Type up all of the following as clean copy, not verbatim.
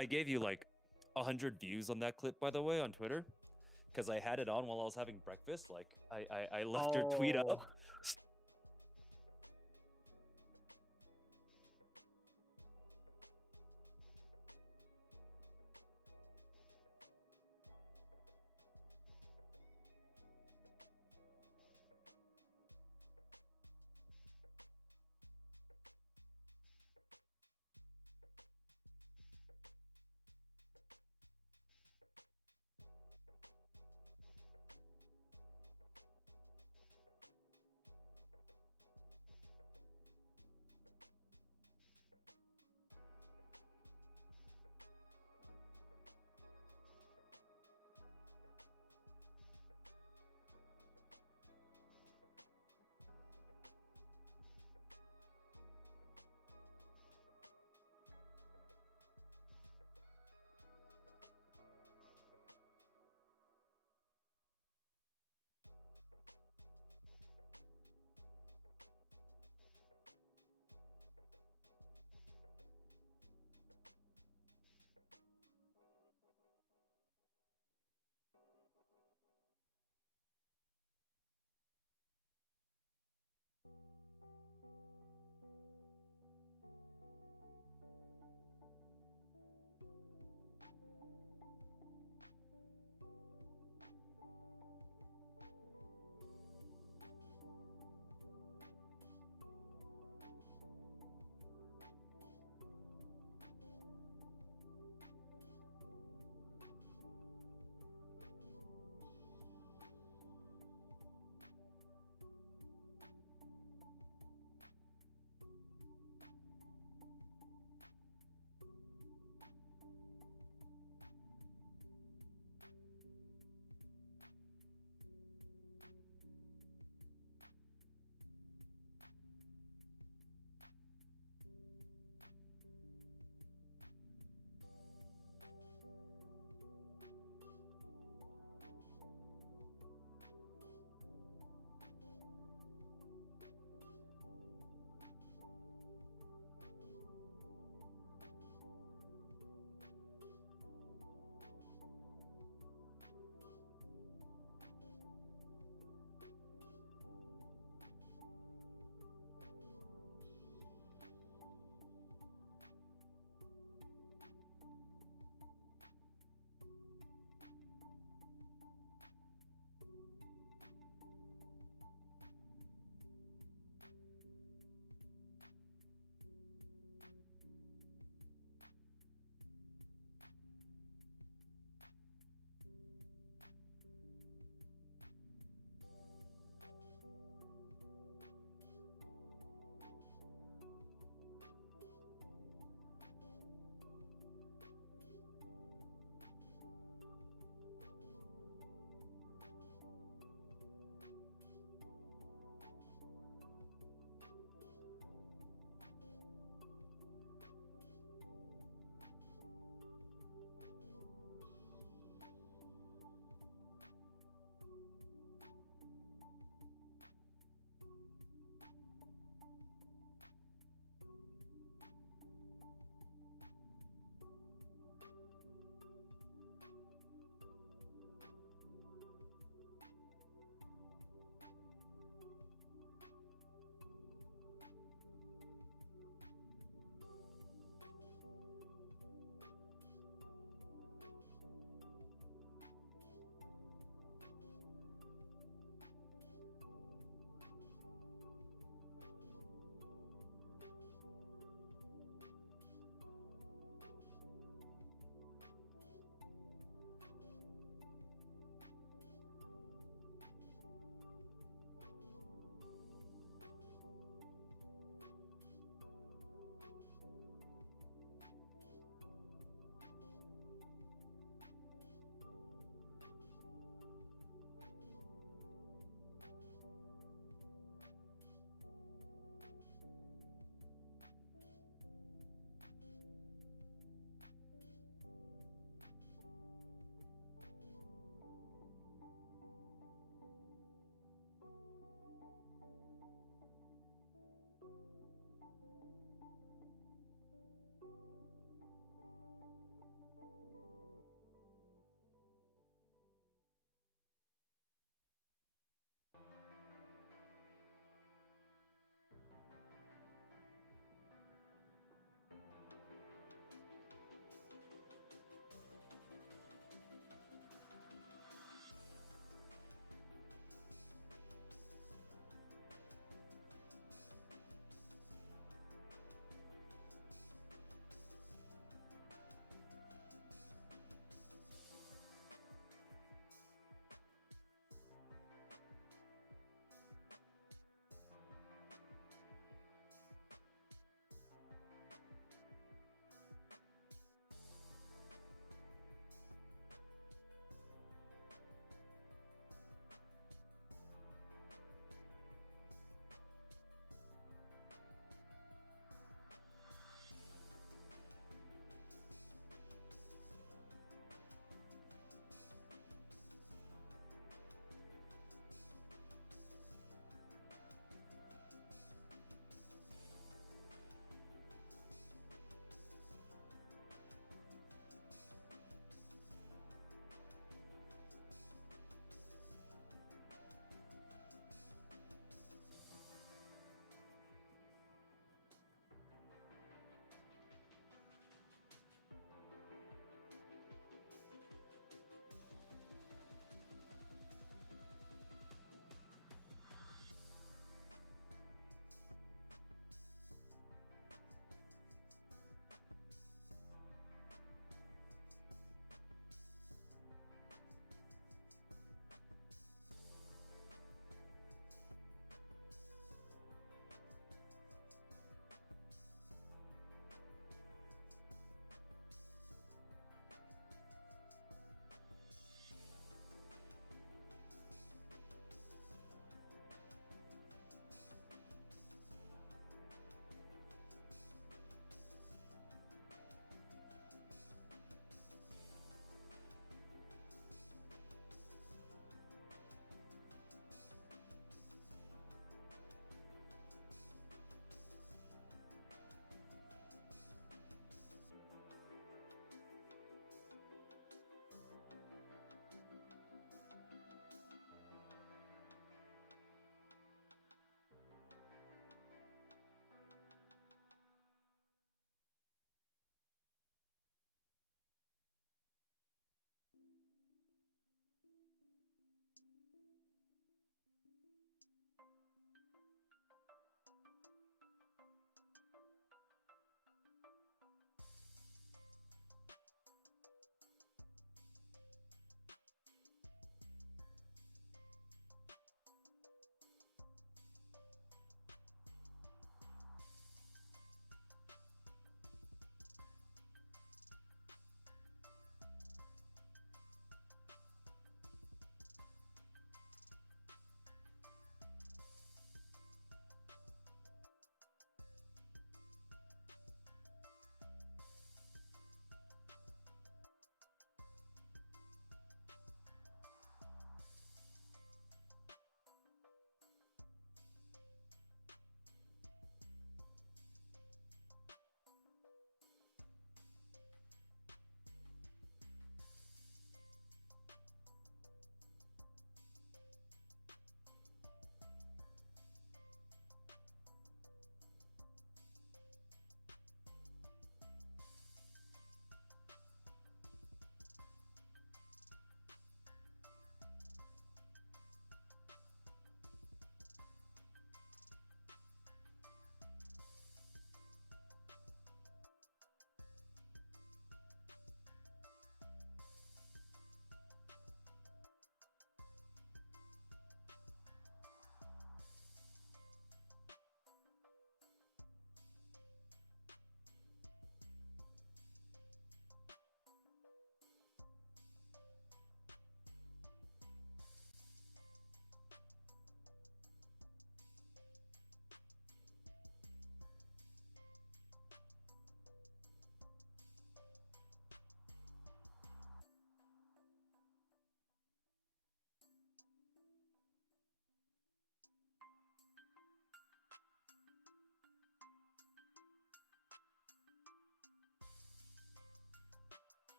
I gave you like 100 views on that clip, by the way, on Twitter, because I had it on while I was having breakfast. Like I left your tweet Oh. up.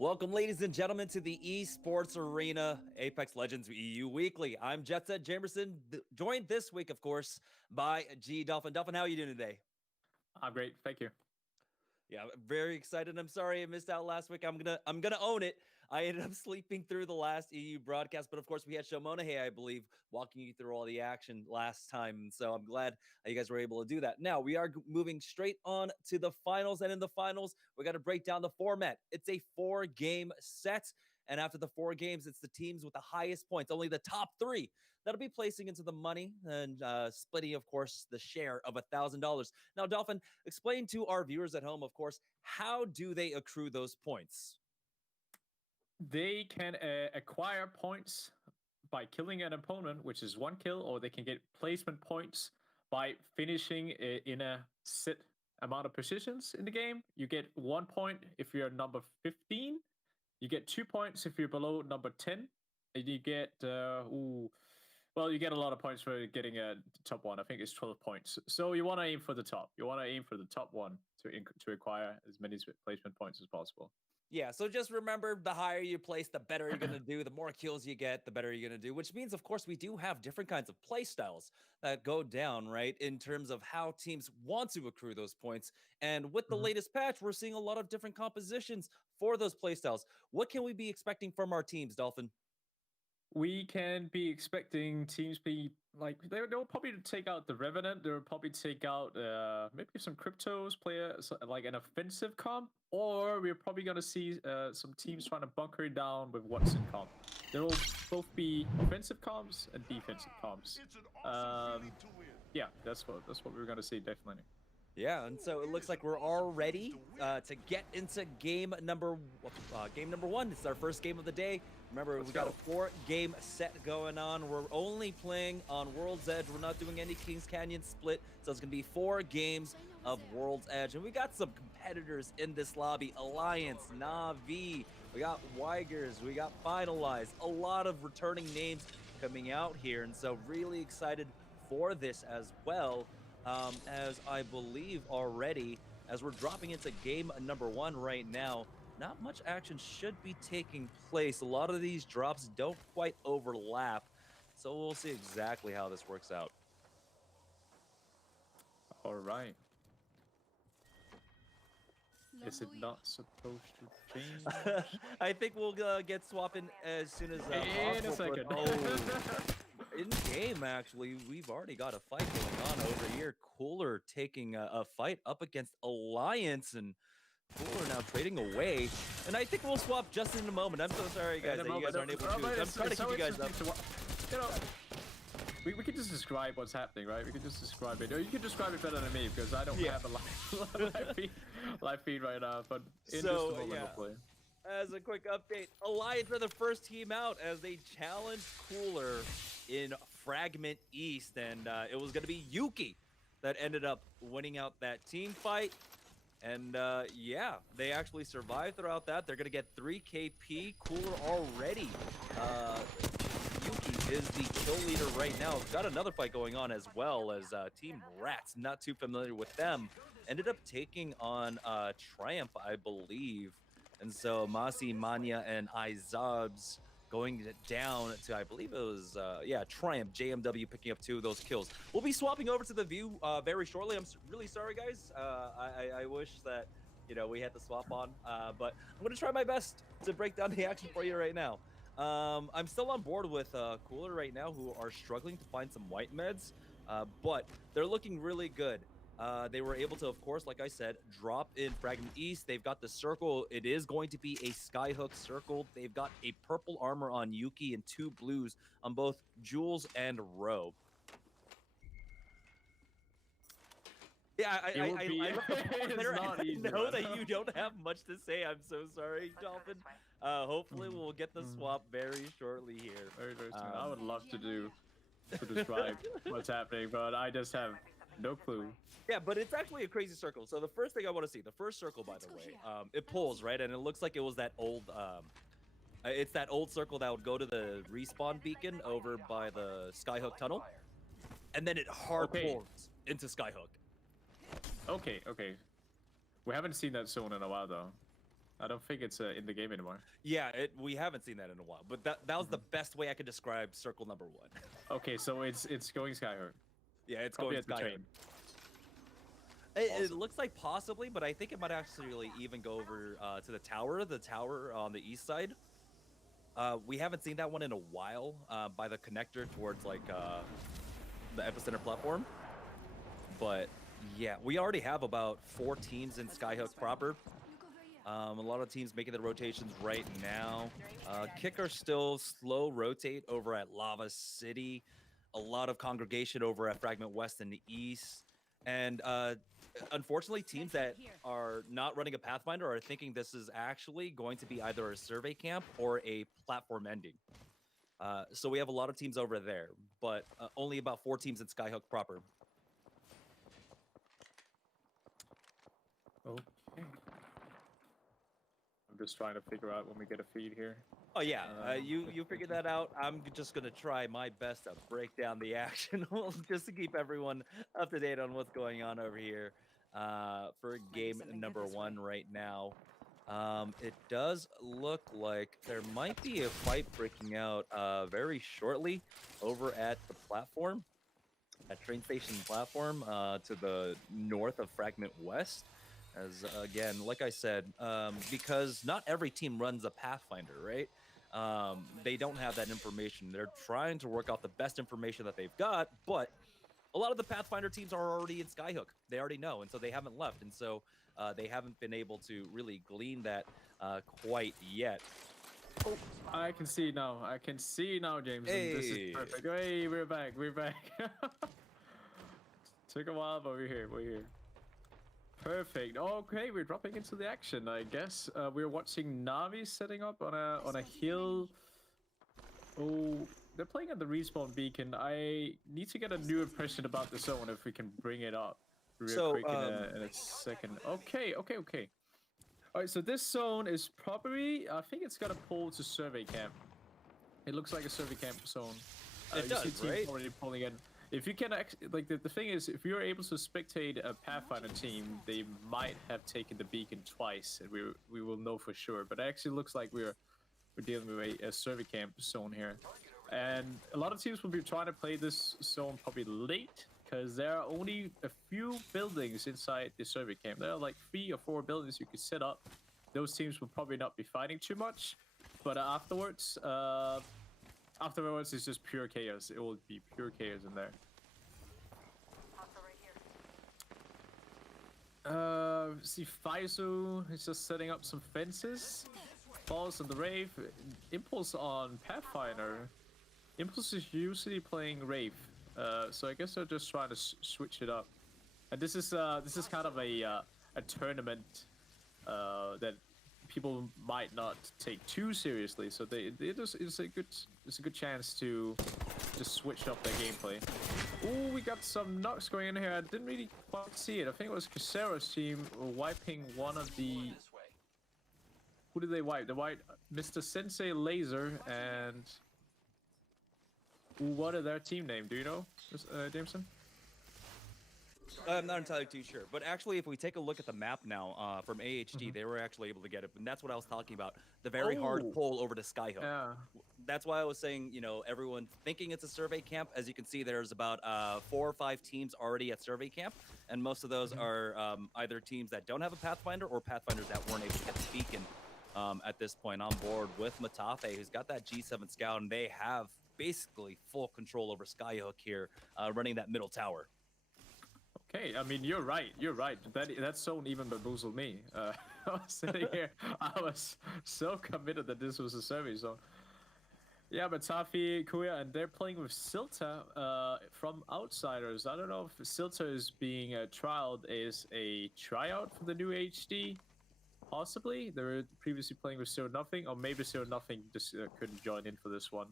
Welcome, ladies and gentlemen, to the Esports Arena Apex Legends EU Weekly. I'm JetSetJamerson, joined this week, of course, by Gdolphn. Dolphin, how are you doing today? I'm great, thank you. Yeah, very excited. I'm sorry I missed out last week. I'm gonna own it. I ended up sleeping through the last EU broadcast, but of course we had Shomonahe, I believe, walking you through all the action last time. So I'm glad you guys were able to do that. Now we are moving straight on to the finals, and in the finals, we got to break down the format. It's a 4-game set. And after the 4 games, it's the teams with the highest points, only the top 3 that'll be placing into the money and splitting, of course, the share of $1,000. Now, Dolphin, explain to our viewers at home, of course, how do they accrue those points? They can acquire points by killing an opponent, which is 1 kill, or they can get placement points by finishing in a set amount of positions in the game. You get 1 point if you're number 15. You get 2 points if you're below number 10. And you get, well, you get a lot of points for getting a top 1. I think it's 12 points. So you want to aim for the top. You want to aim for the top 1 to acquire as many placement points as possible. Yeah, so just remember, the higher you place, the better you're going to do. The more kills you get, the better you're going to do, which means, of course, we do have different kinds of play styles that go down, right, in terms of how teams want to accrue those points. And with the latest patch, we're seeing a lot of different compositions for those play styles. What can we be expecting from our teams, Dolphin? We can be expecting teams be like they'll probably take out the Revenant. They'll probably take out maybe some cryptos, like an offensive comp, or we're probably gonna see some teams trying to bunker it down with what's in comp. There will both be offensive comps and defensive comps. Yeah, that's what we're gonna see definitely. Yeah, and so it looks like we're all ready to get into game number 1. It's our first game of the day. Remember, we got a 4-game set going on. We're only playing on World's Edge. We're not doing any Kings Canyon split, so it's going to be 4 games of World's Edge. And we got some competitors in this lobby. Alliance, Na'Vi, we got Weigers, we got Finalized. A lot of returning names coming out here, and so really excited for this as well. As I believe already, as we're dropping into game number 1 right now, not much action should be taking place. A lot of these drops don't quite overlap, so we'll see exactly how this works out. All right. Is it not supposed to change? I think we'll get swapping as soon as in a second. In game, actually, we've already got a fight going on over here. Cooler taking a fight up against Alliance, and Cooler now trading away. And I think we'll swap just in a moment. I'm so sorry, guys, that you guys aren't able to. I'm trying to keep you guys up. You know, we can just describe what's happening, right? We can just describe it. Or you can describe it better than me, because I don't have a live feed right now. But in just a moment, hopefully. As a quick update, Alliance are the first team out as they challenge Cooler in Fragment East, and it was going to be Yuki that ended up winning out that team fight. And yeah, they actually survived throughout that. They're going to get 3 KP. Cooler already. Yuki is the kill leader right now. Got another fight going on as well, as Team Rats, not too familiar with them, ended up taking on Triumph, I believe. And so Masi, Manya, and Izabs going down to, I believe it was, Triumph, JMW picking up 2 of those kills. We'll be swapping over to the view very shortly. I'm really sorry, guys. I wish that, you know, we had the swap on, but I'm going to try my best to break down the action for you right now. I'm still on board with Cooler right now, who are struggling to find some white meds, but they're looking really good. They were able to, of course, like I said, drop in Fragment East. They've got the circle. It is going to be a skyhook circle. They've got a purple armor on Yuki and 2 blues on both Jules and Roe. Yeah, I know that you don't have much to say. I'm so sorry, Dolphin. Hopefully, we'll get the swap very shortly here. Very soon. I would love to describe what's happening, but I just have no clue. Yeah, but it's actually a crazy circle. So the first thing I want to see, the first circle, by the way, it pulls, right? And it looks like it was that old, it's that old circle that would go to the respawn beacon over by the Skyhook tunnel. And then it hard pulls into Skyhook. Okay. We haven't seen that zone in a while, though. I don't think it's in the game anymore. Yeah, we haven't seen that in a while, but that was the best way I could describe circle number 1. Okay, so it's going Skyhook. Yeah, it's Probably going at the Skyhook. train. It Awesome. looks like possibly, but I think it might actually even go over to the tower on the east side. We haven't seen that one in a while by the connector towards like the epicenter platform. But yeah, we already have about 4 teams in Skyhook proper. A lot of teams making the rotations right now. Kicker still slow rotate over at Lava City. A lot of congregation over at Fragment West and the East. And unfortunately, teams that are not running a Pathfinder are thinking this is actually going to be either a survey camp or a platform ending. So we have a lot of teams over there, but only about 4 teams in Skyhook proper. Okay. I'm just trying to figure out when we get a feed here. Oh yeah, you figured that out. I'm just gonna try my best to break down the action, just to keep everyone up to date on what's going on over here for game number 1 right now. It does look like there might be a fight breaking out very shortly over at the platform, at train station platform to the north of Fragment West. As again, like I said, because not every team runs a Pathfinder, right? They don't have that information. They're trying to work out the best information that they've got, but a lot of the Pathfinder teams are already in Skyhook. They already know, and so they haven't left, and so they haven't been able to really glean that quite yet. Oh, I can see now. I can see now, James. Hey. This is perfect. Hey, we're back. We're back. Took a while, but we're here. We're here. Perfect. Okay, we're dropping into the action, I guess. We're watching Navi setting up on a hill. Oh, they're playing at the respawn beacon. I need to get a new impression about the zone if we can bring it up real quick in a second. Okay. All right, so this zone is probably, I think it's got a pull to survey camp. It looks like a survey camp zone. It does, you see right? teams already pulling in. If you can, like the thing is, if you're able to spectate a Pathfinder team, they might have taken the beacon twice, and we will know for sure. But it actually looks like we're dealing with a survey camp zone here, and a lot of teams will be trying to play this zone probably late because there are only a few buildings inside the survey camp. There are like 3 or 4 buildings you could set up. Those teams will probably not be fighting too much, but afterwards. Afterwards, it's just pure chaos. It will be pure chaos in there. See, Faizu is just setting up some fences. Falls on the Wraith. Impulse on Pathfinder. Impulse is usually playing Wraith. So I guess they're just trying to switch it up. And this is kind of a tournament that people might not take too seriously, so it's a good chance to just switch up their gameplay. Oh, we got some knocks going in here. I didn't really quite see it. I think it was Casero's team wiping one of the. Who did they wipe? They wiped Mr. Sensei Laser and. Ooh, what is their team name? Do you know, Jameson? I'm not entirely too sure, but actually, if we take a look at the map now from AHD, they were actually able to get it, and that's what I was talking about. The very hard pull over to Skyhook. Yeah. That's why I was saying, everyone thinking it's a survey camp. As you can see, there's about 4 or 5 teams already at survey camp, and most of those are either teams that don't have a Pathfinder or Pathfinders that weren't able to get the beacon at this point on board with Matafe, who's got that G7 Scout, and they have basically full control over Skyhook here, running that middle tower. Okay, I mean, you're right. That zone even bamboozled me. I was sitting here, I was so committed that this was a survey zone. Yeah, but Tafi, Kuya, and they're playing with Silta from Outsiders. I don't know if Silta is being trialed as a tryout for the new HD. Possibly. They were previously playing with Zero Nothing, or maybe Zero Nothing just couldn't join in for this one.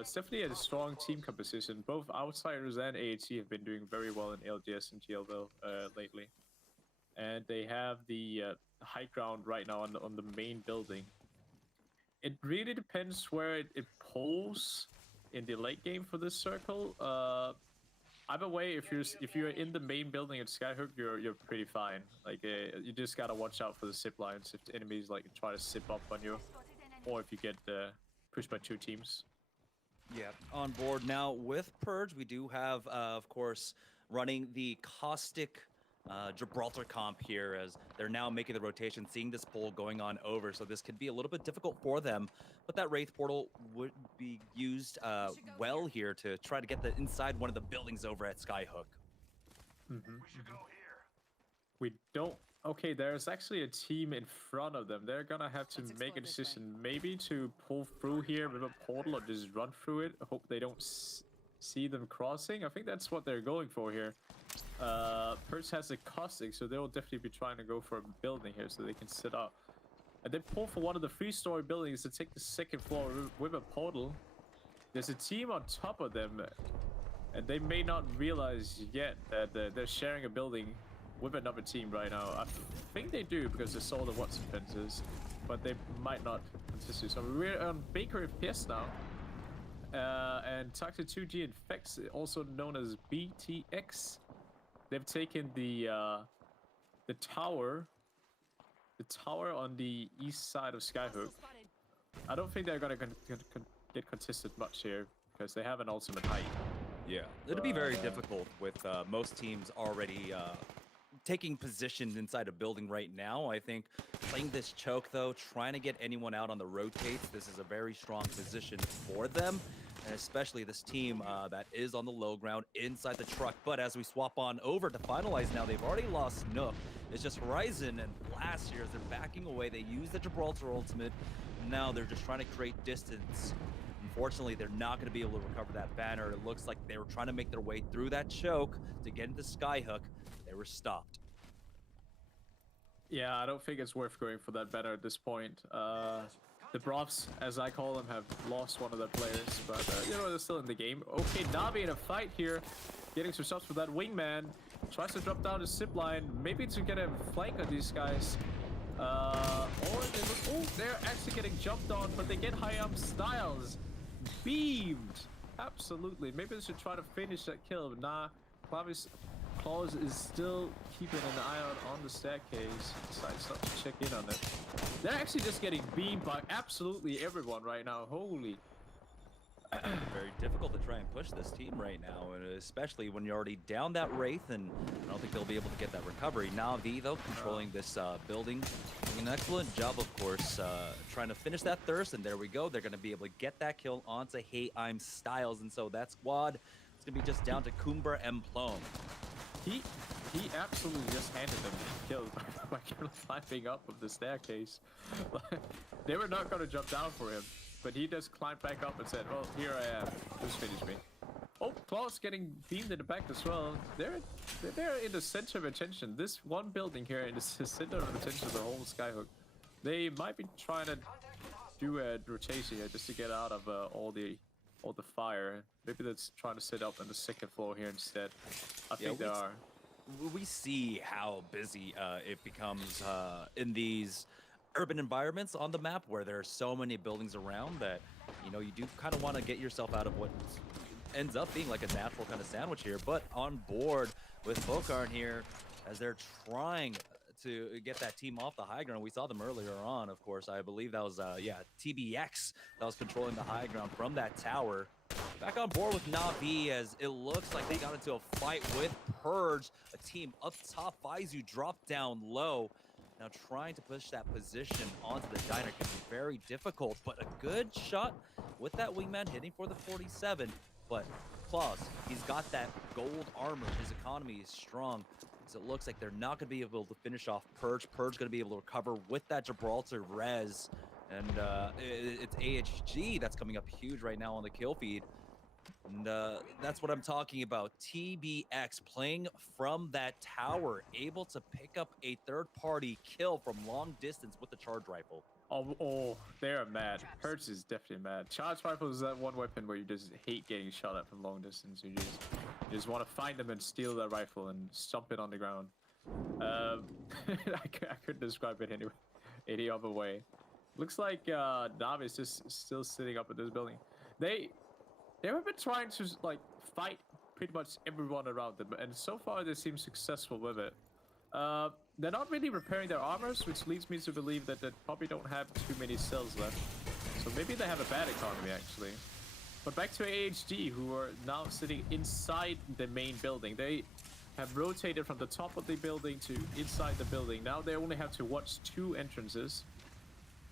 It's definitely a strong team composition. Both Outsiders and AHC have been doing very well in LGS and GLVL lately. And they have the high ground right now on the main building. It really depends where it pulls in the late game for this circle. Either way, if you're in the main building at Skyhook, you're pretty fine. Like you just gotta watch out for the zip lines if the enemies like try to zip up on you, or if you get pushed by 2 teams. Yeah, on board now with Purge. We do have, of course, running the caustic Gibraltar comp here as they're now making the rotation, seeing this pull going on over. So this could be a little bit difficult for them. But that Wraith portal would be used well here to try to get the inside one of the buildings over at Skyhook. We don't. Okay, there's actually a team in front of them. They're gonna have to make a decision, maybe to pull through here with a portal or just run through it. I hope they don't see them crossing. I think that's what they're going for here. Perch has a caustic, so they'll definitely be trying to go for a building here so they can sit up. And they pull for one of the 3-story buildings to take the 2nd floor with a portal. There's a team on top of them, and they may not realize yet that they're sharing a building with another team right now. I think they do because they saw the Watson fences, but they might not continue. So we're on Baker FPS now. And Toxic 2G Infects, also known as BTX. They've taken the tower on the east side of Skyhook. I don't think they're gonna get contested much here because they have an ultimate height. Yeah, it'll be very difficult with most teams already taking position inside a building right now. I think playing this choke, though, trying to get anyone out on the rotates, this is a very strong position for them, and especially this team that is on the low ground inside the truck. But as we swap on over to finalize now, they've already lost Nook. It's just Horizon and Blast here as they're backing away. They use the Gibraltar ultimate. Now they're just trying to create distance. Unfortunately, they're not going to be able to recover that banner. It looks like they were trying to make their way through that choke to get into Skyhook. They were stopped. Yeah, I don't think it's worth going for that banner at this point. The Brofs, as I call them, have lost one of their players, but you know, they're still in the game. Okay, Navi in a fight here, getting some shots with that wingman. Tries to drop down the zip line, maybe to get a flank on these guys. They're actually getting jumped on, but they get high up. Styles beamed. Absolutely. Maybe they should try to finish that kill. But nah, Clavis Claus is still keeping an eye out on the staircase. Decides not to check in on it. They're actually just getting beamed by absolutely everyone right now. Holy. Very difficult to try and push this team right now, and especially when you're already down that Wraith, and I don't think they'll be able to get that recovery. Na'Vi, though, controlling this building. Doing an excellent job, of course, trying to finish that thirst, and there we go. They're going to be able to get that kill onto Hey I'm Styles, and so that squad is going to be just down to Kumbra and Plome. He absolutely just handed them the kill by climbing up of the staircase. They were not going to jump down for him. But he just climbed back up and said, well, here I am. Just finish me. Oh, Claus getting beamed in the back as well. They're in the center of attention. This one building here is the center of attention of the whole Skyhook. They might be trying to do a rotation here just to get out of all the fire. Maybe that's trying to sit up on the 2nd floor here instead. I think they are. We see how busy it becomes in these urban environments on the map where there are so many buildings around that, you know, you do kind of want to get yourself out of what ends up being like a natural kind of sandwich here. But on board with Pokarn here as they're trying to get that team off the high ground. We saw them earlier on, of course. I believe that was TBX that was controlling the high ground from that tower. Back on board with Na'Vi as it looks like they got into a fight with Purge. A team up top. Faizu dropped down low. Now trying to push that position onto the diner can be very difficult, but a good shot with that wingman hitting for the 47. But Claus, he's got that gold armor. His economy is strong. So it looks like they're not going to be able to finish off Purge. Purge going to be able to recover with that Gibraltar res. And it's AHG that's coming up huge right now on the kill feed. And that's what I'm talking about. TBX playing from that tower, able to pick up a third-party kill from long distance with the charge rifle. Oh, they're mad. Purge is definitely mad. Charge rifle is that one weapon where you just hate getting shot at from long distance. You just want to find them and steal their rifle and stomp it on the ground. I couldn't describe it any other way. Looks like Navi is just still sitting up in this building. They have been trying to like fight pretty much everyone around them, and so far they seem successful with it. They're not really repairing their armors, which leads me to believe that they probably don't have too many cells left. So maybe they have a bad economy, actually. But back to AHD, who are now sitting inside the main building. They have rotated from the top of the building to inside the building. Now they only have to watch 2 entrances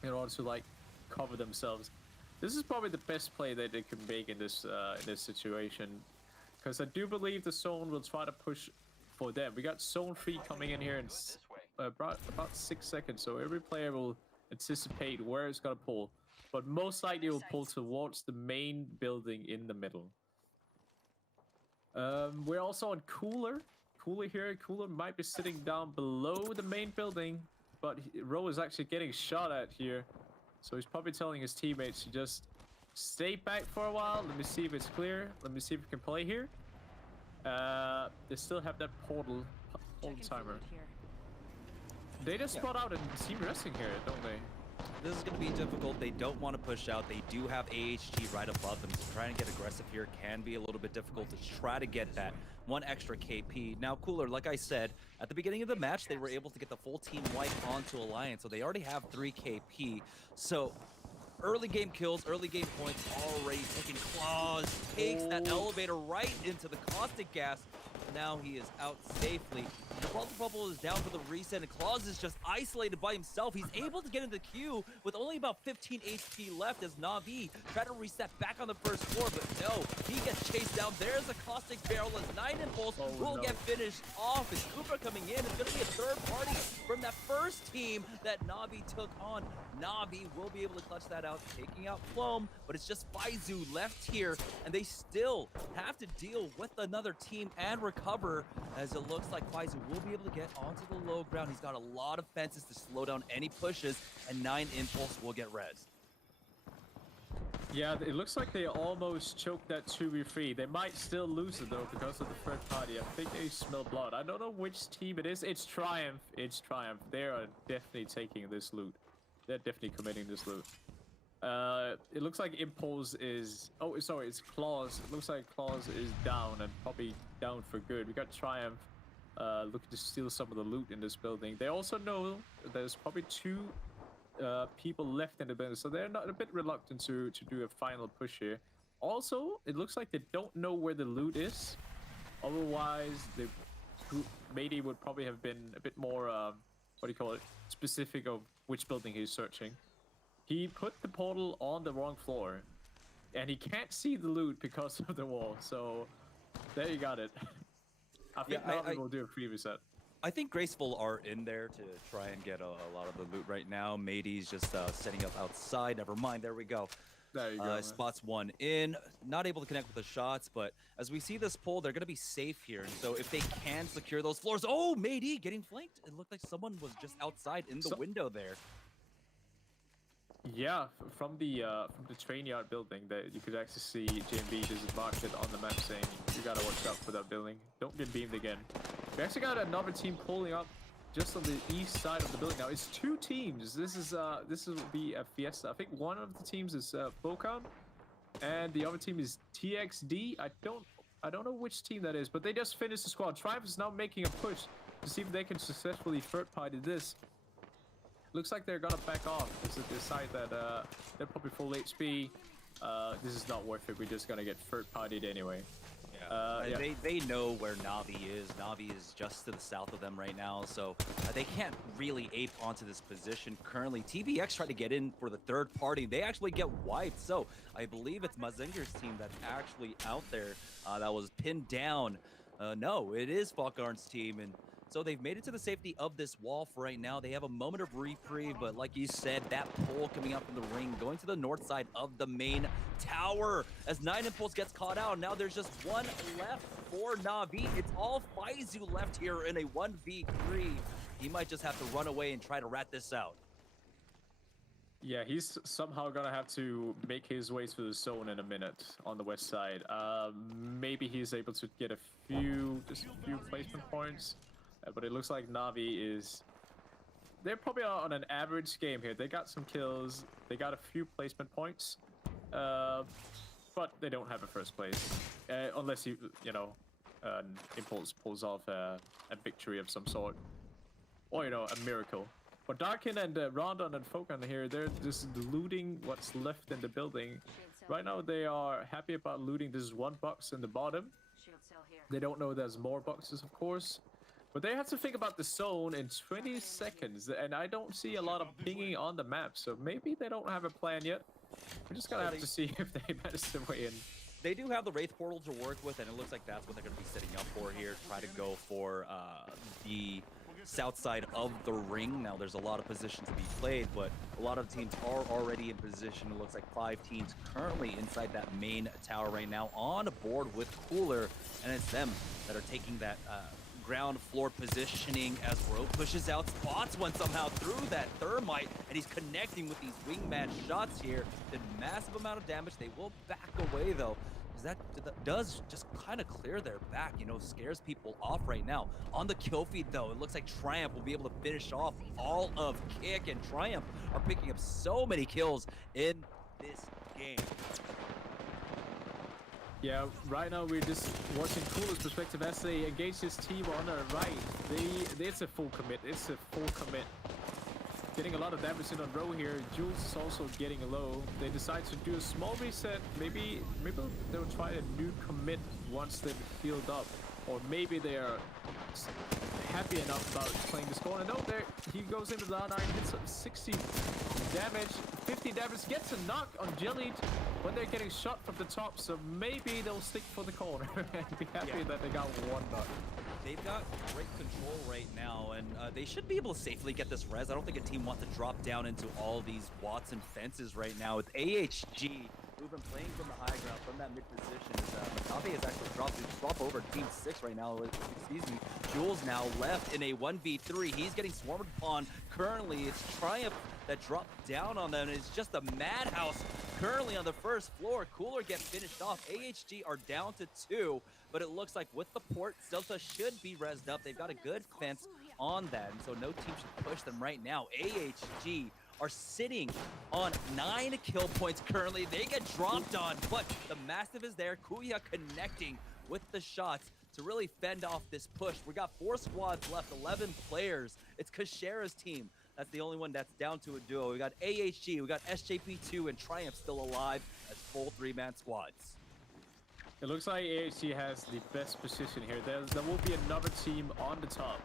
in order to, like, cover themselves. This is probably the best play that they can make in this situation. Because I do believe the zone will try to push for them. We got zone 3 coming in here in about 6 seconds, so every player will anticipate where it's gonna pull, but most likely it will pull towards the main building in the middle. We're also on Cooler here. Cooler might be sitting down below the main building, but Ro is actually getting shot at here, so he's probably telling his teammates to just stay back for a while. Let me see if it's clear. Let me see if we can play here. They still have that portal timer. They just spot out and team resting here, don't they? This is going to be difficult. They don't want to push out. They do have AHG right above them, so trying to get aggressive here can be a little bit difficult to try to get that 1 extra KP. Now, Cooler, like I said, at the beginning of the match, they were able to get the full team wipe onto Alliance, so they already have 3 KP. So early game kills, early game points already taking. Claws takes that elevator right into the caustic gas. Now he is out safely. The bubble is down for the reset, and Claus is just isolated by himself. He's able to get in the queue with only about 15 HP left as Na'Vi try to reset back on the first floor, but no, he gets chased down. There's a caustic barrel as 9 Impulse will get finished off. As Cooper coming in, it's going to be a third party from that first team that Na'Vi took on. Na'Vi will be able to clutch that out, taking out Flom, but it's just Faizu left here, and they still have to deal with another team and recover, as it looks like Faizu will be able to get onto the low ground. He's got a lot of fences to slow down any pushes, and 9 Impulse will get res. Yeah, it looks like they almost choked that 2v3. They might still lose it though because of the third party. I think they smell blood. I don't know which team it is. It's Triumph. It's Triumph. They are definitely taking this loot. They're definitely committing this loot. It looks like Impulse is... Oh, sorry, it's Claws. It looks like Claws is down, and probably down for good. We got Triumph looking to steal some of the loot in this building. They also know that there's probably 2 people left in the building, so they're not a bit reluctant to do a final push here. Also, it looks like they don't know where the loot is. Otherwise, the Matey would probably have been a bit more, what do you call it, specific of which building he's searching. He put the portal on the wrong floor, and he can't see the loot because of the wall, so there you got it. I think Na'Vi will do a free reset. I think Graceful are in there to try and get a lot of the loot right now. Matey's just setting up outside. Never mind, there we go. There you go. Spots one in, not able to connect with the shots, but as we see this pull, they're going to be safe here. And so if they can secure those floors, oh, Matey getting flanked. It looked like someone was just outside in the window there. Yeah, from the train yard building, that you could actually see JMB just marked it on the map saying, you gotta watch out for that building. Don't get beamed again. We actually got another team pulling up just on the east side of the building now. It's 2 teams. This will be a fiesta. I think one of the teams is Flocom, and the other team is TXD. I don't know which team that is, but they just finished the squad. Triumph is now making a push to see if they can successfully third party this. Looks like they're gonna back off because they decide that they're probably full HP. This is not worth it. We're just gonna get third partied anyway. Yeah. They know where Na'Vi is. Na'Vi is just to the south of them right now, so they can't really ape onto this position currently. TVX tried to get in for the third party. They actually get wiped, so I believe it's Mazinger's team that's actually out there that was pinned down. No, it is Falkarn's team, and so they've made it to the safety of this wall for right now. They have a moment of reprieve, but like you said, that pull coming out from the ring, going to the north side of the main tower. As 9 Impulse gets caught out, now there's just 1 left for Na'Vi. It's all Faizu left here in a 1v3. He might just have to run away and try to rat this out. Yeah, he's somehow gonna have to make his way to the zone in a minute on the west side. Maybe he's able to get just a few placement points. But it looks like Na'Vi is... They're probably on an average game here. They got some kills. They got a few placement points. but they don't have a first place. Unless Impulse pulls off a victory of some sort. Or, a miracle. But Darkin and Rondon and Fokan here, they're just looting what's left in the building. Right now, they are happy about looting this one box in the bottom. Shield cell here. They don't know there's more boxes, of course. But they have to think about the zone in 20 seconds. And I don't see a lot of pinging on the map. So maybe they don't have a plan yet. We're just going to have to see if they manage their way in. They do have the Wraith portal to work with, and it looks like that's what they're going to be setting up for here. Try to go for the south side of the ring. Now, there's a lot of positions to be played, but a lot of teams are already in position. It looks like 5 teams currently inside that main tower right now on board with Cooler, and it's them that are taking that ground floor positioning as Bro pushes out, spots one somehow through that thermite, and he's connecting with these wingman shots here. Did massive amount of damage. They will back away though, because that does just kind of clear their back, scares people off right now. On the kill feed though, it looks like Triumph will be able to finish off all of Kick, and Triumph are picking up so many kills in this game. Yeah, right now we're just watching Cooler's perspective as they engage his team on the right. It's a full commit. It's a full commit. Getting a lot of damage in on row here. Jules is also getting low. They decide to do a small reset. Maybe they'll try a new commit once they've healed up. Or maybe they are happy enough about playing this goal. And no, there he goes into the R9, hits up 60 damage, 50 damage, gets a knock on Jellied, but they're getting shot from the top, so maybe they'll stick for the corner and be happy that they got one knock. They've got great control right now, and they should be able to safely get this res. I don't think a team wants to drop down into all these Watson fences right now. With AHG, who've been playing from the high ground, from that mid position, Makabe has actually dropped over to Team 6 right now. Excuse me. Jules now left in a 1v3. He's getting swarmed upon. Currently, it's Triumph that dropped down on them. It's just a madhouse currently on the first floor. Cooler gets finished off. AHG are down to 2, but it looks like with the port, Delta should be rezzed up. They've got a good fence on that, and so no team should push them right now. AHG are sitting on 9 kill points currently. They get dropped on, but the Massive is there. Kuya connecting with the shots to really fend off this push. We got 4 squads left, 11 players. It's Kashera's team. That's the only one that's down to a duo. We got AHG, we got SJP2, and Triumph still alive as full 3-man squads. It looks like AHG has the best position here. There will be another team on the top,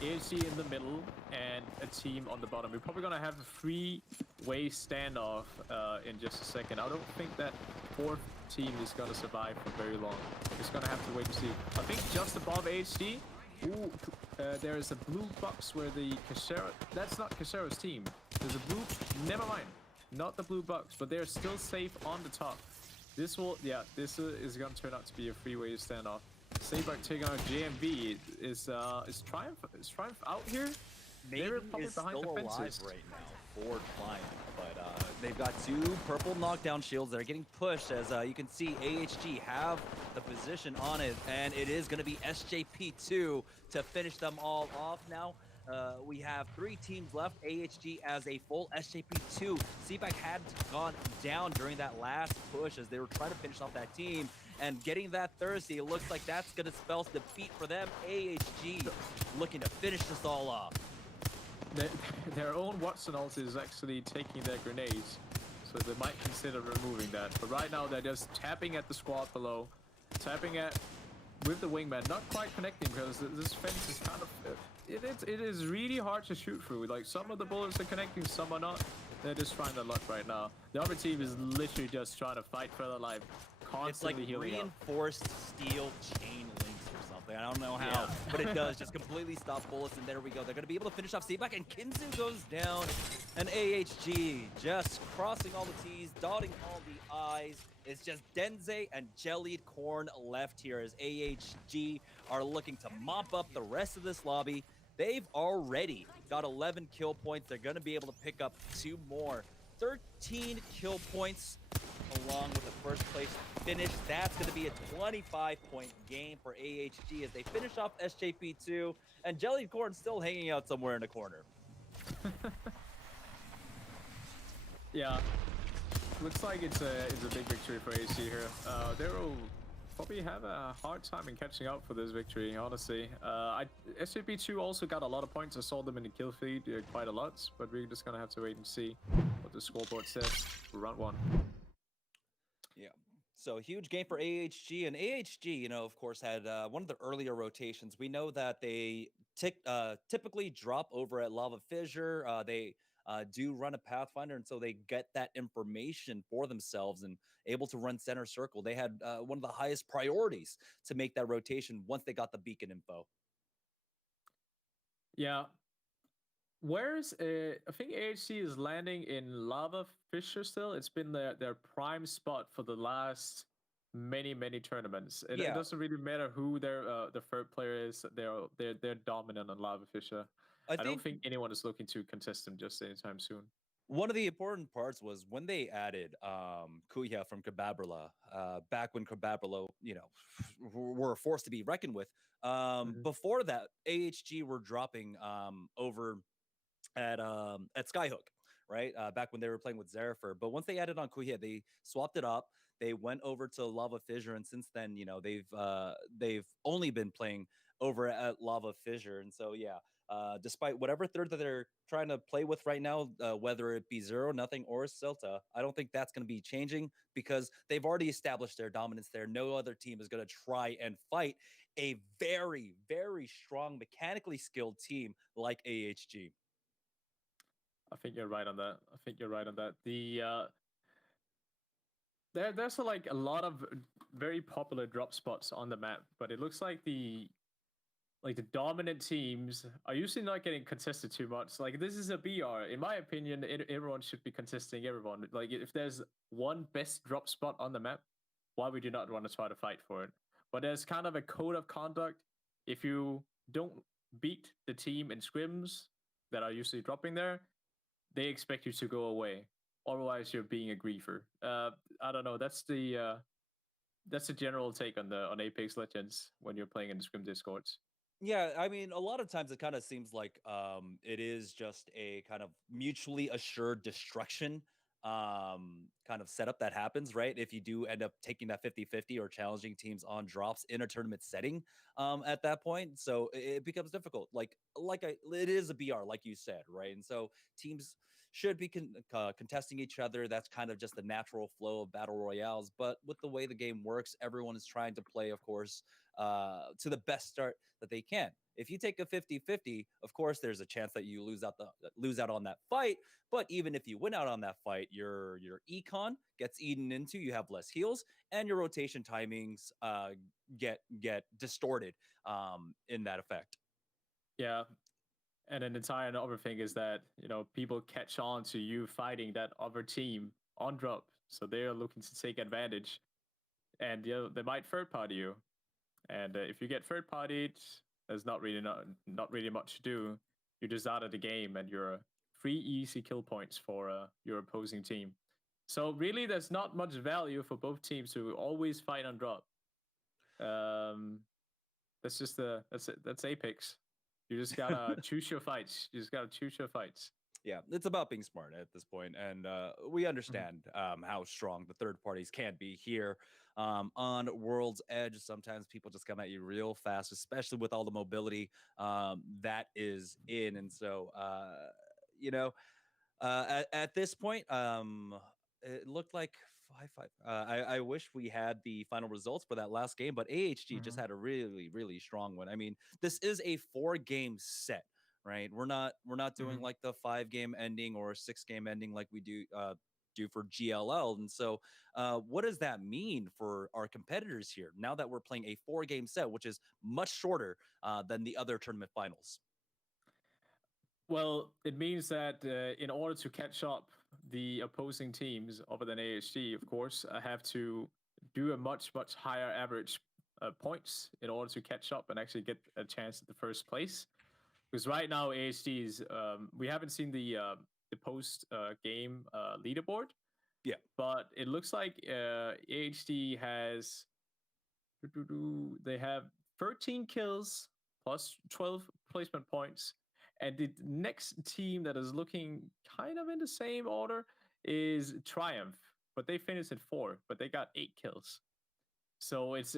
AHG in the middle, and a team on the bottom. We're probably going to have a 3-way standoff in just a second. I don't think that 4th team is going to survive for very long. Just going to have to wait and see. I think just above AHG, there is a blue box where the Kashera... That's not Kashera's team. There's a blue... Never mind. Not the blue box, but they're still safe on the top. This will... Yeah, this is going to turn out to be a 3-way standoff. Saberk taking on JMV. Is Triumph out here? Maybe is still alive right now for Triumph, but they've got 2 purple knockdown shields that are getting pushed. As you can see, AHG have the position on it, and it is going to be SJP2 to finish them all off now. We have 3 teams left. AHG as a full SJP2. Seaback had gone down during that last push as they were trying to finish off that team. And getting that thirsty, it looks like that's going to spell defeat for them. AHG looking to finish this all off. Their own Watson ult is actually taking their grenades, so they might consider removing that. But right now, they're just tapping at the squad below, tapping at with the wingman, not quite connecting because this fence is kind of... It is really hard to shoot through. Like, some of the bullets are connecting, some are not. They're just trying their luck right now. The other team is literally just trying to fight for their life, constantly healing up. It's like reinforced steel chain links or something. I don't know how, but it does just completely stop bullets, and there we go. They're going to be able to finish off Seaback, and Kinzu goes down, and AHG just crossing all the T's, dotting all the I's. It's just Denze and Jellied Corn left here as AHG are looking to mop up the rest of this lobby. They've already got 11 kill points. They're going to be able to pick up 2 more. 13 kill points along with the first place finish. That's going to be a 25-point game for AHG as they finish off SJP2, and Jellied Corn still hanging out somewhere in the corner. Yeah. looks like it's a big victory for AC here. They'll probably have a hard time in catching up for this victory, honestly. SVP2 also got a lot of points. I saw them in the kill feed quite a lot, but we're just gonna have to wait and see what the scoreboard says for round one. Yeah. So huge game for AHG, and AHG, of course, had one of the earlier rotations. We know that they typically drop over at Lava Fissure. They do run a Pathfinder, and so they get that information for themselves and able to run center circle. They had one of the highest priorities to make that rotation once they got the beacon info. Yeah. Where's I think AHC is landing in Lava Fissure still. It's been their prime spot for the last many tournaments. It Yeah. doesn't really matter who their the third player is. They're dominant on Lava Fissure. I don't think anyone is looking to contest them just anytime soon. One of the important parts was when they added Kuya from Kababrala, back when Kababrala, were forced to be reckoned with. Before that, AHG were dropping over at Skyhook, right? Back when they were playing with Zerifer. But once they added on Kuya, they swapped it up. They went over to Lava Fissure, and since then, they've only been playing over at Lava Fissure. And so, yeah, despite whatever third that they're trying to play with right now, whether it be 0-0 or Celta, I don't think that's going to be changing because they've already established their dominance there. No other team is going to try and fight a very, very strong, mechanically skilled team like AHG. I think you're right on that. There's like a lot of very popular drop spots on the map, but it looks like the dominant teams are usually not getting contested too much. Like this is a BR. In my opinion, everyone should be contesting everyone. Like if there's one best drop spot on the map, why would you not want to try to fight for it? But there's kind of a code of conduct. If you don't beat the team in scrims that are usually dropping there, they expect you to go away. Otherwise, you're being a griefer. I don't know. That's the general take on Apex Legends when you're playing in the scrim discords. Yeah, I mean, a lot of times it kind of seems like it is just a kind of mutually assured destruction kind of setup that happens, right? If you do end up taking that 50-50 or challenging teams on drops in a tournament setting at that point. So it becomes difficult. It is a BR, like you said, right? And so teams should be contesting each other. That's kind of just the natural flow of battle royales. But with the way the game works, everyone is trying to play, of course, to the best start that they can. If you take a 50-50, of course, there's a chance that you lose out on that fight. But even if you win out on that fight, your econ gets eaten into. You have less heals, and your rotation timings get distorted in that effect. Yeah, and an entire other thing is that people catch on to you fighting that other team on drop, so they are looking to take advantage, and they might third party you, and if you get third partied, there's not really much to do. You're just out of the game, and you're 3 easy kill points for your opposing team. So really, there's not much value for both teams to always fight on drop. That's Apex. You just gotta choose your fights. Yeah, it's about being smart at this point, and we understand how strong the third parties can be here on World's Edge. Sometimes people just come at you real fast, especially with all the mobility that is in. And so, at this point, it looked like 5-5. I wish we had the final results for that last game, but AHG just had a really, really strong one. I mean, this is a 4-game set, right? We're not doing like the 5-game ending or a 6-game ending like we do for GLL. And so what does that mean for our competitors here now that we're playing a 4-game set, which is much shorter than the other tournament finals? Well, it means that in order to catch up, the opposing teams, other than AHG, of course, have to do a much higher average points in order to catch up and actually get a chance at the first place. Because right now, AHG is we haven't seen the post game leaderboard. Yeah, but it looks like AHD has they have 13 kills plus 12 placement points. And the next team that is looking kind of in the same order is Triumph. but they finished in 4, but they got 8 kills. So it's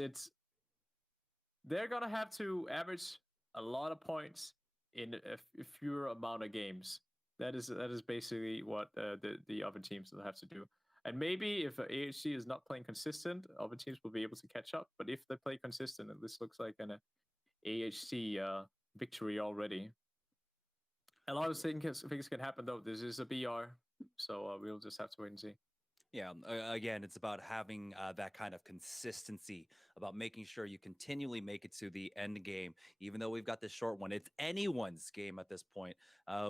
they're gonna have to average a lot of points in a fewer amount of games. That is basically what the other teams will have to do. And maybe if AHC is not playing consistent, other teams will be able to catch up. But if they play consistent, and this looks like an AHC victory already. A lot of things can happen though. This is a BR, so we'll just have to wait and see. Yeah, again, it's about having that kind of consistency, about making sure you continually make it to the end game. Even though we've got this short one, it's anyone's game at this point.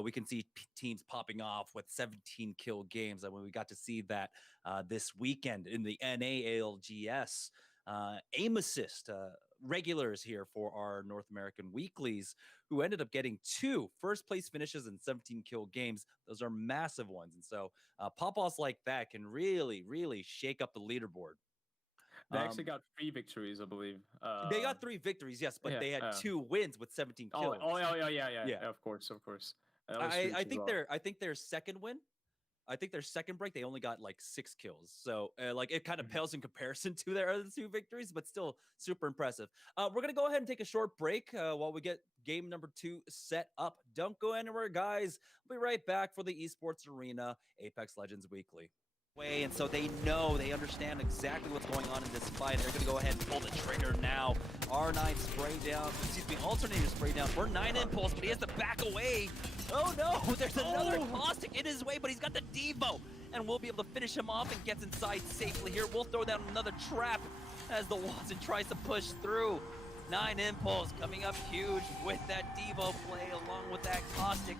We can see teams popping off with 17 kill games. I mean, we got to see that this weekend in the NAALGS. Aim assist regulars here for our North American weeklies, who ended up getting 2 first place finishes in 17 kill games. Those are massive ones. And so pop-offs like that can really, really shake up the leaderboard. They actually got 3 victories, I believe. They got 3 victories, yes, but yeah, they had 2 wins with 17 kills. Yeah. Of course. I think their second win, I think their second break, they only got like 6 kills. So like it kind of pales in comparison to their other 2 victories, but still super impressive. We're going to go ahead and take a short break while we get game number 2 set up. Don't go anywhere, guys. We'll be right back for the Esports Arena Apex Legends Weekly. And so they understand exactly what's going on in this fight. They're going to go ahead and pull the trigger now. R9 spray down, Alternator spray down for 9 Impulse, but he has to back away. Oh no, there's another Caustic in his way, but he's got the Devo, and we'll be able to finish him off and gets inside safely here. We'll throw down another trap as the Watson tries to push through. 9 Impulse coming up huge with that Devo play along with that Caustic.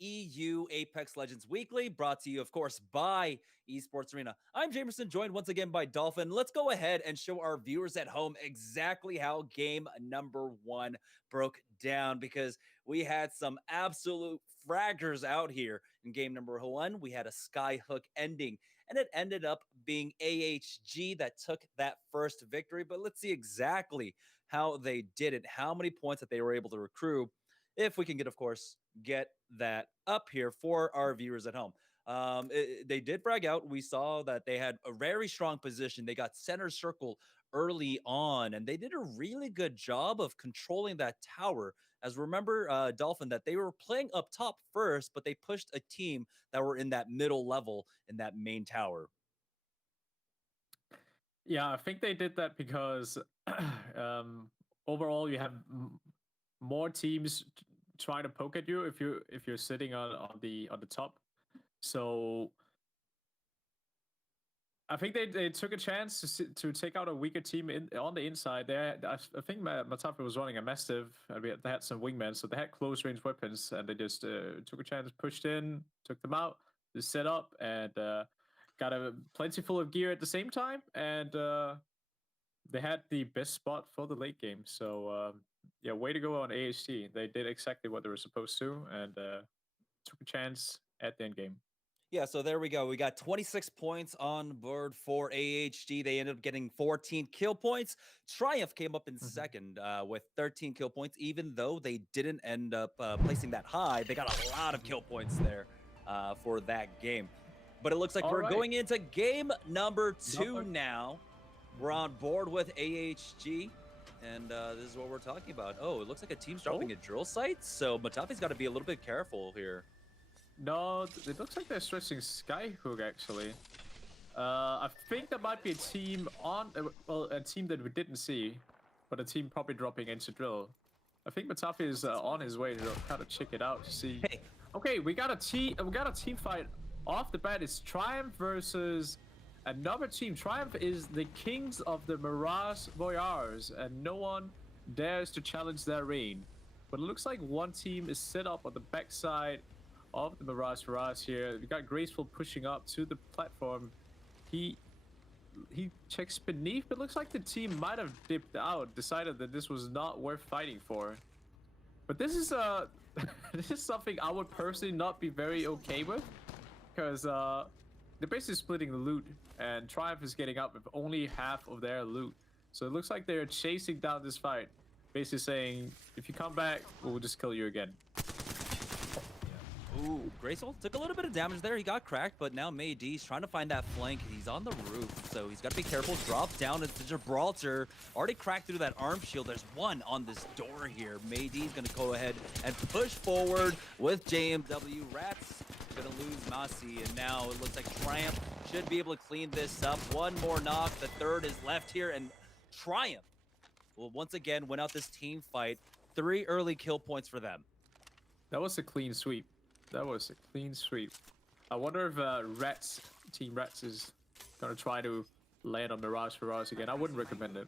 EU Apex Legends Weekly, brought to you, of course, by Esports Arena. I'm Jamerson, joined once again by Gdolphn. Let's go ahead and show our viewers at home exactly how game number 1 broke down, because we had some absolute fraggers out here in game number 1. We had a skyhook ending, and it ended up being AHG that took that first victory. But let's see exactly how they did it, how many points that they were able to accrue, if we can get, of course, get that up here for our viewers at home. They did brag out. We saw that they had a very strong position. They got center circle early on, and they did a really good job of controlling that tower. As remember, Gdolphn, that they were playing up top first, but they pushed a team that were in that middle level in that main tower. Yeah, I think they did that because overall you have more teams trying to poke at you if you're sitting on the top. So I think they took a chance to take out a weaker team on the inside. I think Matafi was running a Mastiff. They had some wingmen, so they had close range weapons, and they just took a chance, pushed in, took them out, just set up, and got a plentiful of gear at the same time, and they had the best spot for the late game. So yeah, way to go on AHT. They did exactly what they were supposed to, and took a chance at the end game. Yeah, so there we go. We got 26 points on board for AHG. They ended up getting 14 kill points. Triumph came up in second with 13 kill points. Even though they didn't end up placing that high, they got a lot of kill points there for that game. But it looks like we're going into game number 2 now. We're on board with AHG, and this is what we're talking about. Oh, it looks like a team's dropping a drill site, so Matafi's got to be a little bit careful here. No, it looks like they're stretching Skyhook, actually. I think that might be a team a team that we didn't see, but a team probably dropping into drill. I think Matafi is on his way to kind of check it out to see. Hey. Okay, we got a team fight off the bat. It's Triumph versus another team. Triumph is the kings of the Mirage Voyeurs, and no one dares to challenge their reign. But it looks like one team is set up on the backside of the Mirage here. We got Graceful pushing up to the platform. He checks beneath, but looks like the team might have dipped out, decided that this was not worth fighting for. But this is this is something I would personally not be very okay with, because they're basically splitting the loot, and Triumph is getting up with only half of their loot. So it looks like they're chasing down this fight, basically saying, if you come back, we'll just kill you again. Ooh, Graceful took a little bit of damage there. He got cracked, but now Mayd's trying to find that flank. He's on the roof, so he's got to be careful. Drops down into Gibraltar. Already cracked through that arm shield. There's one on this door here. Mayd's going to go ahead and push forward with JMW. Rats going to lose Masi, and now it looks like Triumph should be able to clean this up. One more knock. The third is left here, and Triumph will once again win out this team fight. 3 early kill points for them. That was a clean sweep. That was a clean sweep. I wonder if Team Rats is gonna try to land on Mirage again. I wouldn't recommend it.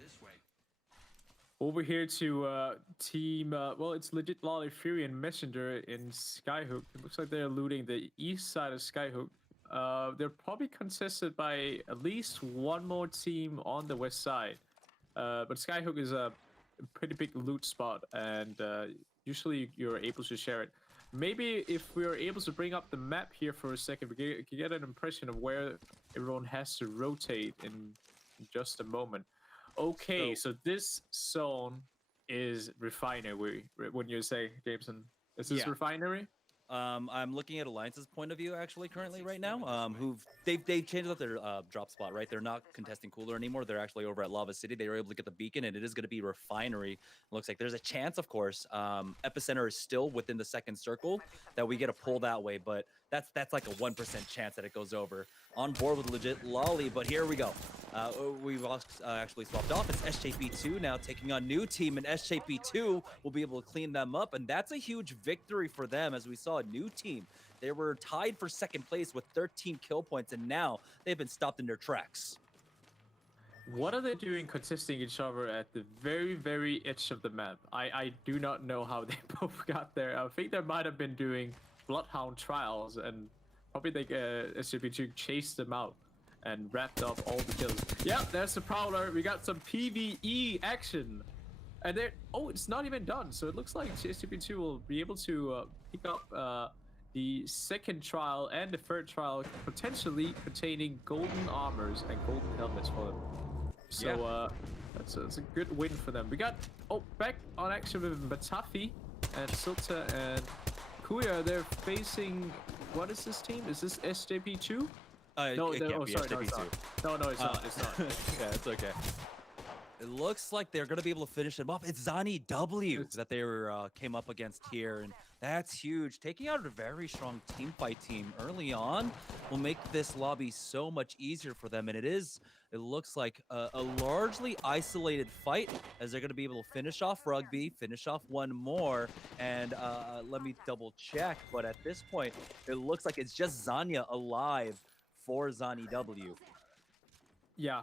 Over here to team, well, it's legit Lolly Fury and Messenger in Skyhook. It looks like they're looting the east side of Skyhook. They're probably contested by at least one more team on the west side. But Skyhook is a pretty big loot spot, and usually you're able to share it. Maybe if we are able to bring up the map here for a second, we can get an impression of where everyone has to rotate in just a moment. Okay, so this zone is refinery. Wouldn't you say, Jameson? Is this refinery? I'm looking at Alliance's point of view actually currently right now. They've changed up their drop spot, right? They're not contesting Cooler anymore. They're actually over at Lava City. They were able to get the beacon, and it is going to be Refinery. Looks like there's a chance, of course. Epicenter is still within the second circle that we get a pull that way, but that's like a 1% chance that it goes over. On board with legit Lolly, but here we go. We've actually swapped off. It's SJP2 now taking on new team, and SJP2 will be able to clean them up, and that's a huge victory for them. As we saw a new team, they were tied for second place with 13 kill points, and now they've been stopped in their tracks. What are they doing contesting each other at the very, very edge of the map? I do not know how they both got there. I think they might have been doing Bloodhound trials, and probably they SCP2 chased them out and wrapped up all the kills. Yeah, there's the Prowler. We got some PvE action. And there, oh, it's not even done. So it looks like SCP2 will be able to pick up the second trial and the third trial, potentially containing golden armors and golden helmets for them. So that's a good win for them. We got back on action with Matafi and Sulta and Kuya. They're facing, what is this team? Is this SJP2? No, it can't be sorry, SJP2. no, it's not. It's not. Yeah, it's okay. It looks like they're going to be able to finish them off. It's Zani W that they came up against here, and that's huge. Taking out a very strong team fight team early on will make this lobby so much easier for them, and it looks like a largely isolated fight, as they're going to be able to finish off Rugby, finish off one more, and let me double check, but at this point, it looks like it's just Zanya alive for Zani W. Yeah.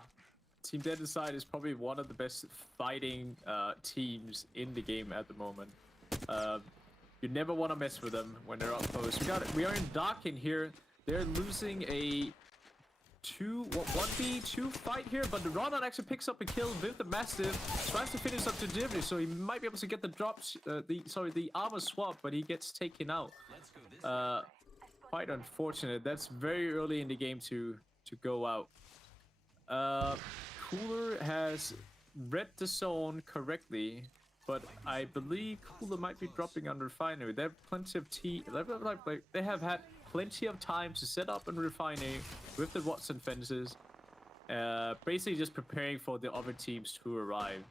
Team Dead Inside is probably one of the best fighting teams in the game at the moment. You never want to mess with them when they're up close. We are in Dark in here. They're losing a 1v2 fight here, but the Ronan actually picks up a kill with the Massive, tries to finish up to Divney, so he might be able to get the drops, the armor swap, but he gets taken out. Quite unfortunate. That's very early in the game to go out. Cooler has read the zone correctly, but I believe Cooler might be dropping on Refinery. They have plenty of they have had plenty of time to set up on Refinery with the Watson fences, basically just preparing for the other teams to arrive.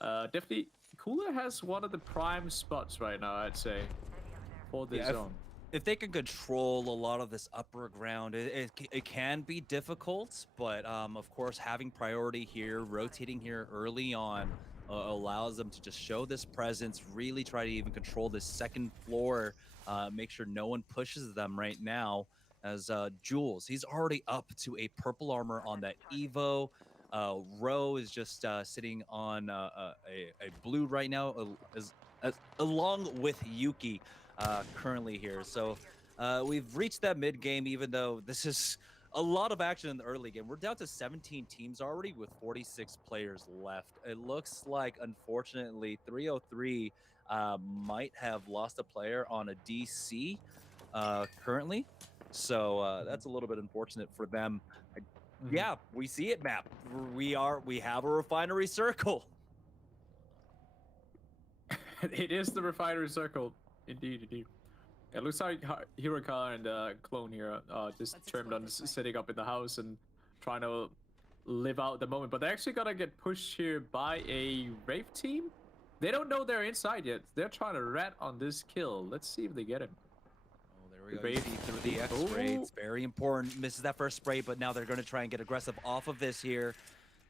Definitely, Cooler has one of the prime spots right now, I'd say, for the zone. If they can control a lot of this upper ground, it can be difficult, but of course, having priority here, rotating here early on, allows them to just show this presence, really try to even control this second floor, make sure no one pushes them right now. As Jules, he's already up to a purple armor on that Evo. Ro is just sitting on a blue right now, along with Yuki. Currently here. So we've reached that mid game, even though this is a lot of action in the early game. We're down to 17 teams already with 46 players left. It looks like, unfortunately, 303 might have lost a player on a DC currently. So that's a little bit unfortunate for them. Yeah, we see it, Map. We have a refinery circle. It is the refinery circle. Indeed. It looks like Hiroka and Clone here just trimmed on sitting up in the house and trying to live out the moment. But they're actually gonna get pushed here by a Wraith team. They don't know they're inside yet. They're trying to rat on this kill. Let's see if they get him. Oh, there we go. You see through the X-ray. It's very important. Misses that first spray, but now they're going to try and get aggressive off of this here.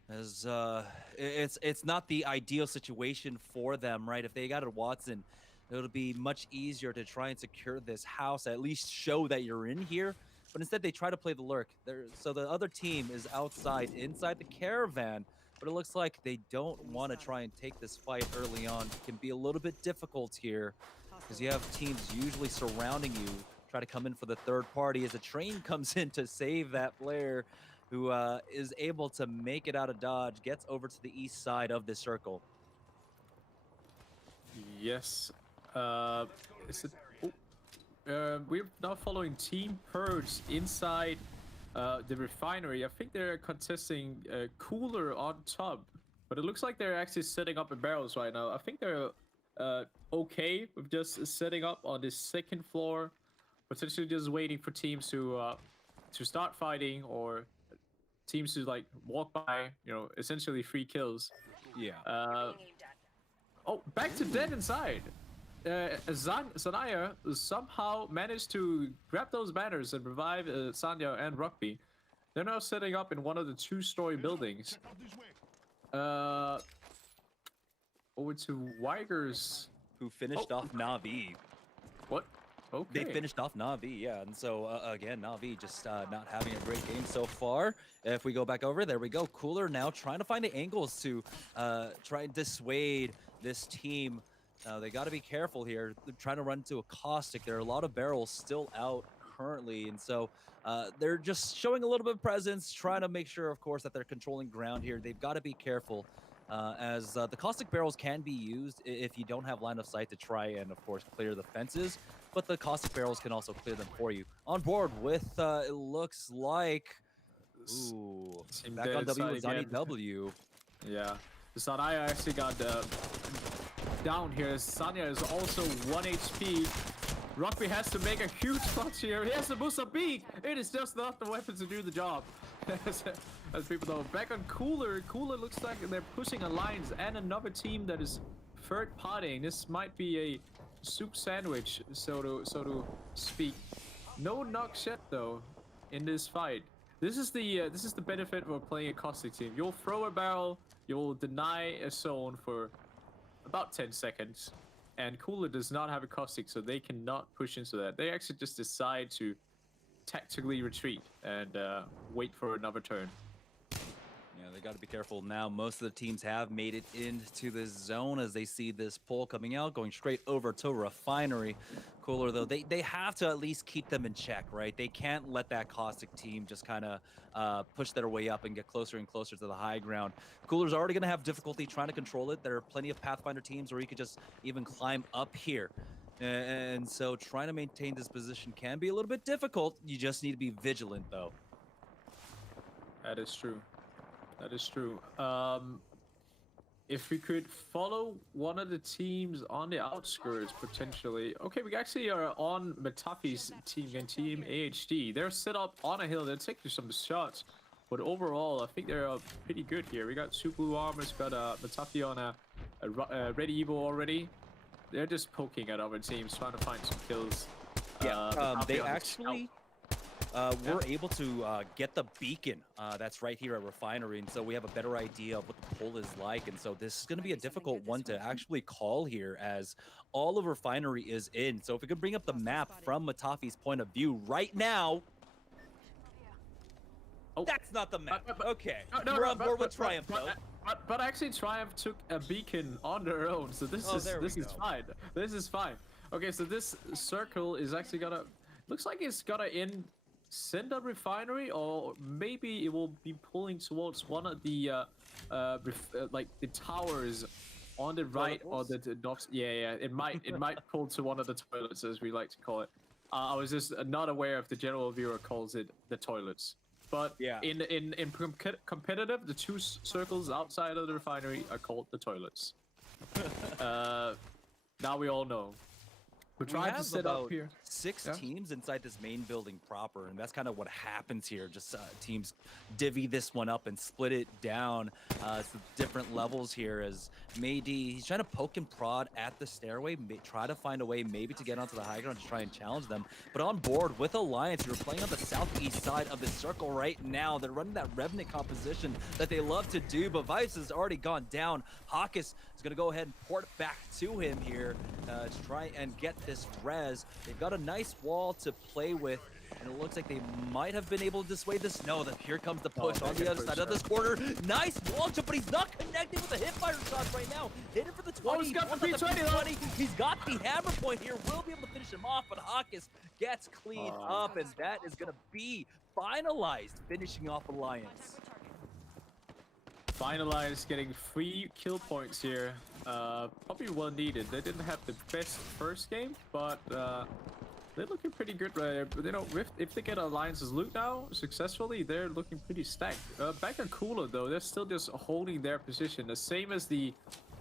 As it's not the ideal situation for them, right? If they got a Watson, it'll be much easier to try and secure this house, at least show that you're in here. But instead, they try to play the lurk. So the other team is inside the caravan. But it looks like they don't want to try and take this fight early on. It can be a little bit difficult here because you have teams usually surrounding you, try to come in for the third party as a train comes in to save that player who is able to make it out of Dodge, gets over to the east side of the circle. Yes. We're now following Team Purge inside the refinery. I think they're contesting Cooler on top, but it looks like they're actually setting up in barrels right now. I think they're okay with just setting up on this second floor, potentially just waiting for teams to start fighting or teams to like walk by, essentially free kills. Yeah. Back to Dead Inside. Sanaya somehow managed to grab those banners and revive Sanya and Rugby. They're now setting up in one of the two-story buildings. Over to Weigers, who finished off Na'Vi. What? Okay. They finished off Na'Vi, yeah. And so, again, Na'Vi just not having a great game so far. If we go back over, there we go. Cooler now trying to find the angles to try and dissuade this team They got to be careful here. They're trying to run into a caustic. There are a lot of barrels still out currently, and so they're just showing a little bit of presence, trying to make sure, of course, that they're controlling ground here. They've got to be careful, as the caustic barrels can be used if you don't have line of sight to try and, of course, clear the fences. But the caustic barrels can also clear them for you. On board with, it looks like, ooh, Team back dead on W side with Zani again. W. Yeah. Sanaya actually got down here. Sanya is also 1 HP. Rugby has to make a huge clutch here. He has to boost a beak. It is just not the weapon to do the job. As people know. Back on Cooler. Cooler looks like they're pushing Alliance and another team that is third partying. This might be a soup sandwich, so to speak. No knocks yet though in this fight. This is the benefit of playing a caustic team. You'll throw a barrel, you'll deny a zone for about 10 seconds, and Cooler does not have a caustic, so they cannot push into that. They actually just decide to tactically retreat and wait for another turn. Yeah, they got to be careful now. Most of the teams have made it into this zone as they see this pull coming out, going straight over to Refinery. Cooler, though, they have to at least keep them in check, right? They can't let that caustic team just kind of push their way up and get closer and closer to the high ground. Cooler's already going to have difficulty trying to control it. There are plenty of Pathfinder teams where you could just even climb up here. And so trying to maintain this position can be a little bit difficult. You just need to be vigilant, though. That is true. That is true. If we could follow one of the teams on the outskirts, potentially. Okay, we actually are on Matafi's team and Team AHD. They're set up on a hill. They're taking some shots. But overall, I think they're pretty good here. We got two blue armors, got Matafi on a Red Evo already. They're just poking at other teams, trying to find some kills. Yeah, they actually... we're able to get the beacon that's right here at Refinery, and so we have a better idea of what the pull is like, and so this is going to be a difficult one to actually call here as all of Refinery is in. So if we could bring up the map from Matafi's point of view right now. Oh, that's not the map. Okay, we're on board with Triumph, though. But actually, Triumph took a beacon on their own, so this is fine. This is fine. Okay, so this circle is actually gonna... Looks like it's gonna send a Refinery, or maybe it will be pulling towards one of the like the towers on the right, or the docks. Yeah, it might pull to one of the toilets, as we like to call it. I was just not aware if the general viewer calls it the toilets. But yeah, in competitive, the two circles outside of the Refinery are called the toilets. Now we all know. We're trying to set up here 6 teams inside this main building proper, and that's kind of what happens here. Just teams divvy this one up and split it down to different levels here. As Maydi, he's trying to poke and prod at the stairway, try to find a way maybe to get onto the high ground to try and challenge them. But on board with Alliance, you're playing on the southeast side of the circle right now. They're running that Revenant composition that they love to do, but Vice has already gone down. Hawkus is going to go ahead and port back to him here to try and get this res. They've got a nice wall to play with, and it looks like they might have been able to dissuade this. No, here comes the push on the other side of this corner. Nice wall jump, but he's not connecting with the hipfire shots right now. Hit it for the 20. Oh, he's got the P20. He's got the hammer point here. Will be able to finish him off, but Hawkus gets cleaned up, and that is going to be finalized, finishing off Alliance. Finalized, getting 3 kill points here. Probably well needed. They didn't have the best first game, but they're looking pretty good. You know, if they get Alliance's loot now successfully, they're looking pretty stacked. Back on Cooler though, they're still just holding their position, the same as the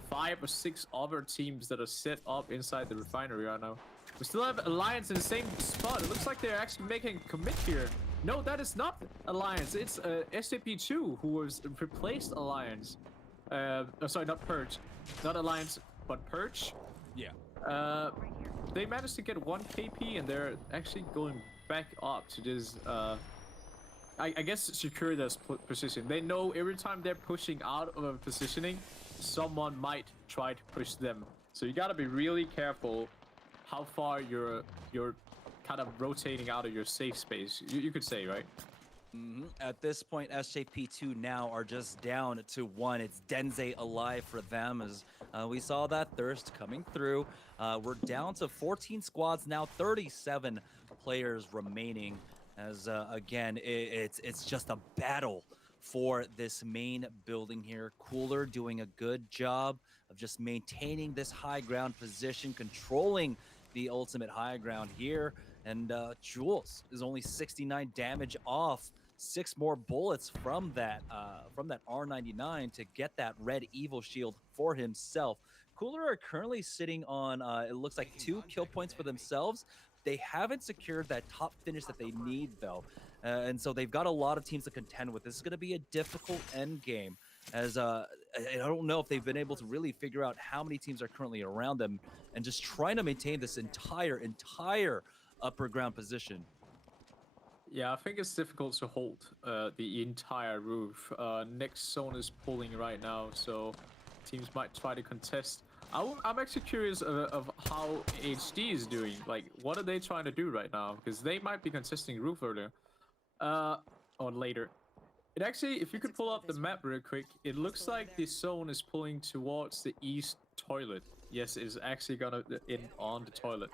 5 or 6 other teams that are set up inside the Refinery right now. We still have Alliance in the same spot. It looks like they're actually making a commit here. No, that is not Alliance. It's SJP2 who was replaced Alliance. Sorry, not Purge. Not Alliance, but Purge. Yeah. They managed to get 1 KP, and they're actually going back up to just, I guess, secure this position. They know every time they're pushing out of a positioning, someone might try to push them. So you gotta be really careful how far you're kind of rotating out of your safe space. You could say, right? At this point, SJP2 now are just down to 1. It's Denze alive for them as we saw that thirst coming through. We're down to 14 squads now, 37 players remaining. As again, it's just a battle for this main building here. Cooler doing a good job of just maintaining this high ground position, controlling the ultimate high ground here. And Jules is only 69 damage off. 6 more bullets from that R99 to get that red evil shield for himself. Cooler are currently sitting on it looks like 2 kill points for themselves. They haven't secured that top finish that they need though. And so they've got a lot of teams to contend with. This is going to be a difficult end game as I don't know if they've been able to really figure out how many teams are currently around them and just trying to maintain this entire upper ground position. Yeah, I think it's difficult to hold the entire roof. Next zone is pulling right now, so teams might try to contest. I'm actually curious of how HD is doing. Like, what are they trying to do right now? Because they might be contesting roof earlier, or later. It actually, if you could pull up the map real quick, it looks like the zone is pulling towards the east toilet. Yes, it's actually gonna end on the toilet.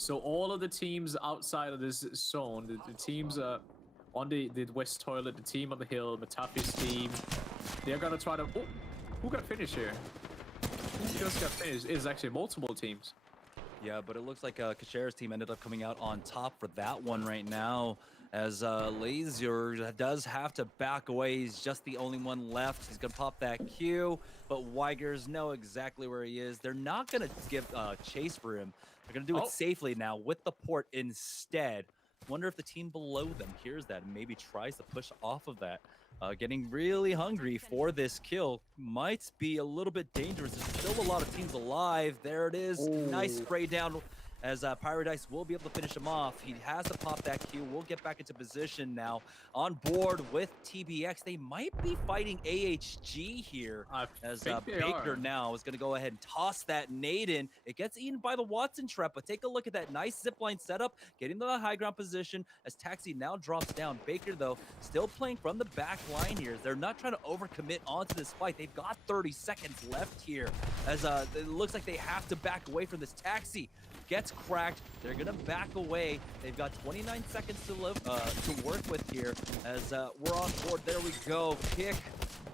So all of the teams outside of this zone, the teams on the west toilet, the team on the hill, Matafi's team, they're gonna try to. Oh, who got finished here? Who just got finished? It's actually multiple teams. Yeah, but it looks like Kashera's team ended up coming out on top for that one right now. As Lazier does have to back away. He's just the only one left. He's going to pop that Q, but Weigers know exactly where he is. They're not going to give chase for him. They're going to do it safely now with the port instead. Wonder if the team below them hears that and maybe tries to push off of that. Getting really hungry for this kill might be a little bit dangerous. There's still a lot of teams alive. There it is. Ooh. Nice spray down as Paradise will be able to finish him off. He has to pop that Q. We'll get back into position now. On board with TBX. They might be fighting AHG here as Baker now is going to go ahead and toss that nade in. It gets eaten by the Watson trap, but take a look at that nice zipline setup, getting to the high ground position as Taxi now drops down. Baker, though, still playing from the back line here. They're not trying to overcommit onto this fight. They've got 30 seconds left here as it looks like they have to back away from this. Taxi gets cracked. They're gonna back away. They've got 29 seconds to live to work with here as we're on board. There we go. Kick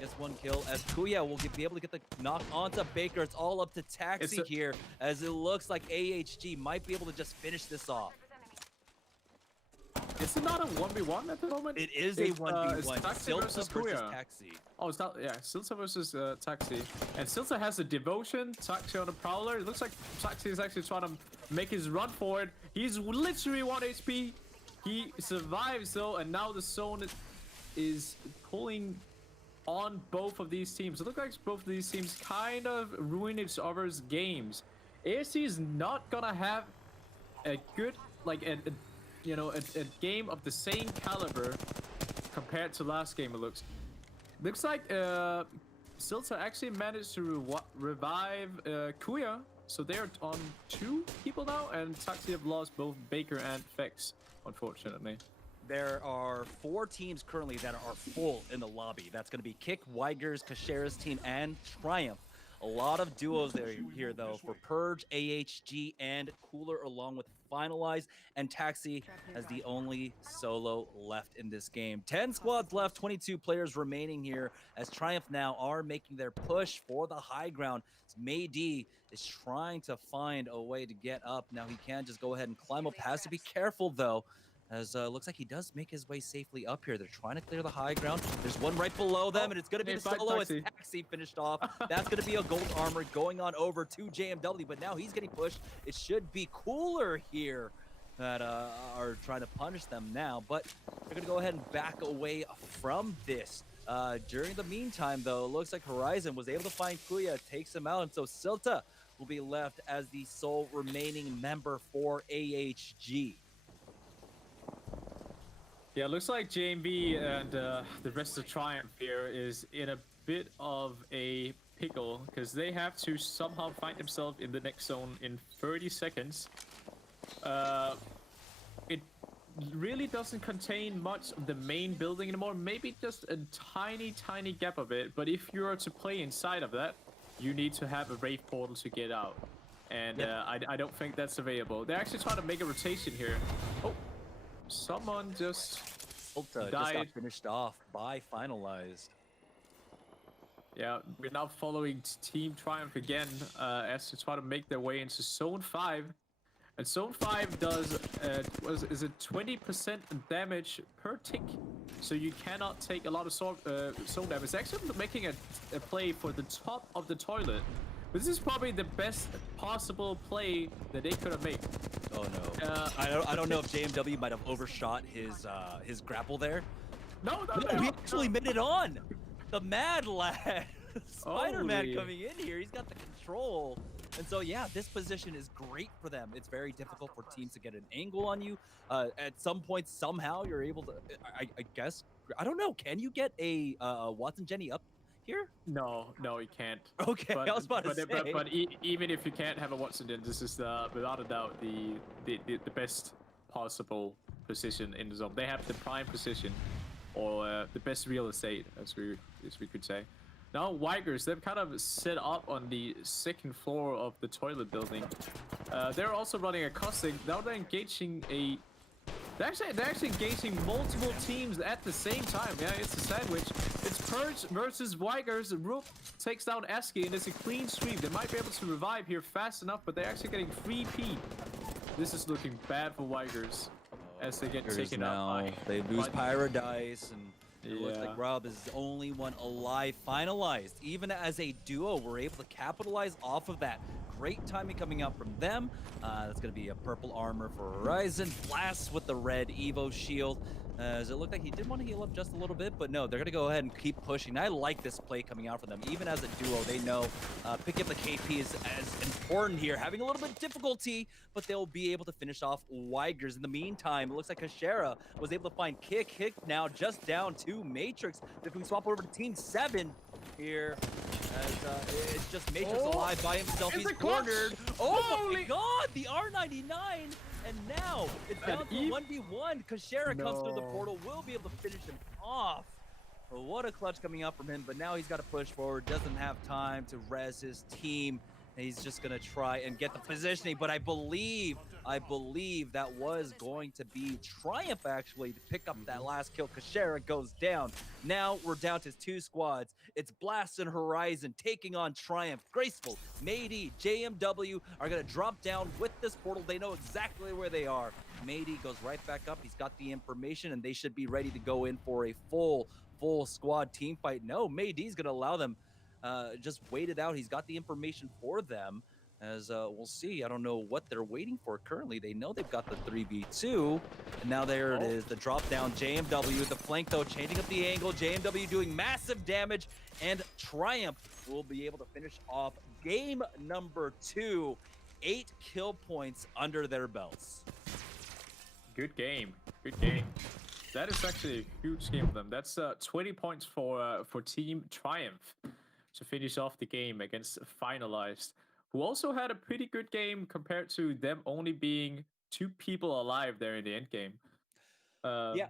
gets 1 kill as Kuya will be able to get the knock onto Baker. It's all up to Taxi here as it looks like AHG might be able to just finish this off. Is it not a 1v1 at the moment? It is a 1v1. Silta versus Taxi. Oh, it's not. Yeah, Silta versus Taxi. And Silta has a devotion. Taxi on a prowler. It looks like Taxi is actually trying to make his run for it. He's literally 1 HP. He survives though, and now the zone is pulling on both of these teams. It looks like both of these teams kind of ruin each other's games. ASC is not gonna have a good, like, a game of the same caliber compared to last game. It looks like Silta actually managed to revive Kuya, so they're on 2 people now, and Taxi have lost both Baker and Fex, unfortunately. There are 4 teams currently that are full in the lobby. That's going to be Kick, Weigers, Kashera's team, and Triumph. A lot of duos there here, though, for Purge, AHG, and Cooler, along with Finalize, and Taxi as the only solo left in this game. 10 squads left, 22 players remaining here, as Triumph now are making their push for the high ground. Maydi is trying to find a way to get up. Now he can just go ahead and climb up. Has to be careful, though, as looks like he does make his way safely up here. They're trying to clear the high ground. There's one right below them, and it's going to be the solo as Taxi finished off. That's going to be a gold armor going on over to JMW, but now he's getting pushed. It should be Cooler here that are trying to punish them now, but they're going to go ahead and back away from this. During the meantime, though, it looks like Horizon was able to find Kuya, takes him out, and so Silta will be left as the sole remaining member for AHG. Yeah, it looks like JMB and the rest of Triumph here is in a bit of a pickle because they have to somehow find themselves in the next zone in 30 seconds. really doesn't contain much of the main building anymore. Maybe just a tiny gap of it. But if you are to play inside of that, you need to have a Wraith portal to get out. And Yep. I don't think that's available. They're actually trying to make a rotation here. Oh, someone just Ulta just died. got finished off by Finalized. Yeah, we're now following Team Triumph again as they try to make their way into Zone 5. And Zone 5 does, is it 20% damage per tick? So you cannot take a lot of zone damage. It's actually making a play for the top of the toilet. This is probably the best possible play that they could have made. Oh no! I don't know if JMW might have overshot his grapple there. No, He actually made it on. The Mad Lad, Spider-Man Holy. coming in here. He's got the control, and so yeah, this position is great for them. It's very difficult for teams to get an angle on you. At some point, somehow you're able to. I guess I don't know. Can you get a Watson Jenny up here? No, you can't. Okay, But, I was about to say. But even if you can't have a Watson, then this is without a doubt the best possible position in the zone. They have the prime position, or the best real estate, as we could say. Now Wigers, they've kind of set up on the second floor of the toilet building. They're also running a caustic. Now they're engaging a. They're actually engaging multiple teams at the same time. Yeah, it's a sandwich. It's Purge versus Wigers. Rook takes down Aski, and it's a clean sweep. They might be able to revive here fast enough, but they're actually getting 3P. This is looking bad for Wigers as they get taken out by. They lose Paradise, and it looks like Yeah. Rob is the only one alive. Finalized. Even as a duo, we're able to capitalize off of that. Great timing coming out from them. That's going to be a purple armor for Horizon. Blasts with the red Evo shield. Does it look like he did want to heal up just a little bit? But no, they're going to go ahead and keep pushing. I like this play coming out for them. Even as a duo, they know picking up the KP is as important here. Having a little bit of difficulty, but they'll be able to finish off Wigers. In the meantime, it looks like Kashera was able to find Kick now just down to Matrix. If we swap over to Team 7 here, as it's just Matrix alive by himself. He's cornered. Oh my god, the R99, and now it's down to 1v1. Kashera comes through the portal, will be able to finish him off. Well, what a clutch coming up from him, but now he's got to push forward, doesn't have time to res his team. And he's just gonna try and get the positioning, but I believe that was going to be Triumph actually to pick up that last kill. Kashera goes down. Now we're down to 2 squads. It's Blast and Horizon taking on Triumph. Graceful, Mady, JMW are gonna drop down with this portal. They know exactly where they are. Mady goes right back up. He's got the information, and they should be ready to go in for a full squad team fight. No, Mady's gonna allow them. Just wait it out. He's got the information for them. As we'll see. I don't know what they're waiting for currently. They know they've got the 3v2. And now there it is, the drop down. JMW, the flank though, changing up the angle. JMW doing massive damage. And Triumph will be able to finish off game number 2. 8 kill points under their belts. Good game. That is actually a huge game for them. That's 20 points for Team Triumph to finish off the game against Finalized, who also had a pretty good game compared to them only being 2 people alive there in the end game. Yeah.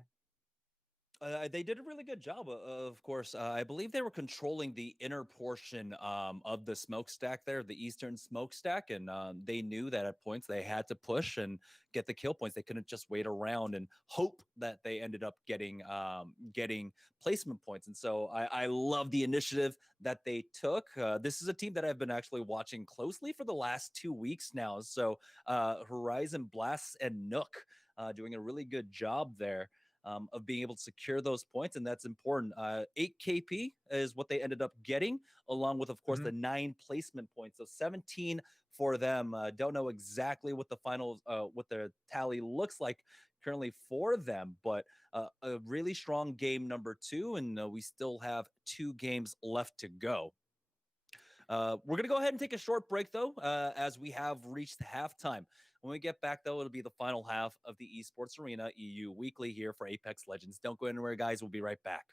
They did a really good job, of course. I believe they were controlling the inner portion of the smokestack there, the eastern smokestack, and they knew that at points they had to push and get the kill points. They couldn't just wait around and hope that they ended up getting placement points. And so I love the initiative that they took. This is a team that I've been actually watching closely for the last 2 weeks now. So Horizon, Blasts, and Nook doing a really good job there. Of being able to secure those points, and that's important. 8 KP is what they ended up getting, along with, of course, the 9 placement points. So 17 for them. Don't know exactly what the final, what the tally looks like currently for them, but a really strong game number 2, and we still have 2 games left to go. We're going to go ahead and take a short break, though, as we have reached halftime. When we get back, though, it'll be the final half of the Esports Arena EU Weekly here for Apex Legends. Don't go anywhere, guys. We'll be right back.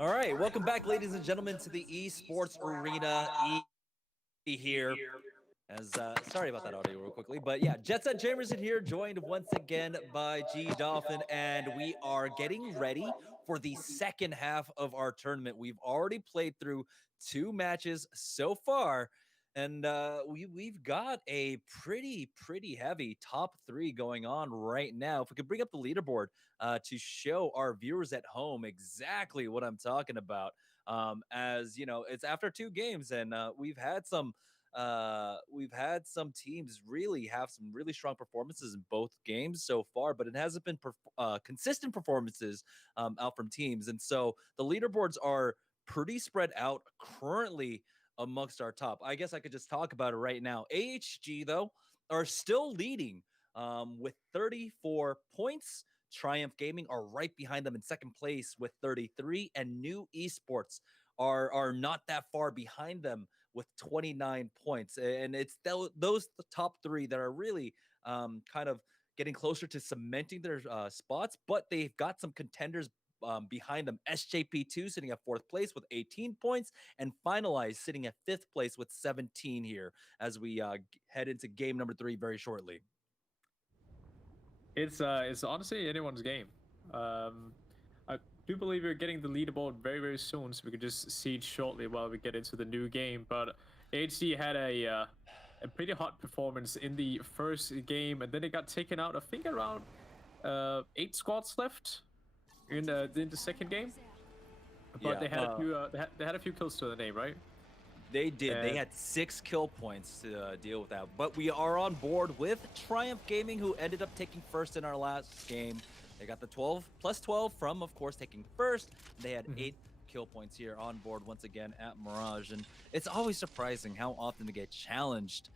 All right, welcome back, ladies and gentlemen, to the esports arena. Here. As sorry about that audio real quickly, but yeah, JetSetJamerson here, joined once again by Gdolphn, and we are getting ready for the second half of our tournament. We've already played through 2 matches so far, and we've got a pretty heavy top 3 going on right now. If we could bring up the leaderboard to show our viewers at home exactly what I'm talking about. As you know, it's after 2 games, and we've had some teams really have some really strong performances in both games so far, but it hasn't been consistent performances out from teams. And so the leaderboards are pretty spread out currently amongst our top. I guess I could just talk about it right now. AHG, though, are still leading with 34 points. Triumph Gaming are right behind them in second place with 33, and New Esports are not that far behind them with 29 points. And it's those the top 3 that are really kind of getting closer to cementing their spots, but they've got some contenders behind them. SJP2 sitting at 4th place with 18 points, and Finalize sitting at 5th place with 17 here as we head into game number 3 very shortly. It's honestly anyone's game. I do believe we're getting the leaderboard very soon, so we could just see it shortly while we get into the new game. But HD had a pretty hot performance in the first game, and then it got taken out. I think around 8 squads left in the second game. But yeah, they had a few kills to the name, right? They did. They had 6 kill points to deal with that. But we are on board with Triumph Gaming, who ended up taking first in our last game. They got the 12+12 from, of course, taking first. They had 8 kill points here on board once again at Mirage. And it's always surprising how often they get challenged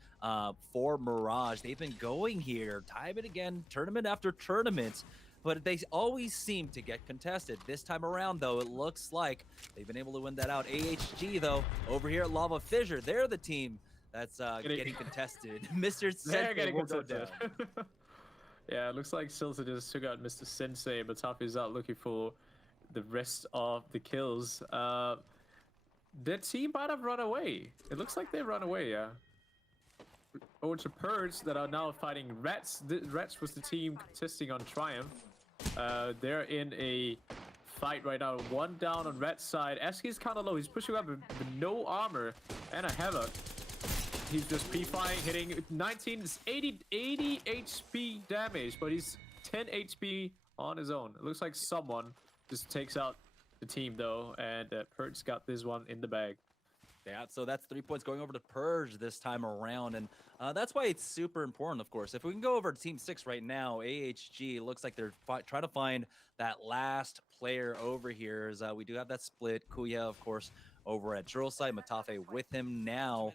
for Mirage. They've been going here time and again, tournament after tournament, but they always seem to get contested. This time around, though, it looks like they've been able to win that out. AHG, though, over here at Lava Fissure, they're the team that's getting contested. Mr. Sensei will go down. Yeah, it looks like Silsa just took out Mr. Sensei, but Taffy's out looking for the rest of the kills. Their team might have run away. It looks like they run away, yeah. Over to Purge that are now fighting Rats. Rats was the team contesting on Triumph. They're in a fight right now. 1 down on Rat's side. Eski's kind of low. He's pushing up with no armor and a Havoc. He's just pre-firing, hitting 19, 80 HP damage, but he's 10 HP on his own. It looks like someone just takes out the team, though, and Purge got this one in the bag. Yeah, so that's 3 points going over to Purge this time around, and that's why it's super important, of course. If we can go over to Team 6 right now, AHG looks like they're trying to find that last player over here. As we do have that split. Kuya, of course, over at Drill side. Matafe with him now,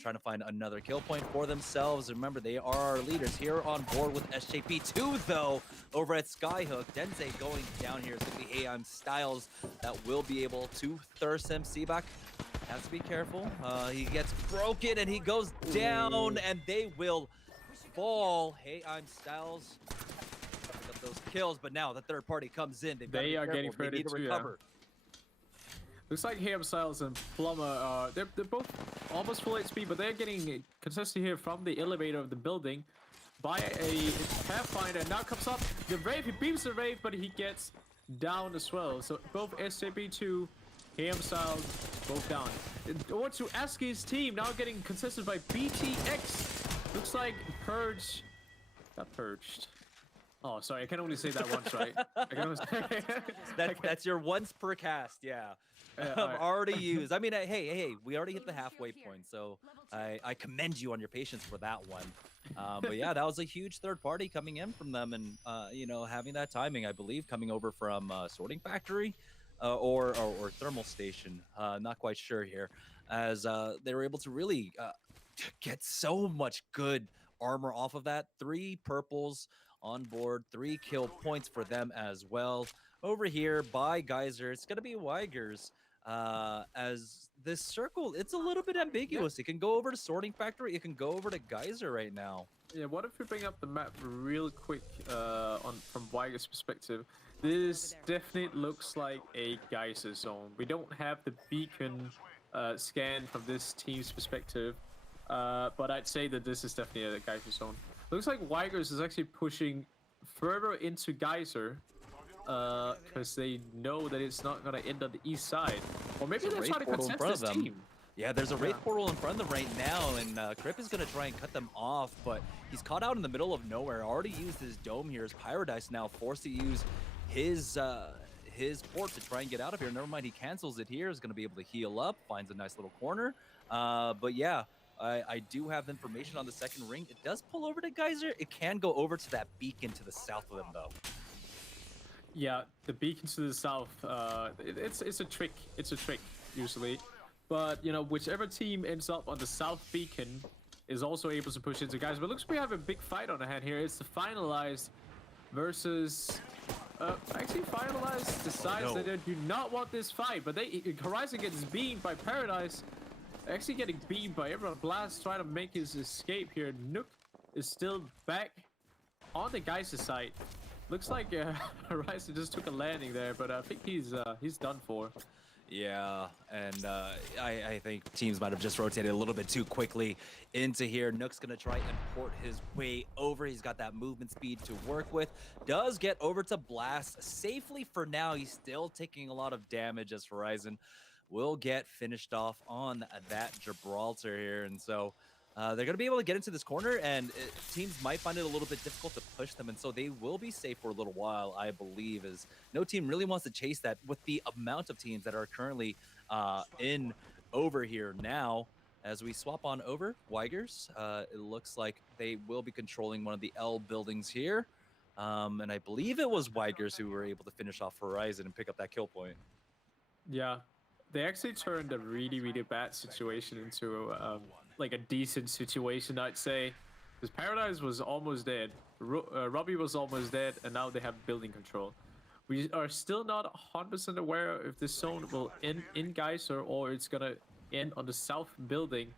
trying to find another kill point for themselves. Remember, they are our leaders here on board with SJP2, though, over at Skyhook. Denze going down here. It's going to be AM Styles that will be able to thirst him. Seaback has to be careful. He gets broken and he goes down, and they will fall. Hey, I'm Styles. They pick up those kills, but now the third party comes in. They are getting they need to recover. Yeah. Looks like Ham Styles and Plumber, they're both almost full HP, but they're getting contested here from the elevator of the building by a Pathfinder. Now comes up the Wraith. He beams the Wraith, but he gets down as well. So both SJP2, Ham Styles, both down. Over to Aski's team, now getting contested by BTX. Looks like Purge got purged. Oh, sorry, I can only say that once, right? I can only say that's your once per cast, yeah. Already used. I mean, hey, we already hit the halfway point, so I commend you on your patience for that one. But yeah, that was a huge third party coming in from them, and you know, having that timing, I believe, coming over from Sorting Factory or Thermal Station. Not quite sure here, as they were able to really get so much good armor off of that. 3 purples on board, 3 kill points for them as well. Over here by Geyser, it's gonna be Weigers. As this circle, it's a little bit ambiguous. It can go over to Sorting Factory, it can go over to Geyser right now. Yeah, what if we bring up the map real quick from Weiger's perspective? This definitely looks like a geyser zone. We don't have the beacon scan from this team's perspective, but I'd say that this is definitely a geyser zone. Looks like Weigers is actually pushing further into geyser because they know that it's not going to end on the east side. Or maybe There's a they're Wraith trying to portal in contest front of this them. team. Yeah, there's a Wraith portal in front of them right now, and Crip is going to try and cut them off, but he's caught out in the middle of nowhere. Already used his dome here. His Paradise now forced to use his port to try and get out of here. Never mind, he cancels it here. Is going to be able to heal up, finds a nice little corner. But yeah, I do have information on the second ring. It does pull over to Geyser. It can go over to that beacon to the south of them, though. Yeah, the beacon to the south. It's a trick. It's a trick usually, but you know, whichever team ends up on the south beacon is also able to push into guys. But looks like we have a big fight on the hand here. It's the Finalized versus. Actually, Finalized decides that they do not want this fight, but Horizon gets beamed by Paradise. Actually getting beamed by everyone. Blast trying to make his escape here. Nook is still back on the Geyser side. Looks like Horizon just took a landing there, but I think he's done for. Yeah, and I think teams might have just rotated a little bit too quickly into here. Nook's going to try and port his way over. He's got that movement speed to work with. Does get over to Blast safely for now. He's still taking a lot of damage as Horizon will get finished off on that Gibraltar here. And so they're going to be able to get into this corner, and teams might find it a little bit difficult to push them. And so they will be safe for a little while, I believe, as no team really wants to chase that with the amount of teams that are currently in over here now. As we swap on over, Weigers, it looks like they will be controlling one of the L buildings here. And I believe it was Weigers who were able to finish off Horizon and pick up that kill point. Yeah, they actually turned a really, really bad situation into like a decent situation, I'd say. Because Paradise was almost dead, Robbie was almost dead, and now they have building control. We are still not 100% aware if this zone will end in Geyser or it's gonna end on the south building,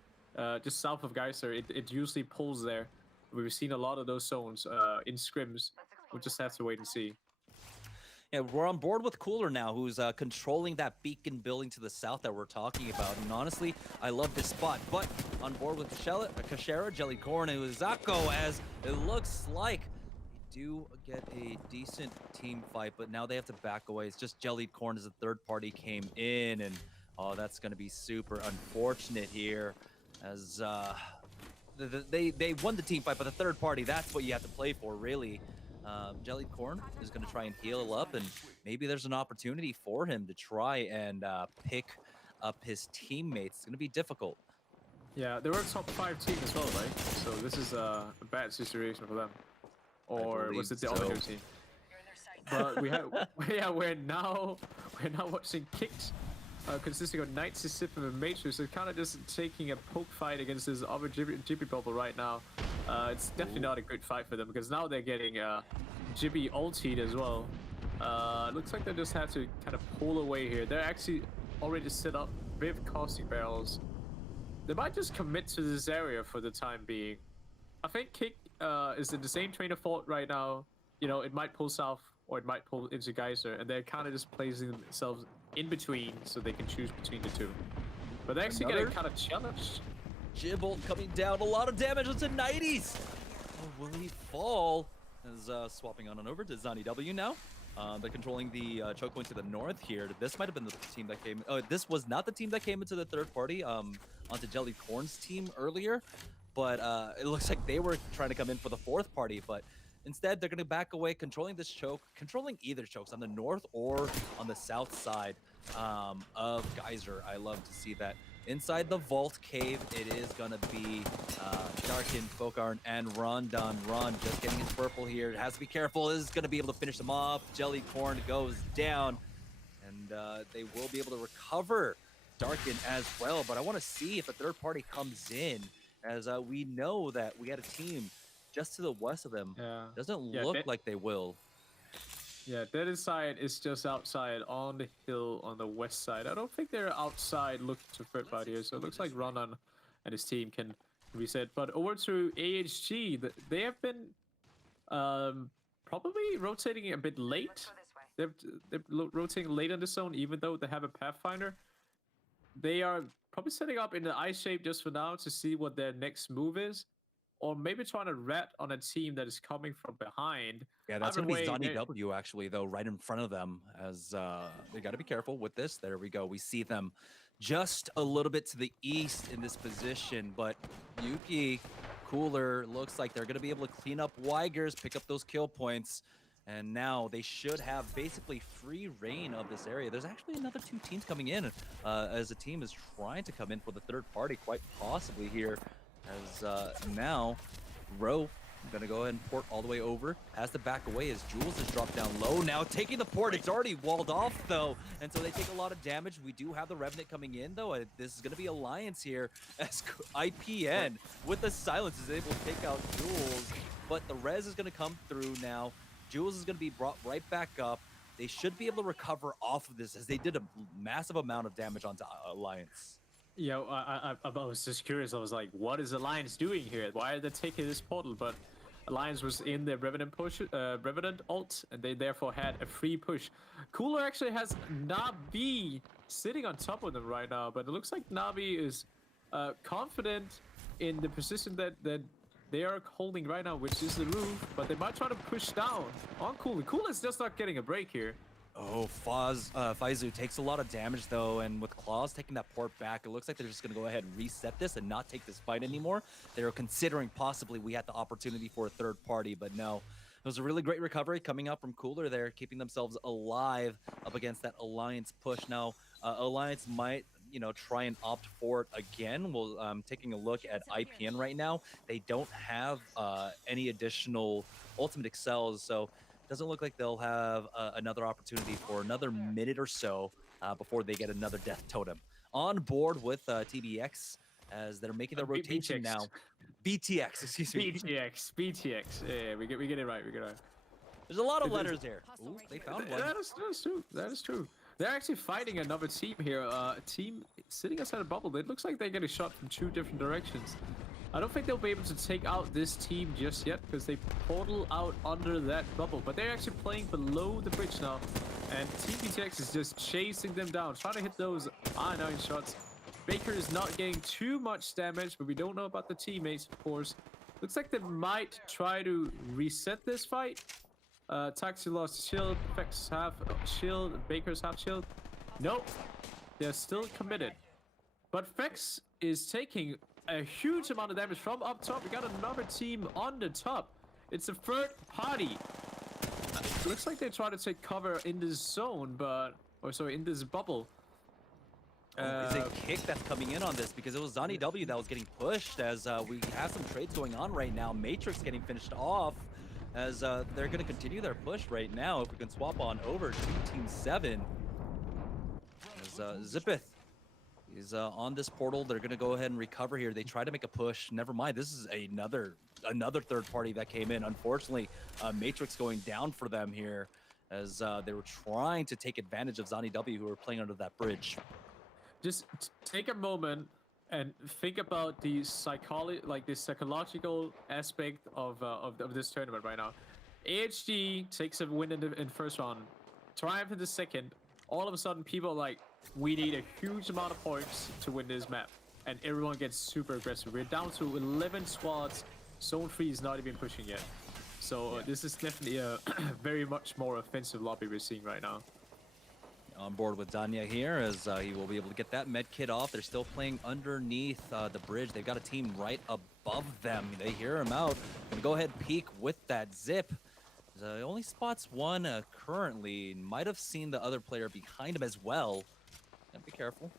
just south of Geyser. It usually pulls there. We've seen a lot of those zones in scrims. We'll just have to wait and see. Yeah, we're on board with Cooler now, who's controlling that beacon building to the south that we're talking about. And honestly, I love this spot. But on board with Kashera, Jellycorn, and Uzako, as it looks like they do get a decent team fight, but now they have to back away. It's just Jellycorn as the third party came in, and oh, that's going to be super unfortunate here, as they won the team fight, but the third party, that's what you have to play for, really. Jellied Corn is going to try and heal up, and maybe there's an opportunity for him to try and pick up his teammates. It's going to be difficult. Yeah, they were a top 5 team as well, right? So this is a bad situation for them. Or was it the other team? But we have, yeah, we're now watching Kicks consisting of Knight, Sissif, and Matrix. So kind of just taking a poke fight against this other Jibby bubble right now. It's definitely not a good fight for them because now they're getting Jibby ultied as well. Looks like they just have to kind of pull away here. They're actually already set up with caustic barrels. They might just commit to this area for the time being. I think Kick is in the same train of thought right now. You know, it might pull south or it might pull into Geyser, and they're kind of just placing themselves in between so they can choose between the two. But they're actually getting kind of challenged. Gibolt coming down, a lot of damage onto 90s. Oh, will he fall? Is swapping on over to Zani W now. They're controlling the choke point to the north here. This might have been the team that came. Oh, this was not the team that came into the third party onto Jelly Corn's team earlier, but it looks like they were trying to come in for the fourth party, but instead they're going to back away, controlling this choke, controlling either chokes on the north or on the south side of Geyser. I love to see that. Inside the vault cave, it is going to be Darkin, Fokarn, and Rondan. Ron just getting his purple here. It has to be careful. This is going to be able to finish them off. Jelly Corn goes down, and they will be able to recover Darkin as well. But I want to see if a third party comes in, as we know that we had a team just to the west of them. Yeah. Doesn't look like they will. Yeah, Dead Side is just outside on the hill on the west side. I don't think they're outside looking to third party here, so it looks like Ronan and his team can reset. But over to AHG, they have been probably rotating a bit late. they're rotating late in the zone, even though they have a Pathfinder. They are probably setting up in the I shape just for now to see what their next move is, or maybe trying to rat on a team that is coming from behind. Yeah, that's Either going to be way, Zonny W actually, though, right in front of them. As they got to be careful with this. There we go. We see them just a little bit to the east in this position, but Yuki, Cooler, looks like they're going to be able to clean up Weigers, pick up those kill points. And now they should have basically free reign of this area. There's actually another 2 teams coming in as a team is trying to come in for the third party, quite possibly here. As now, Rowe gonna go ahead and port all the way over. Has to back away as Jules is dropped down low. Now taking the port, it's already walled off though, and so they take a lot of damage. We do have the Revenant coming in though. This is gonna be Alliance here as IPN with the silence is able to take out Jules, but the res is gonna come through now. Jules is gonna be brought right back up. They should be able to recover off of this as they did a massive amount of damage onto Alliance. Yeah, I was just curious. I was like, what is Alliance doing here? Why are they taking this portal? But Alliance was in the Revenant push, Revenant ult, and they therefore had a free push. Cooler actually has Navi sitting on top of them right now, but it looks like Navi is confident in the position that they are holding right now, which is the roof, but they might try to push down on Cooler. Cooler's just not getting a break here. Oh, Faizu takes a lot of damage though, and with Claws taking that port back, it looks like they're just going to go ahead and reset this and not take this fight anymore. They're considering possibly we had the opportunity for a third party, but no. It was a really great recovery coming out from Cooler there, keeping themselves alive up against that Alliance push. Now, Alliance might, try and opt for it again. Well, taking a look at IPN right now, they don't have any additional ultimate excels, so doesn't look like they'll have another opportunity for another minute or so before they get another death totem. On board with TBX as they're making their rotation now. BTX, excuse me. BTX. Yeah, we get it right. There's a lot of letters there. Ooh, they found one. That is true. They're actually fighting another team here. A team sitting outside a bubble. It looks like they're getting shot from 2 different directions. I don't think they'll be able to take out this team just yet because they portal out under that bubble. But they're actually playing below the bridge now. And Team BTX is just chasing them down, trying to hit those iron shots. Baker is not getting too much damage, but we don't know about the teammates, of course. Looks like they might try to reset this fight. Taxi lost shield, Fex half shield, Baker's half shield. Nope, they're still committed. But Fex is taking a huge amount of damage from up top. We got another team on the top. It's a third party. Looks like they try to take cover in this zone, in this bubble. Is a kick that's coming in on this because it was Zonny W that was getting pushed as we have some trades going on right now. Matrix getting finished off as they're going to continue their push right now. If we can swap on over to Team 7 as Zippeth is on this portal. They're going to go ahead and recover here. They try to make a push. Never mind. This is another third party that came in. Unfortunately, Matrix going down for them here as they were trying to take advantage of Zonny W who were playing under that bridge. Just take a moment and think about the psychological aspect of this tournament right now. AHG takes a win in first round, Triumph in the second. All of a sudden, people are like, we need a huge amount of points to win this map, and everyone gets super aggressive. We're down to 11 squads. Zone 3 is not even pushing yet. So this is definitely a very much more offensive lobby we're seeing right now. On board with Danya here as he will be able to get that med kit off. They're still playing underneath the bridge. They've got a team right above them. They hear him out. Gonna go ahead and peek with that zip. Only spots one currently. Might have seen the other player behind him as well. Gotta be careful.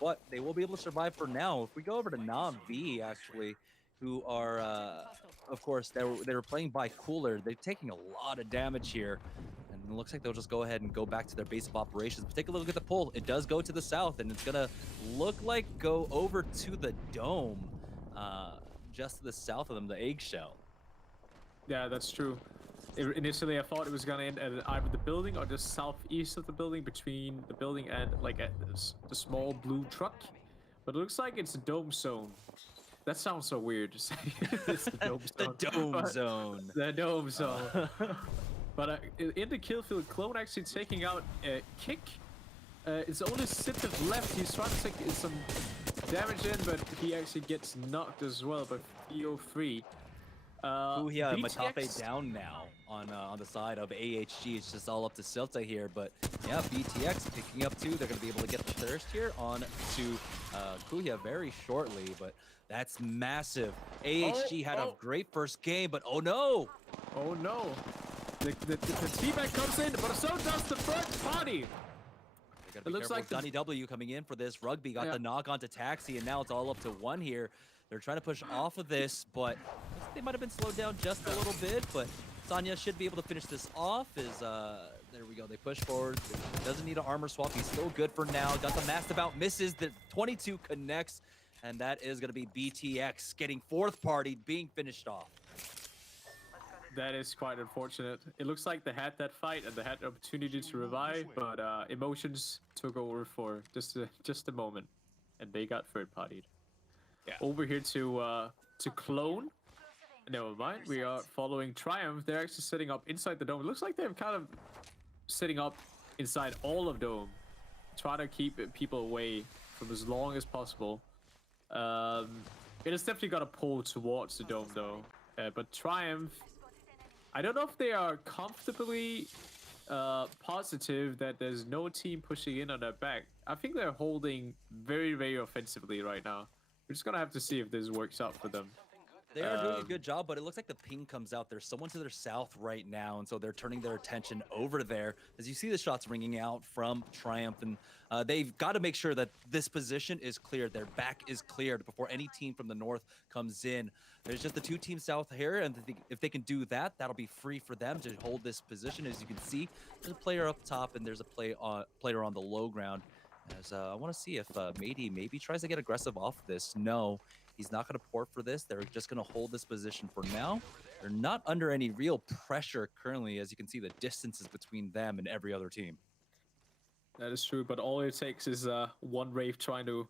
But they will be able to survive for now. If we go over to Navi, actually, who are, of course, they were playing by Cooler. They're taking a lot of damage here. And it looks like they'll just go ahead and go back to their base of operations. But take a look at the pull. It does go to the south, and it's going to look like go over to the dome, just to the south of them, the eggshell. Yeah, that's true. Initially, I thought it was going to end at either the building or just southeast of the building, between the building and the small blue truck. But it looks like it's a dome zone. That sounds so weird to say. It's the dome The zone. dome But- zone. The dome zone. But in the kill field, Clone actually taking out a kick. It's only Sith left. He's trying to take some damage in, but he actually gets knocked as well by VO3. Kuhia Matafe BTX down now on the side of AHG. It's just all up to Silta here, but yeah, BTX picking up two. They're going to be able to get the thirst here on to Kuhia very shortly, but that's massive. AHG had a great first game, but oh no! Oh no! The teammate comes in, but so does the front party. It looks like Donnie W coming in for this. Rugby got the knock onto Taxi, and now it's all up to one here. They're trying to push off of this, but they might have been slowed down just a little bit. But Sanya should be able to finish this off. There we go. They push forward. Doesn't need an armor swap. He's still good for now. Got the Mastabout, misses. The 22 connects, and that is going to be BTX getting fourth party being finished off. That is quite unfortunate. It looks like they had that fight and they had the opportunity to revive, but emotions took over for just a moment, and they got third partied. Yeah. Over here to Clone. Never mind. We are following Triumph. They're actually setting up inside the dome. It looks like they're kind of setting up inside all of dome, trying to keep people away from as long as possible. It has definitely got to pull towards the dome though. But Triumph, I don't know if they are comfortably positive that there's no team pushing in on their back. I think they're holding very, very offensively right now. We're just gonna have to see if this works out for them. They are doing a good job, but it looks like the ping comes out. There's someone to their south right now, and so they're turning their attention over there. As you see the shots ringing out from Triumph, and they've got to make sure that this position is cleared. Their back is cleared before any team from the north comes in. There's just the two teams south here, and if they can do that, that'll be free for them to hold this position. As you can see, there's a player up top, and there's a player on the low ground. As I want to see if Matey maybe tries to get aggressive off this. No, he's not going to port for this. They're just going to hold this position for now. They're not under any real pressure currently. As you can see, the distances between them and every other team. That is true, but all it takes is one Wraith trying to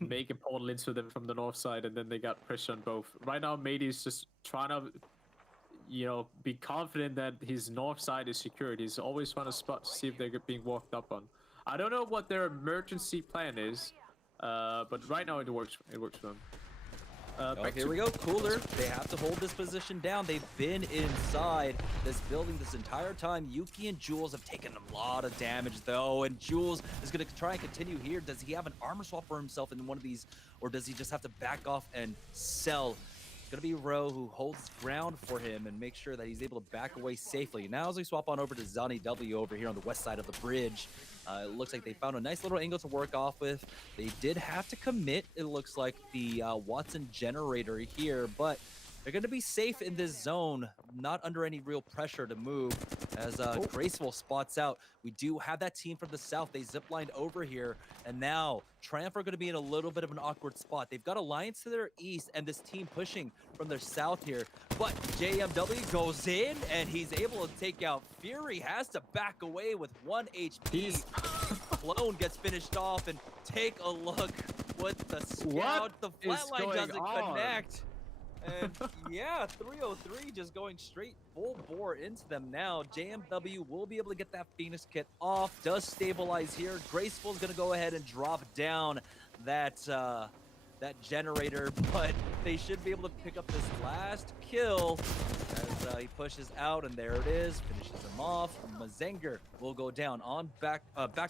make a portal into them from the north side, and then they got pressure on both. Right now, Matey's just trying to, be confident that his north side is secured. He's always trying to spot to see if they're being walked up on. I don't know what their emergency plan is, but right now it works. It works for them. Here we go, Cooler. They have to hold this position down. They've been inside this building this entire time. Yuki and Jules have taken a lot of damage, though, and Jules is going to try and continue here. Does he have an armor swap for himself in one of these, or does he just have to back off and sell? It's going to be Ro who holds ground for him and make sure that he's able to back away safely. Now as we swap on over to Zani W over here on the west side of the bridge, it looks like they found a nice little angle to work off with. They did have to commit, it looks like, the Watson generator here, but they're going to be safe in this zone, not under any real pressure to move. As Graceful spots out, we do have that team from the south. They ziplined over here, and now Triumph are going to be in a little bit of an awkward spot. They've got Alliance to their east, and this team pushing from their south here. But JMW goes in, and he's able to take out Fury. Has to back away with 1 HP. Clone gets finished off, and take a look with the scout. The flatline doesn't connect. And yeah, 303 just going straight full bore into them now. JMW will be able to get that Phoenix kit off. Does stabilize here. Graceful's going to go ahead and drop down that that generator, but they should be able to pick up this last kill as he pushes out, and there it is. Finishes him off. Mazenger will go down on back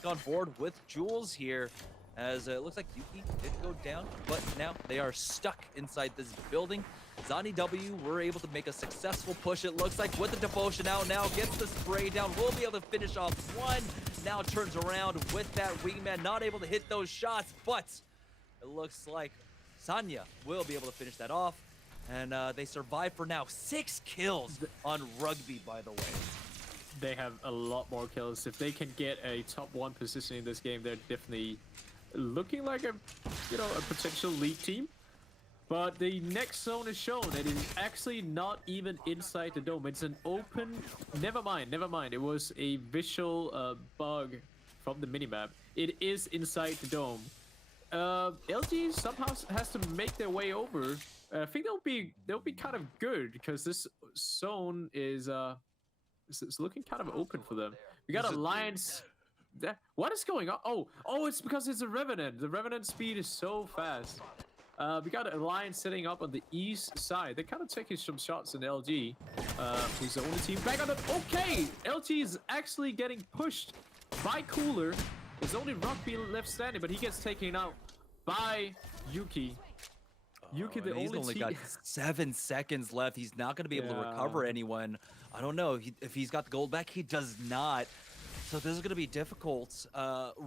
on board with Jules here. As it looks like Yuki did go down, but now they are stuck inside this building. Zani W were able to make a successful push, it looks like, with the devotion out now, gets the spray down, will be able to finish off one. Now turns around with that wingman, not able to hit those shots, but it looks like Sanya will be able to finish that off. And they survive for now. 6 kills on Rugby, by the way. They have a lot more kills. If they can get a top 1 position in this game, they're definitely looking like a potential league team. But the next zone is shown. It is actually not even inside the dome. It's an open. Never mind. It was a visual bug from the minimap. It is inside the dome. LG somehow has to make their way over. I think they'll be kind of good because this zone is it's looking kind of open for them. We got Alliance. What is going on? Oh, it's because it's a Revenant. The Revenant speed is so fast. We got Alliance setting up on the east side. They're kind of taking some shots in LG, who's the only team back on the. Okay, LG is actually getting pushed by Cooler. There's only Rugby left standing, but he gets taken out by Yuki. Yuki, the he's only got 7 seconds left. He's not going to be able to recover anyone. I don't know if he's got the gold back. He does not. So this is going to be difficult.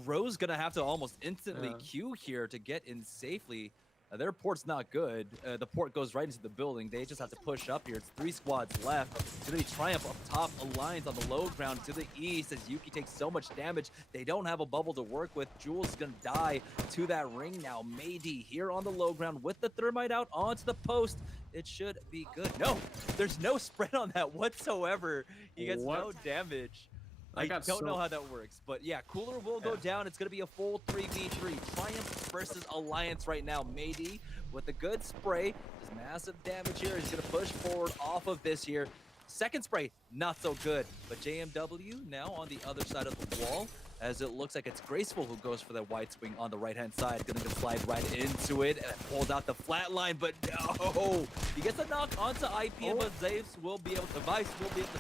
Ro's going to have to almost instantly queue here to get in safely. Their port's not good. The port goes right into the building. They just have to push up here. It's 3 squads left. It's going to be Triumph up top. Alliance on the low ground to the east as Yuki takes so much damage. They don't have a bubble to work with. Jules is going to die to that ring now. Maydi here on the low ground with the thermite out onto the post. It should be good. No, there's no spread on that whatsoever. He gets no damage. I don't know how that works, but yeah, Cooler will go down. It's going to be a full 3v3. Triumph versus Alliance right now. Maydi with a good spray. There's massive damage here. He's going to push forward off of this here. Second spray, not so good. But JMW now on the other side of the wall, as it looks like it's Graceful who goes for that white swing on the right-hand side. Gonna slide right into it and pulled out the flat line, but no! He gets a knock onto IP, but Vice will be able to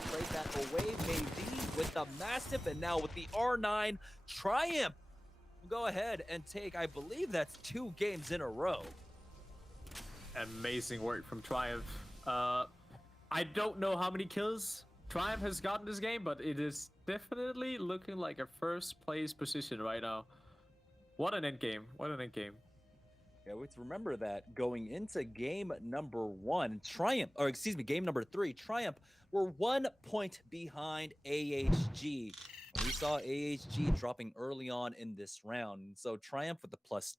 trade that away. Maybe with the Mastiff, and now with the R9, Triumph will go ahead and take, I believe that's 2 games in a row. Amazing work from Triumph. I don't know how many kills Triumph has gotten this game, but it is definitely looking like a first place position right now. What an end game. What an end game. Yeah, we have to remember that going into game number 1, Triumph, or excuse me, game number 3, Triumph were 1 point behind AHG. We saw AHG dropping early on in this round. So Triumph with the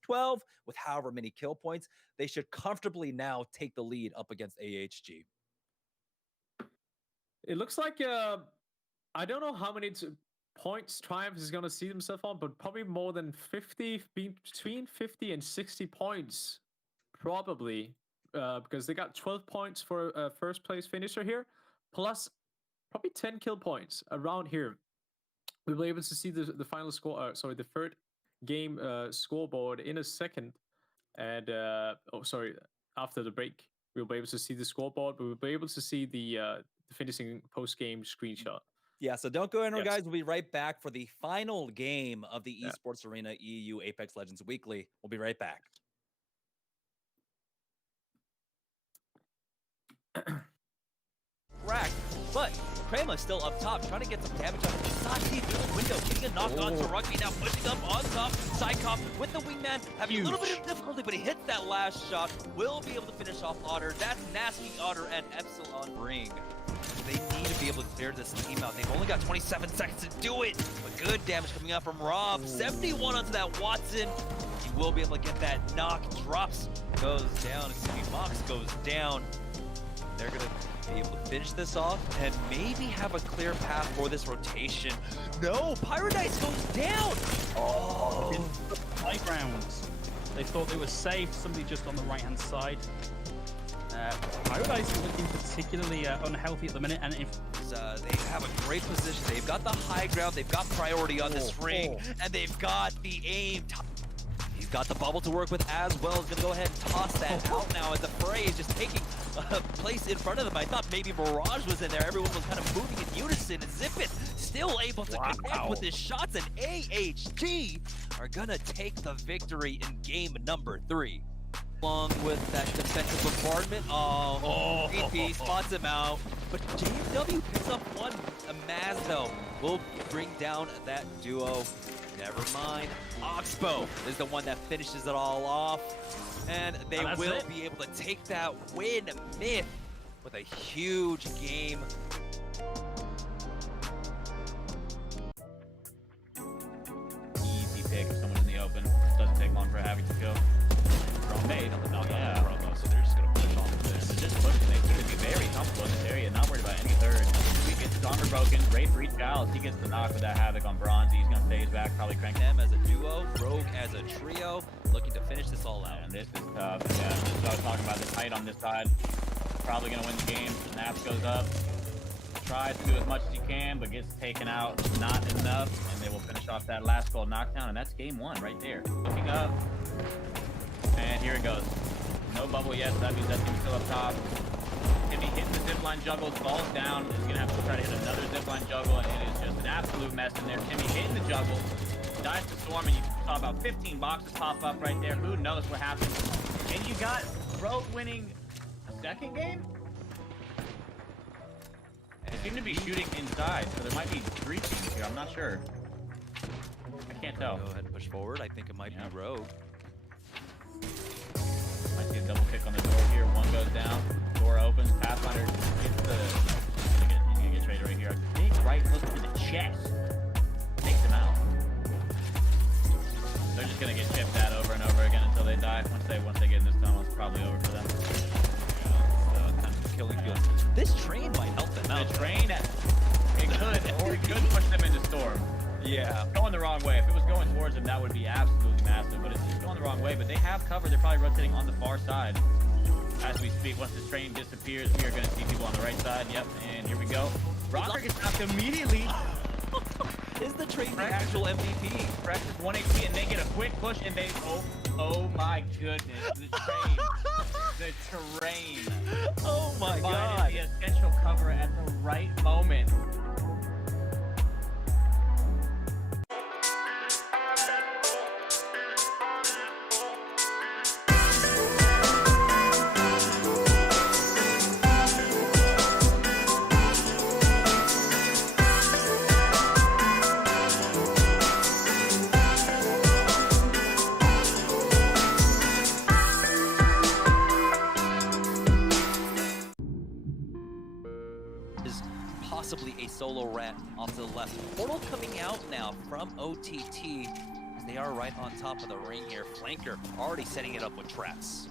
+12, with however many kill points, they should comfortably now take the lead up against AHG. It looks like, I don't know how many points Triumph is going to see themselves on, but probably more than 50, between 50 and 60 points, probably, because they got 12 points for a first place finisher here, plus probably 10 kill points around here. We'll be able to see the final score, the third game scoreboard in a second. And, after the break, we'll be able to see the scoreboard, but we'll be able to see the finishing post-game screenshot. Yeah, so don't go anywhere, guys. We'll be right back for the final game of the Esports Arena EU Apex Legends Weekly. We'll be right back. Rack, but Krama is still up top, trying to get some damage on the side. He's through the window, getting a knock on to Rugby now, pushing up on top. Psychop with the wingman, having a little bit of difficulty, but he hits that last shot. Will be able to finish off Otter. That's Nasty Otter and Epsilon Ring. They need to be able to clear this team out. They've only got 27 seconds to do it. But good damage coming out from Rob. 71 onto that Watson. He will be able to get that knock. Drops, goes down. Mox goes down. They're going to be able to finish this off and maybe have a clear path for this rotation. No, Paradise goes down. Oh. In the playgrounds. They thought they were safe. Somebody just on the right-hand side. Paradise is looking particularly unhealthy at the minute, and if they have a great position, they've got the high ground, they've got priority on this ring, and they've got the aim. He's got the bubble to work with as well. He's gonna go ahead and toss that out now as the fray is just taking place in front of them. I thought maybe Mirage was in there. Everyone was kind of moving in unison, and Zippet still able to connect with his shots, and AHG are gonna take the victory in game number 3. Along with that defensive bombardment. BP spots him out. But JW picks up one. Amazno will bring down that duo. Never mind. Oxbow is the one that finishes it all off. And they will be able to take that win. Myth with a huge game. Easy pick, someone in the open. Doesn't take long for Havoc to kill. So they're just gonna push on this. Just pushing. They seem to be very comfortable in this area, not worried about any third. He gets Stormer broken, Raid reach out. He gets the knock with that Havoc on Bronze. He's gonna stays back, probably crank Them as a duo, Rogue as a trio, looking to finish this all out. And this is tough. Yeah, this is what I was talking about. The height on this side. Probably gonna win the game. Snaps goes up. Tries to do as much as he can, but gets taken out. Not enough. And they will finish off that last goal knockdown. And that's game 1 right there. Looking up. And here it goes. No bubble yet. So that means that team's still up top. Timmy hits the zipline juggle, falls down. He's gonna have to try to hit another zipline juggle, and it is just an absolute mess in there. Timmy hitting the juggle. Dies to Storm, and you saw about 15 boxes pop up right there. Who knows what happened? And you got Rogue winning a second game? They seem to be shooting inside, so there might be 3 teams here. I'm not sure. I can't tell. Go ahead and push forward. I think it might be Rogue. Might see a double kick on the door here. One goes down. Door opens. Pathfinder gets the... You get traded right here. A big right hook to the chest. Takes him out. They're just gonna get chipped at over and over again until they die. Once they get in this tunnel, it's probably over for them. Kind of killing field. This train might help them out. The train, it could, or it could push them into Storm. Yeah. It's going the wrong way. If it was going towards them, that would be absolutely massive. But it's going the wrong way. But they have cover. They're probably rotating on the far side. As we speak, once this train disappears, we are going to see people on the right side. Yep, and here we go. Rocker gets knocked immediately. Is the train the actual MVP? Presses 1 HP and they get a quick push and they... Oh my goodness. The train. The train. Oh my Finding god. the essential cover at the right moment. Possibly a solo rat off to the left. Portal coming out now from OTT as they are right on top of the ring here. Flanker already setting it up with traps.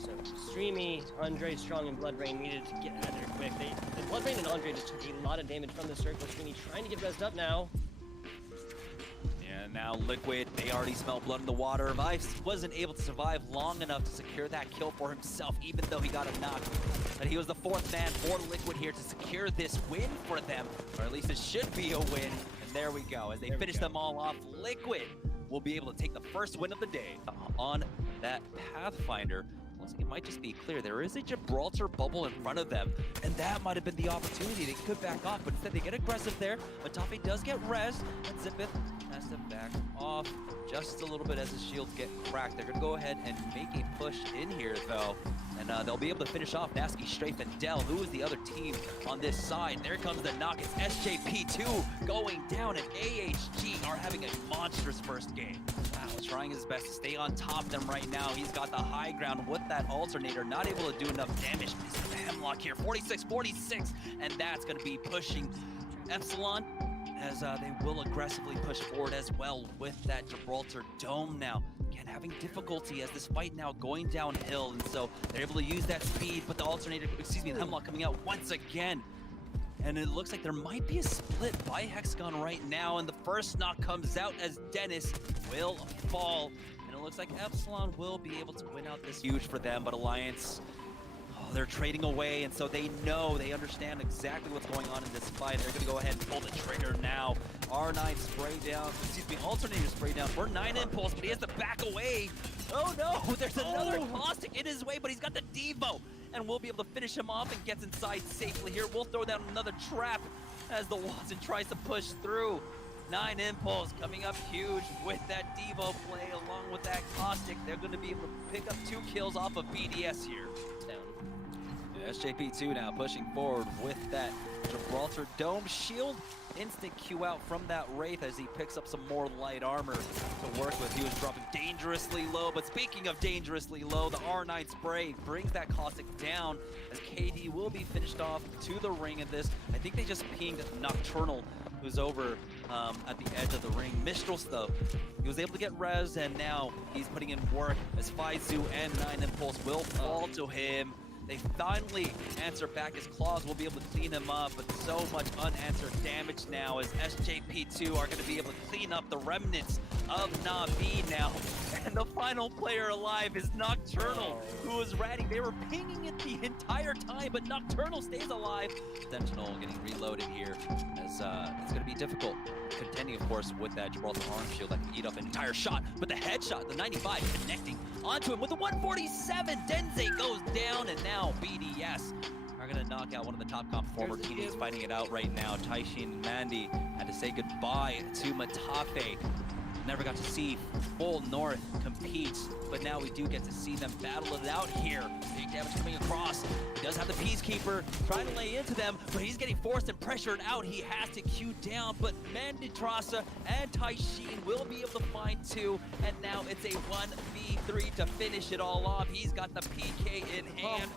So Streamy, Andre, Strong, and Blood Rain needed to get out of there quick. The Blood Rain and Andre just took a lot of damage from the circle. Streamy trying to get rezzed up now. And now Liquid, they already smell blood in the water. Vice wasn't able to survive long enough to secure that kill for himself, even though he got a knock. But he was the 4th man for Liquid here to secure this win for them, or at least it should be a win. And there we go. As they finish them all off, Liquid will be able to take the first win of the day on that Pathfinder. Looks like it might just be clear. There is a Gibraltar bubble in front of them, and that might have been the opportunity. They could back off, but instead they get aggressive there. Matafe does get rezzed, and Zippin has to back off just a little bit as his shields get cracked. They're going to go ahead and make a push in here, though, and they'll be able to finish off Nasky, Strafe, and Dell, who is the other team on this side. There comes the knock. It's SJP2 going down, and AHG are having a monstrous first game. Wow, trying his best to stay on top of them right now. He's got the high ground with that alternator, not able to do enough damage. But he's got the hemlock here, 46-46, and that's going to be pushing Epsilon as they will aggressively push forward as well with that Gibraltar dome now. Again, having difficulty as this fight now going downhill, and so they're able to use that speed, but the alternator, the hemlock coming out once again. And it looks like there might be a split by Hexagon right now, and the first knock comes out as Dennis will fall. And it looks like Epsilon will be able to win out this. Huge for them, but Alliance, they're trading away, and so they know, they understand exactly what's going on in this fight. They're gonna go ahead and pull the trigger now. R9 spray down, alternator spray down for 9 impulse, but he has to back away. Oh no, there's another caustic in his way, but he's got the Devo, and we'll be able to finish him off and gets inside safely here. We'll throw down another trap as the Watson tries to push through. 9 impulse coming up huge with that Devo play along with that caustic. They're going to be able to pick up 2 kills off of BDS here. SJP2 now pushing forward with that Gibraltar Dome shield. Instant Q out from that Wraith as he picks up some more light armor to work with. He was dropping dangerously low, but speaking of dangerously low, the R9 spray brings that caustic down as KD will be finished off to the ring in this. I think they just pinged Nocturnal, who's over at the edge of the ring. Mistrals, though, he was able to get res, and now he's putting in work as Faizu and 9 Impulse will fall to him. They finally answer back. His claws will be able to clean him up, but so much unanswered damage now as SJP2 are going to be able to clean up the remnants of Na'Vi now. And the final player alive is Nocturnal, who is ratting. They were pinging it the entire time, but Nocturnal stays alive. Sentinel getting reloaded here as it's going to be difficult. Contending, of course, with that Gibraltar arm shield that can eat up an entire shot, but the headshot, the 95 connecting onto him with the 147. Denze goes down, and now BDS are going to knock out one of the top comp former teammates fighting it out right now. Taishin and Mandy had to say goodbye to Matafe. Never got to see full North compete, but now we do get to see them battle it out here. Big damage coming across. He does have the Peacekeeper trying to lay into them, but he's getting forced and pressured out. He has to queue down, but Manditrasa and Taishin will be able to find two, and now it's a 1v3 to finish it all off. He's got the PK in hand.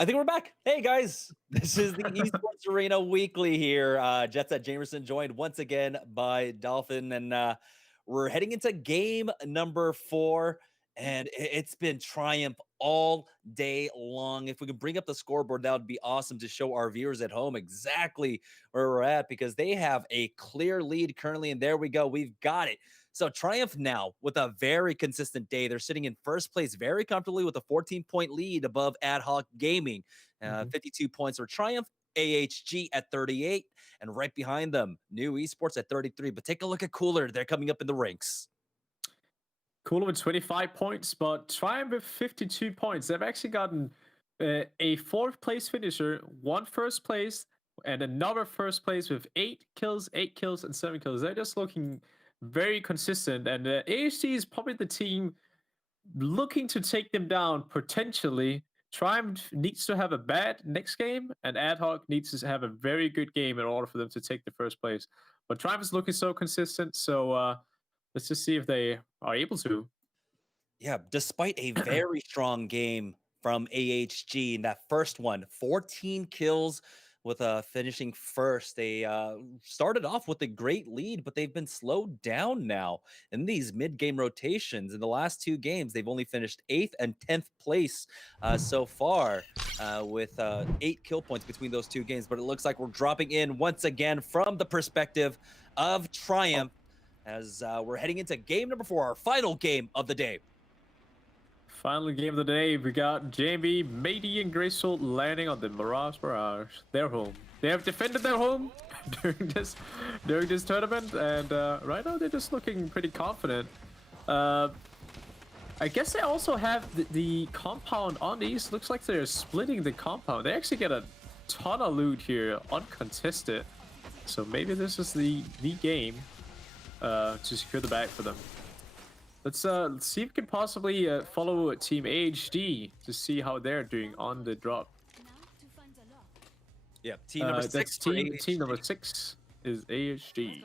I think we're back. Hey guys, this is the Esports Arena Weekly here. JetSetJamerson joined once again by Gdolphn, and we're heading into game number 4, and it's been triumph all day long. If we could bring up the scoreboard, that would be awesome to show our viewers at home exactly where we're at, because they have a clear lead currently, and there we go. We've got it. So Triumph now with a very consistent day. They're sitting in first place very comfortably with a 14-point lead above Ad Hoc Gaming. 52 points for Triumph, AHG at 38, and right behind them, New Esports at 33. But take a look at Cooler. They're coming up in the ranks. Cooler with 25 points, but Triumph with 52 points. They've actually gotten a 4th place finisher, 1 first place, and another first place with 8 kills, and 7 kills. They're just looking very consistent, and AHG is probably the team looking to take them down potentially. Triumph needs to have a bad next game, and Ad Hoc needs to have a very good game in order for them to take the first place. But Triumph is looking so consistent, so let's just see if they are able to. Yeah, despite a very strong game from AHG in that first one, 14 kills with finishing first. They started off with a great lead, but they've been slowed down now in these mid-game rotations. In the last 2 games, they've only finished 8th and 10th place so far with 8 kill points between those 2 games. But it looks like we're dropping in once again from the perspective of Triumph as we're heading into game number 4, our final game of the day. Final game of the day, we got JMV, Matey, and Graceful landing on the Mirage, their home. They have defended their home during this tournament, and right now they're just looking pretty confident. I guess they also have the compound on these. Looks like they're splitting the compound. They actually get a ton of loot here, uncontested. So maybe this is the game to secure the bag for them. Let's see if we can possibly follow Team AHD to see how they're doing on the drop. Yeah, team number 6. Team number 6 is AHD.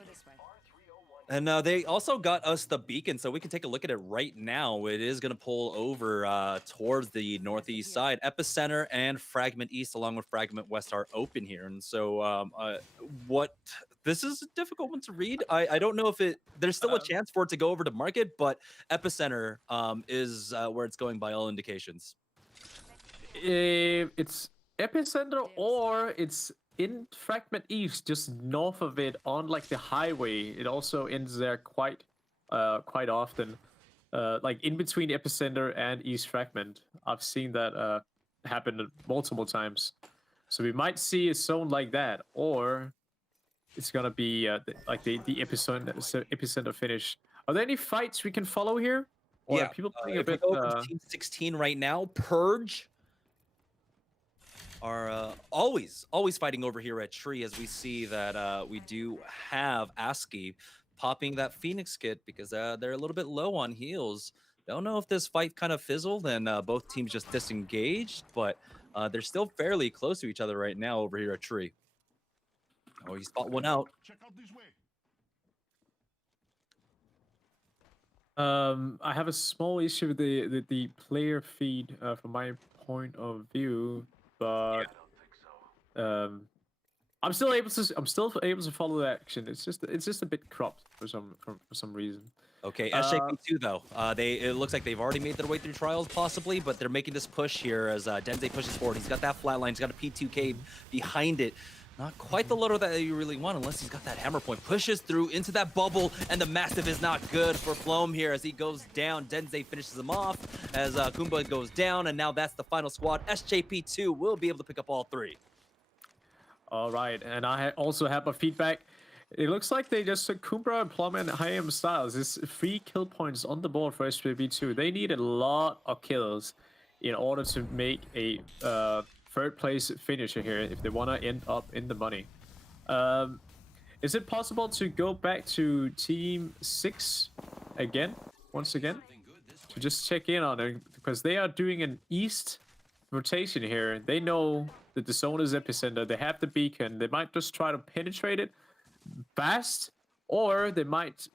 And they also got us the beacon, so we can take a look at it right now. It is going to pull over towards the northeast side. Epicenter and Fragment East, along with Fragment West, are open here. And so this is a difficult one to read. I don't know if there's still a chance for it to go over to market, but Epicenter is where it's going by all indications. It's Epicenter, or it's in Fragment East, just north of it on like the highway. It also ends there quite often, like in between Epicenter and East Fragment. I've seen that happen multiple times. So we might see a zone like that, or it's gonna be like the epicenter finish. Are there any fights we can follow here? Or Yeah, are people playing a if we bit? go over to Team 16 right now, Purge are always fighting over here at Tree, as we see that we do have ASCII popping that Phoenix kit because they're a little bit low on heals. Don't know if this fight kind of fizzled and both teams just disengaged, but they're still fairly close to each other right now over here at Tree. Oh, he spot one out. I have a small issue with the player feed from my point of view, but I'm still able to follow the action. It's just a bit cropped for some reason. Okay, SJP2 though. It looks like they've already made their way through trials possibly, but they're making this push here as Denze pushes forward. He's got that flatline, he's got a P2K behind it. Not quite the loader that you really want unless he's got that hammer point. Pushes through into that bubble, and the Massive is not good for Flome here as he goes down. Denze finishes him off as Kumba goes down, and now that's the final squad. SJP2 will be able to pick up all 3. All right, and I also have a feedback. It looks like they just took Kumbra and Plum and Hayam Styles. There's 3 kill points on the board for SJP2. They need a lot of kills in order to make a 3rd place finisher here if they want to end up in the money. Is it possible to go back to Team 6 once again, to just check in on it? Because they are doing an East rotation here. They know that the zone is epicenter. They have the beacon. They might just try to penetrate it fast, or they might...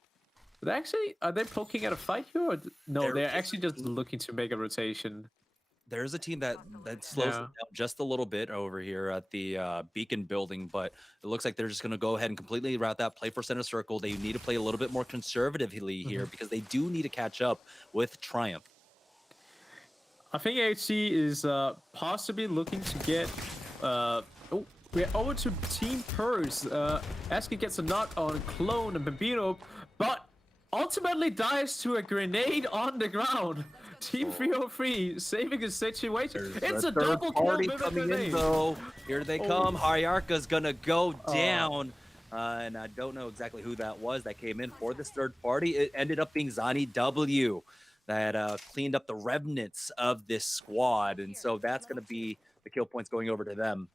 Are they poking at a fight here? Or no, they're actually just looking to make a rotation. there's a team that slows it Yeah. down just a little bit over here at the Beacon building, but it looks like they're just going to go ahead and completely route that play for center circle. They need to play a little bit more conservatively here because they do need to catch up with Triumph. I think HC is possibly looking to get. Oh, we're over to Team Purse. Aski gets a knock on Clone and Bambino, but ultimately dies to a grenade on the ground. Team 303 saving his situation. It's a double kill party with a coming grenade. in though. Here they come. Hayarka's gonna go Oh. down. And I don't know exactly who that was that came in for this third party. It ended up being Zani W that cleaned up the remnants of this squad. And so that's going to be the kill points going over to them.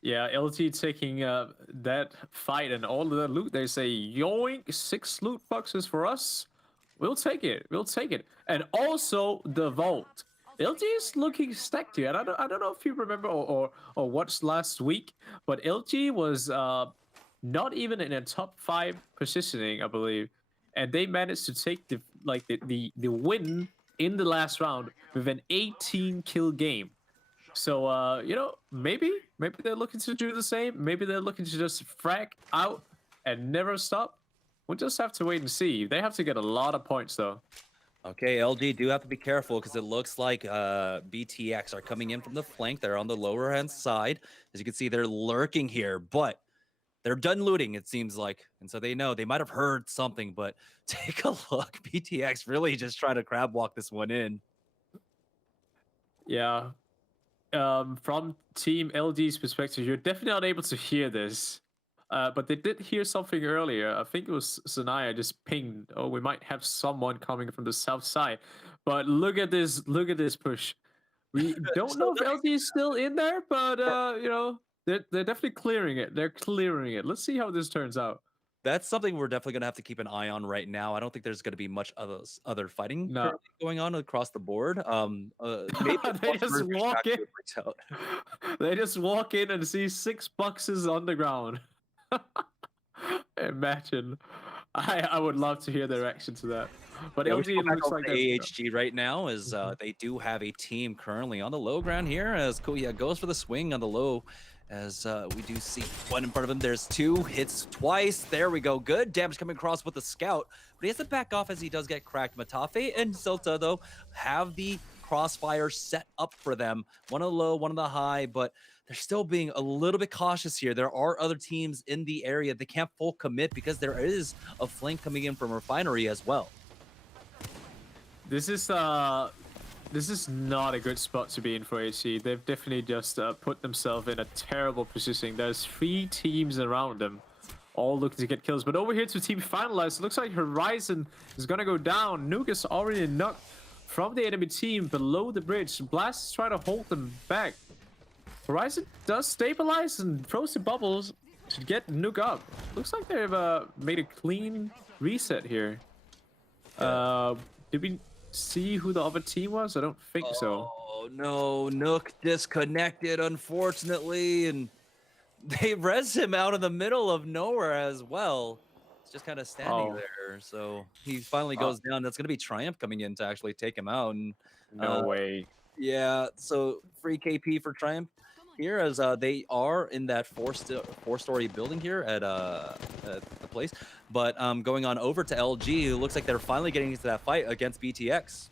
Yeah, LG taking that fight and all of the loot. They say, yoink, 6 loot boxes for us. We'll take it. We'll take it. And also the vault. LG is looking stacked here. And I don't know if you remember or watched last week, but LG was not even in a top 5 positioning, I believe. And they managed to take the win in the last round with an 18 kill game. So you know, maybe they're looking to do the same. Maybe they're looking to just frag out and never stop. We'll just have to wait and see. They have to get a lot of points though. Okay, LG do have to be careful because it looks like BTX are coming in from the flank. They're on the lower hand side. As you can see, they're lurking here, but they're done looting, it seems like. And so they know they might have heard something, but take a look. BTX really just trying to crab walk this one in. Yeah. From Team LG's perspective, you're definitely not able to hear this. But they did hear something earlier. I think it was Sanaya just pinged. Oh, we might have someone coming from the south side. But look at this push. We don't know if LG is still in there, but you know, they're definitely clearing it. They're clearing it. Let's see how this turns out. That's something we're definitely going to have to keep an eye on right now. I don't think there's going to be much other fighting currently going on across the board. Maybe they just walk in. They just walk in and see 6 boxes on the ground. Imagine. I would love to hear their reaction to that. But LG looks like AHG right now is they do have a team currently on the low ground here as Kuya goes for the swing on the low. As we do see one in front of him. There's 2 hits twice. There we go. Good damage coming across with the scout. But he has to back off as he does get cracked. Matafe and Silta, though, have the crossfire set up for them. One on the low, one on the high. But they're still being a little bit cautious here. There are other teams in the area. They can't full commit because there is a flank coming in from Refinery as well. This is not a good spot to be in for HC. They've definitely just put themselves in a terrible position. There's 3 teams around them, all looking to get kills. But over here to Team Finalized, it looks like Horizon is going to go down. Nuke is already knocked from the enemy team below the bridge. Blast is trying to hold them back. Horizon does stabilize and throws the bubbles to get Nuke up. Looks like they've made a clean reset here. Did we see who the other team was? I don't think so. Oh no, Nook disconnected unfortunately, and they res him out in the middle of nowhere as well. He's just kind of standing there, so he finally goes down. That's gonna be Triumph coming in to actually take him out. And no way. Yeah, so free KP for Triumph here as they are in that four-story building here at the place. But going on over to LG, it looks like they're finally getting into that fight against BTX.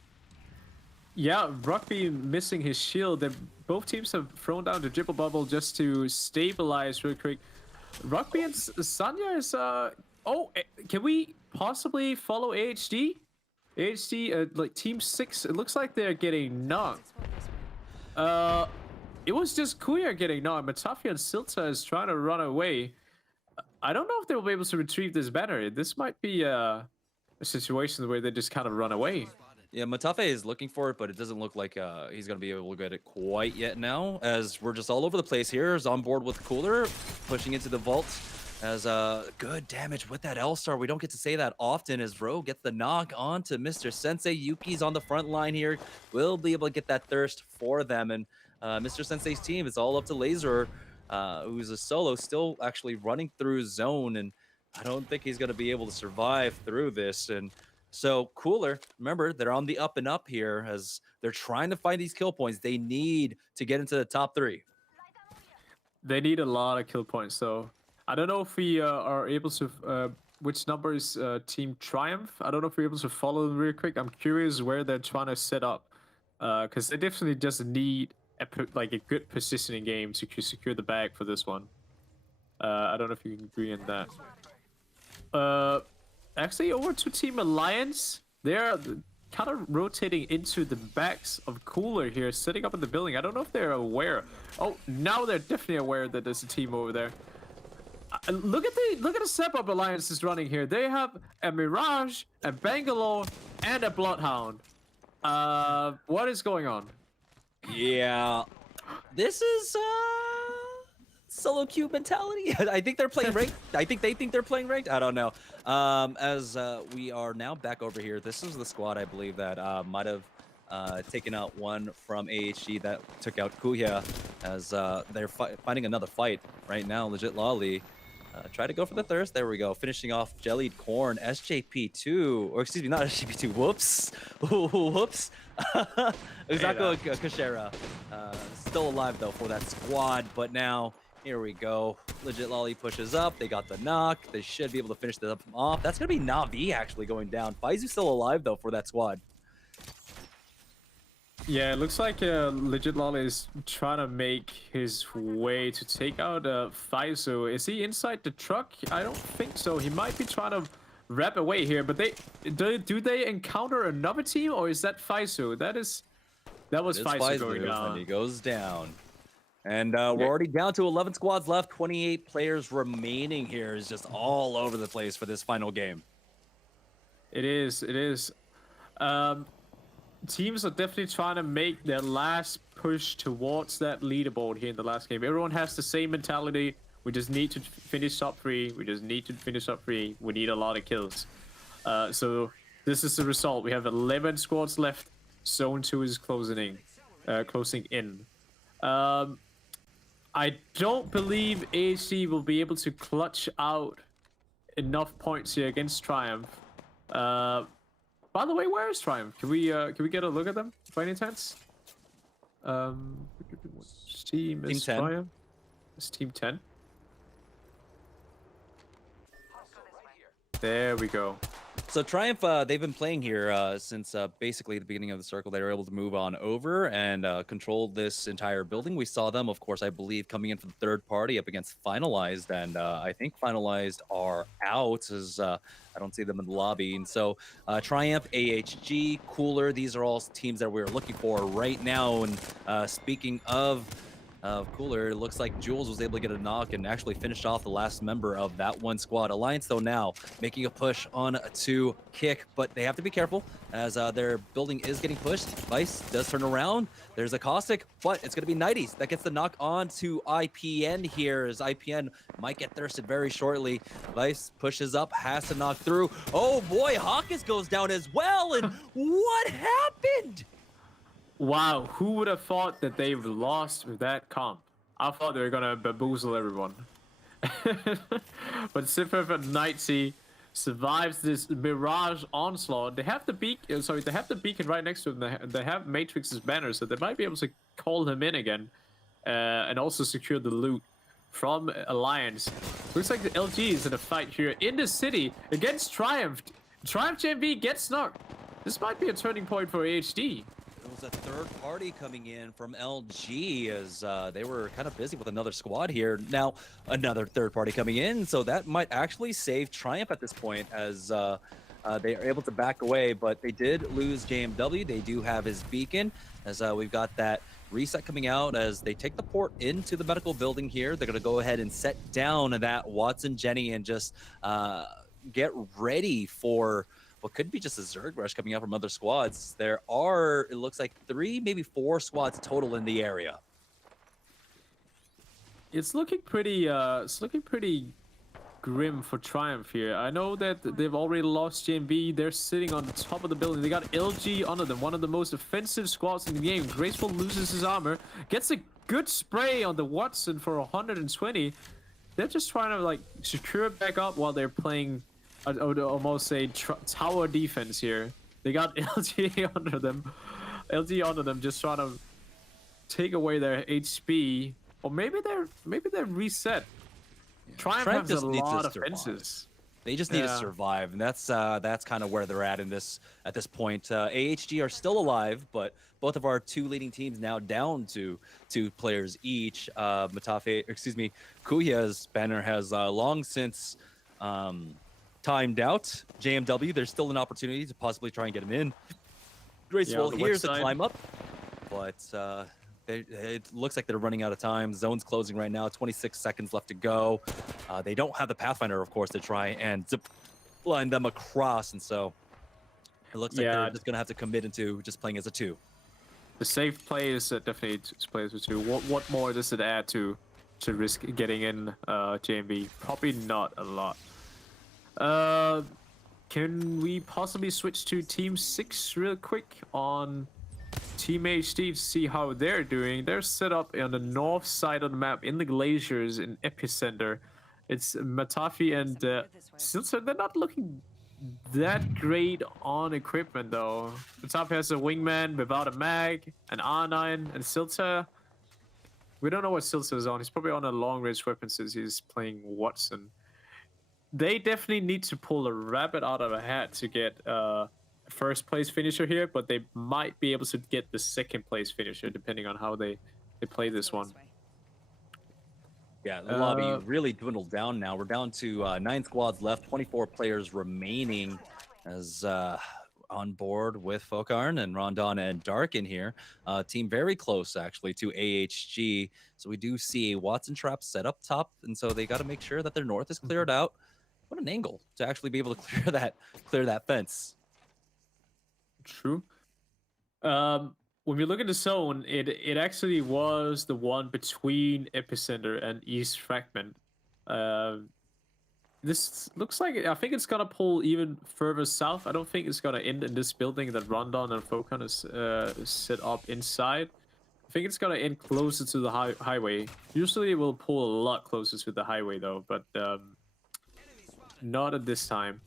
Yeah, Rugby missing his shield. Both teams have thrown down the dribble bubble just to stabilize real quick. Rugby and Sanya is oh, can we possibly follow AHD? AHD, like Team 6, it looks like they're getting knocked. It was just Kuya getting knocked. Matafi and Silta is trying to run away. I don't know if they'll be able to retrieve this banner. This might be a situation where they just kind of run away. Yeah, Matafe is looking for it, but it doesn't look like he's going to be able to get it quite yet now, as we're just all over the place here. Is on board with Cooler, pushing into the vault. As good damage with that L-Star. We don't get to say that often as Rogue gets the knock on to Mr. Sensei. Yuki's on the front line here. We'll be able to get that thirst for them. And Mr. Sensei's team, it's all up to Laser, who's a solo, still actually running through zone. And I don't think he's going to be able to survive through this. And So Cooler, remember, they're on the up and up here as they're trying to find these kill points. They need to get into the top 3. They need a lot of kill points, so I don't know if we are able to. Which number is Team Triumph? I don't know if we're able to follow them real quick. I'm curious where they're trying to set up, because they definitely just need a good positioning game to secure the bag for this one. I don't know if you can agree on that. Actually, over to Team Alliance. They're kind of rotating into the backs of Cooler here, setting up in the building. I don't know if they're aware. Oh, now they're definitely aware that there's a team over there. Look at the step-up Alliance is running here. They have a Mirage, a Bangalore, and a Bloodhound. What is going on? Yeah, this is solo queue mentality. I think they're playing ranked. I think they think they're playing ranked. I don't know. As we are now back over here, this is the squad I believe that might have taken out one from AHG that took out Kuya, as they're finding another fight right now. Legit Lolly try to go for the thirst. There we go. Finishing off Jellied Corn, SJP2, or excuse me, not SJP2. Whoops. Whoops. Uzako Kashera still alive though for that squad, but now here we go. Legit Lolly pushes up. They got the knock. They should be able to finish this off. That's gonna be Na'Vi actually going down. Faizu's still alive though for that squad. Yeah, it looks like Legit Lolly is trying to make his way to take out Faizu. Is he inside the truck? I don't think so. He might be trying to wrap away here, but do they encounter another team, or is that Faizu? That was Faizu going down. And he goes down. And we're already down to 11 squads left. 28 players remaining here. Is just all over the place for this final game. It is. Teams are definitely trying to make their last push towards that leaderboard here in the last game. Everyone has the same mentality. We just need to finish top 3. We need a lot of kills. So this is the result. We have 11 squads left. Zone 2 is closing in. I don't believe AHC will be able to clutch out enough points here against Triumph. By the way, where is Triumph? Can we get a look at them by any chance? Which team is Team 10. Triumph? It's Team 10. There we go. So Triumph, they've been playing here since basically the beginning of the circle. They were able to move on over and control this entire building. We saw them, of course, I believe, coming in for the third party up against Finalized, and I think Finalized are out as I don't see them in the lobby. And so Triumph, AHG, Cooler, these are all teams that we're looking for right now. And speaking of Cooler, it looks like Jules was able to get a knock and actually finish off the last member of that one squad. Alliance, though, now making a push on to kick, but they have to be careful as their building is getting pushed. Vice does turn around. There's a Caustic, but it's going to be 90s that gets the knock on to IPN here, as IPN might get thirsted very shortly. Vice pushes up, has to knock through. Oh boy, Hawkins goes down as well, and what happened? Wow, who would have thought that they've lost with that comp? I thought they were gonna bamboozle everyone. But Sifif and Nightsea survives this Mirage onslaught. They have the beacon right next to them. They have Matrix's banner, so they might be able to call him in again, and also secure the loot from Alliance. Looks like the LG is in a fight here in the city against Triumph. Triumph JMV gets knocked. This might be a turning point for AHD. It was a third party coming in from LG as they were kind of busy with another squad here. Now, another third party coming in, so that might actually save Triumph at this point as they are able to back away, but they did lose JMW. They do have his beacon as we've got that reset coming out as they take the port into the medical building here. They're going to go ahead and set down that Watson Jenny and just get ready for what could be just a Zerg rush coming out from other squads. There are, it looks like 3, maybe 4 squads total in the area. It's looking pretty grim for Triumph here. I know that they've already lost JMB. They're sitting on the top of the building. They got LG under them, one of the most offensive squads in the game. Graceful loses his armor, gets a good spray on the Watson for 120. They're just trying to like secure it back up while they're playing I would almost say tower defense here. They got LG under them. LG under them, just trying to take away their HP. Or maybe they're reset. Triumph has just a needs to lot of survive. fences. They just need to Yeah. survive, and that's kind of where they're at this point. AHG are still alive, but both of our two leading teams now down to 2 players each. Kuya's banner has long since timed out. JMW, there's still an opportunity to possibly try and get him in. Graceful, the here's west the side. climb up, but it looks like they're running out of time. Zone's closing right now. 26 seconds left to go. They don't have the Pathfinder, of course, to try and zip line them across, and so it looks like they're just gonna have to commit into just playing as a 2. The safe play is definitely plays with 2. What more does it add to risk getting in JMB? Probably not a lot. Can we possibly switch to Team 6 real quick on Team HD to see how they're doing? They're set up on the north side of the map in the glaciers in Epicenter. It's Matafi and Silter. They're not looking that great on equipment though. Matafi has a wingman without a mag, an R9, and Silter. We don't know what Silter is on. He's probably on a long range weapon since he's playing Watson. They definitely need to pull a rabbit out of a hat to get first place finisher here, but they might be able to get the second place finisher depending on how they play this one. Yeah, the lobby really dwindled down now. We're down to 9 squads left, 24 players remaining as on board with Fokarn and Rondon and Dark in here. Team very close, actually, to AHG. So we do see a Watson trap set up top, and so they got to make sure that their north is cleared out. What an angle to actually be able to clear that fence. True. When we look at the zone, it actually was the one between Epicenter and East Fragment. This looks like, I think it's gonna pull even further south. I don't think it's gonna end in this building that Rondon and Fokan is set up inside. I think it's gonna end closer to the highway. Usually it will pull a lot closer to the highway though, but not at this time.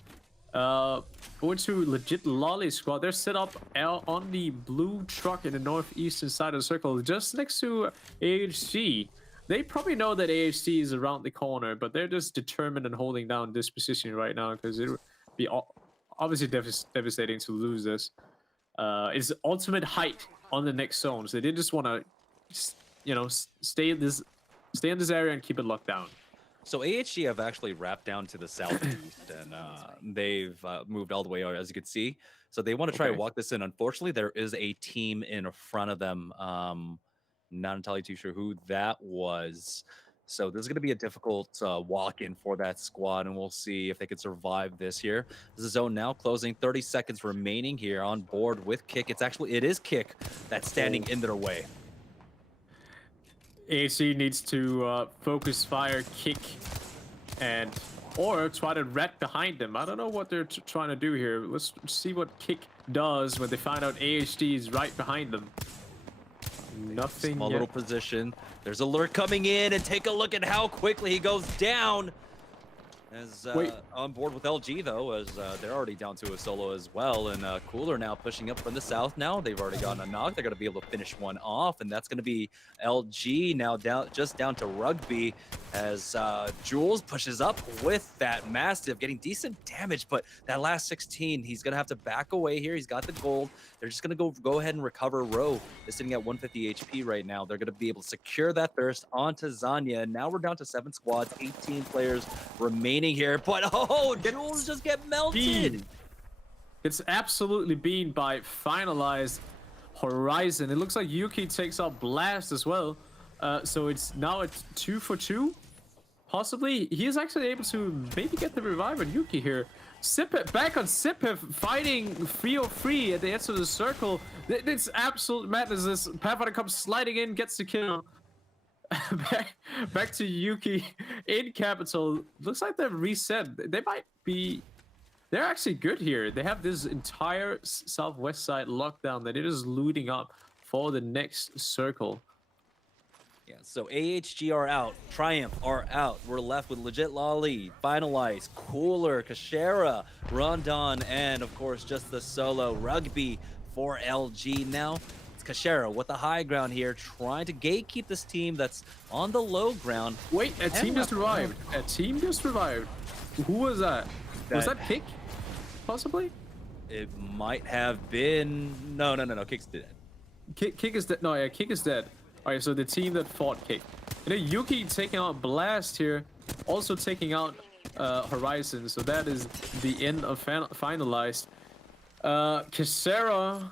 Going to legit Lolly squad. They're set up on the blue truck in the northeastern side of the circle, just next to AHG. They probably know that AHG is around the corner, but they're just determined and holding down this position right now because it would be obviously devastating to lose this. It's ultimate height on the next zone, so they just want to, stay in this area and keep it locked down. So AHG have actually wrapped down to the southeast, and they've moved all the way out, as you can see. So they want to try to walk this in. Unfortunately, there is a team in front of them. Not entirely too sure who that was. So this is going to be a difficult walk-in for that squad, and we'll see if they can survive this here. This is zone now closing. 30 seconds remaining here on board with Kick. It is Kick that's standing in their way. AHC needs to focus fire, Kick, or try to rat behind them. I don't know what they're trying to do here. Let's see what Kick does when they find out AHD is right behind them. Nothing. Small little position. There's alert coming in, and take a look at how quickly he goes down. As on board with LG though, as they're already down to a solo as well, and Cooler now pushing up from the south. Now they've already gotten a knock. They're going to be able to finish one off, and that's going to be LG now down to Rugby as Jules pushes up with that massive, getting decent damage. But that last 16, he's going to have to back away here. He's got the gold. They're just going to go ahead and recover. Rowe is sitting at 150 HP right now. They're going to be able to secure that thirst onto Zanya. And now we're down to 7 squads, 18 players remaining here, but Jules just get melted. It's absolutely beaten by finalized Horizon. It looks like Yuki takes out Blast as well. So it's now a 2 for 2. Possibly he is actually able to maybe get the revive on Yuki here. Sipif back on Sipif fighting 303 at the edge of the circle. It's absolute madness. This Pathfinder comes sliding in, gets the kill. back to Yuki in Capital. Looks like they've reset. They might be. They're actually good here. They have this entire southwest side locked down that it is looting up for the next circle. Yeah, so AHG are out, Triumph are out. We're left with Legit Lolly, Finalize, Cooler, Kashera, Rondon, and of course just the solo Rugby for LG. Now it's Kashera with the high ground here, trying to gatekeep this team that's on the low ground. Wait, a team just revived. A team just revived. Who was that? Was that Kick? Possibly? It might have been... No, Kick's dead. Kick is dead. No, yeah, Kick is dead. Alright, so the team that fought Kick. And then Yuki taking out Blast here. Also taking out Horizon. So that is the end of Finalized. Kashera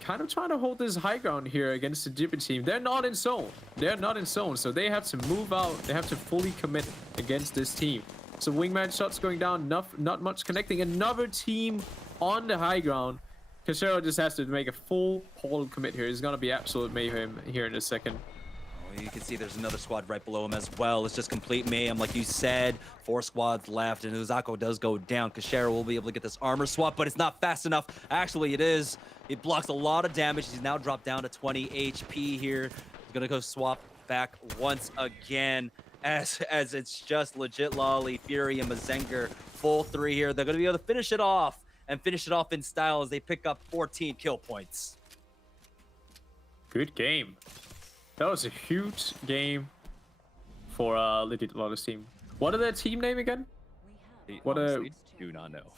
kind of trying to hold this high ground here against the Jibby team. They're not in zone. They're not in zone. So they have to move out. They have to fully commit against this team. So Wingman shots going down. Not much connecting. Another team on the high ground. Kashera just has to make a full commit here. It's going to be absolute mayhem here in a second. Oh, you can see there's another squad right below him as well. It's just complete mayhem. Like you said, 4 squads left, and Uzako does go down. Kashera will be able to get this armor swap, but it's not fast enough. Actually, it is. It blocks a lot of damage. He's now dropped down to 20 HP here. He's going to go swap back once again. As it's just Legit Lolly, Fury, and Mazenger. Full 3 here. They're going to be able to finish it off. And finish it off in style as they pick up 14 kill points. Good game. That was a huge game for Legit Lawless team. What is their team name again? Honestly, do not know.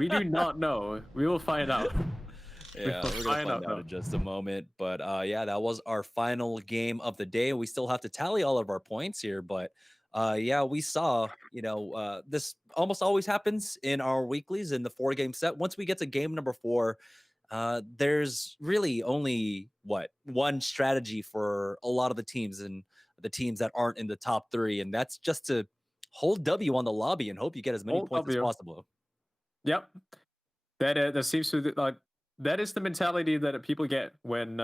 We do not know. We will find out. Yeah, we're gonna find out in just a moment. But yeah, that was our final game of the day. We still have to tally all of our points here, but yeah, we saw, this almost always happens in our weeklies in the 4-game set. Once we get to game number 4, there's really only one strategy for a lot of the teams and the teams that aren't in the top 3, and that's just to hold W on the lobby and hope you get as many points as possible. Yep, that seems to that is the mentality that people get when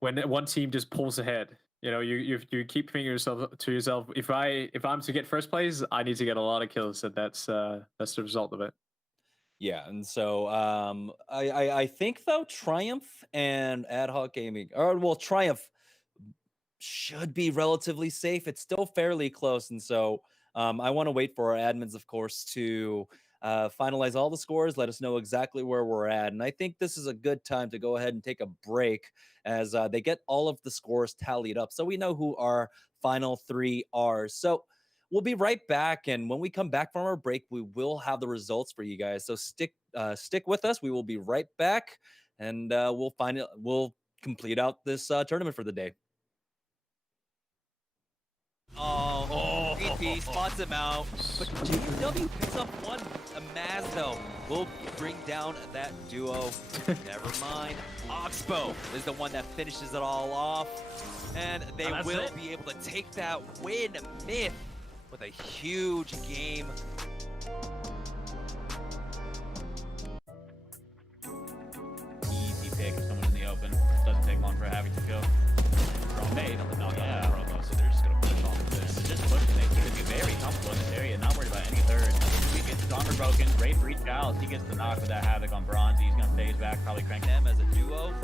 one team just pulls ahead. You keep thinking to yourself, if I'm to get first place, I need to get a lot of kills, and that's the result of it. Yeah, and so I think though Triumph and Ad Hoc Gaming, Triumph should be relatively safe. It's still fairly close, and so I want to wait for our admins, of course, to finalize all the scores, let us know exactly where we're at. And I think this is a good time to go ahead and take a break as they get all of the scores tallied up so we know who our final 3 are. So we'll be right back, and when we come back from our break, we will have the results for you guys. So stick with us. We will be right back, and we'll complete out this tournament for the day. Oh, BP spots him out, but GW picks up one. Maz, though, will bring down that duo. Never mind. Oxbow is the one that finishes it all off, and they will be able to take that win. Myth with a huge game. Easy pick. Someone in the open. Doesn't take long for Havoc to kill. Wrong bait. Oh yeah. So they're just gonna push on this. Just push. They seem to be very comfortable in this area. Not worried about any third. He gets stronger broken. Raid reach out. He gets the knock with that Havoc on Bronze. He's gonna phase back. Probably crank Them as a duo.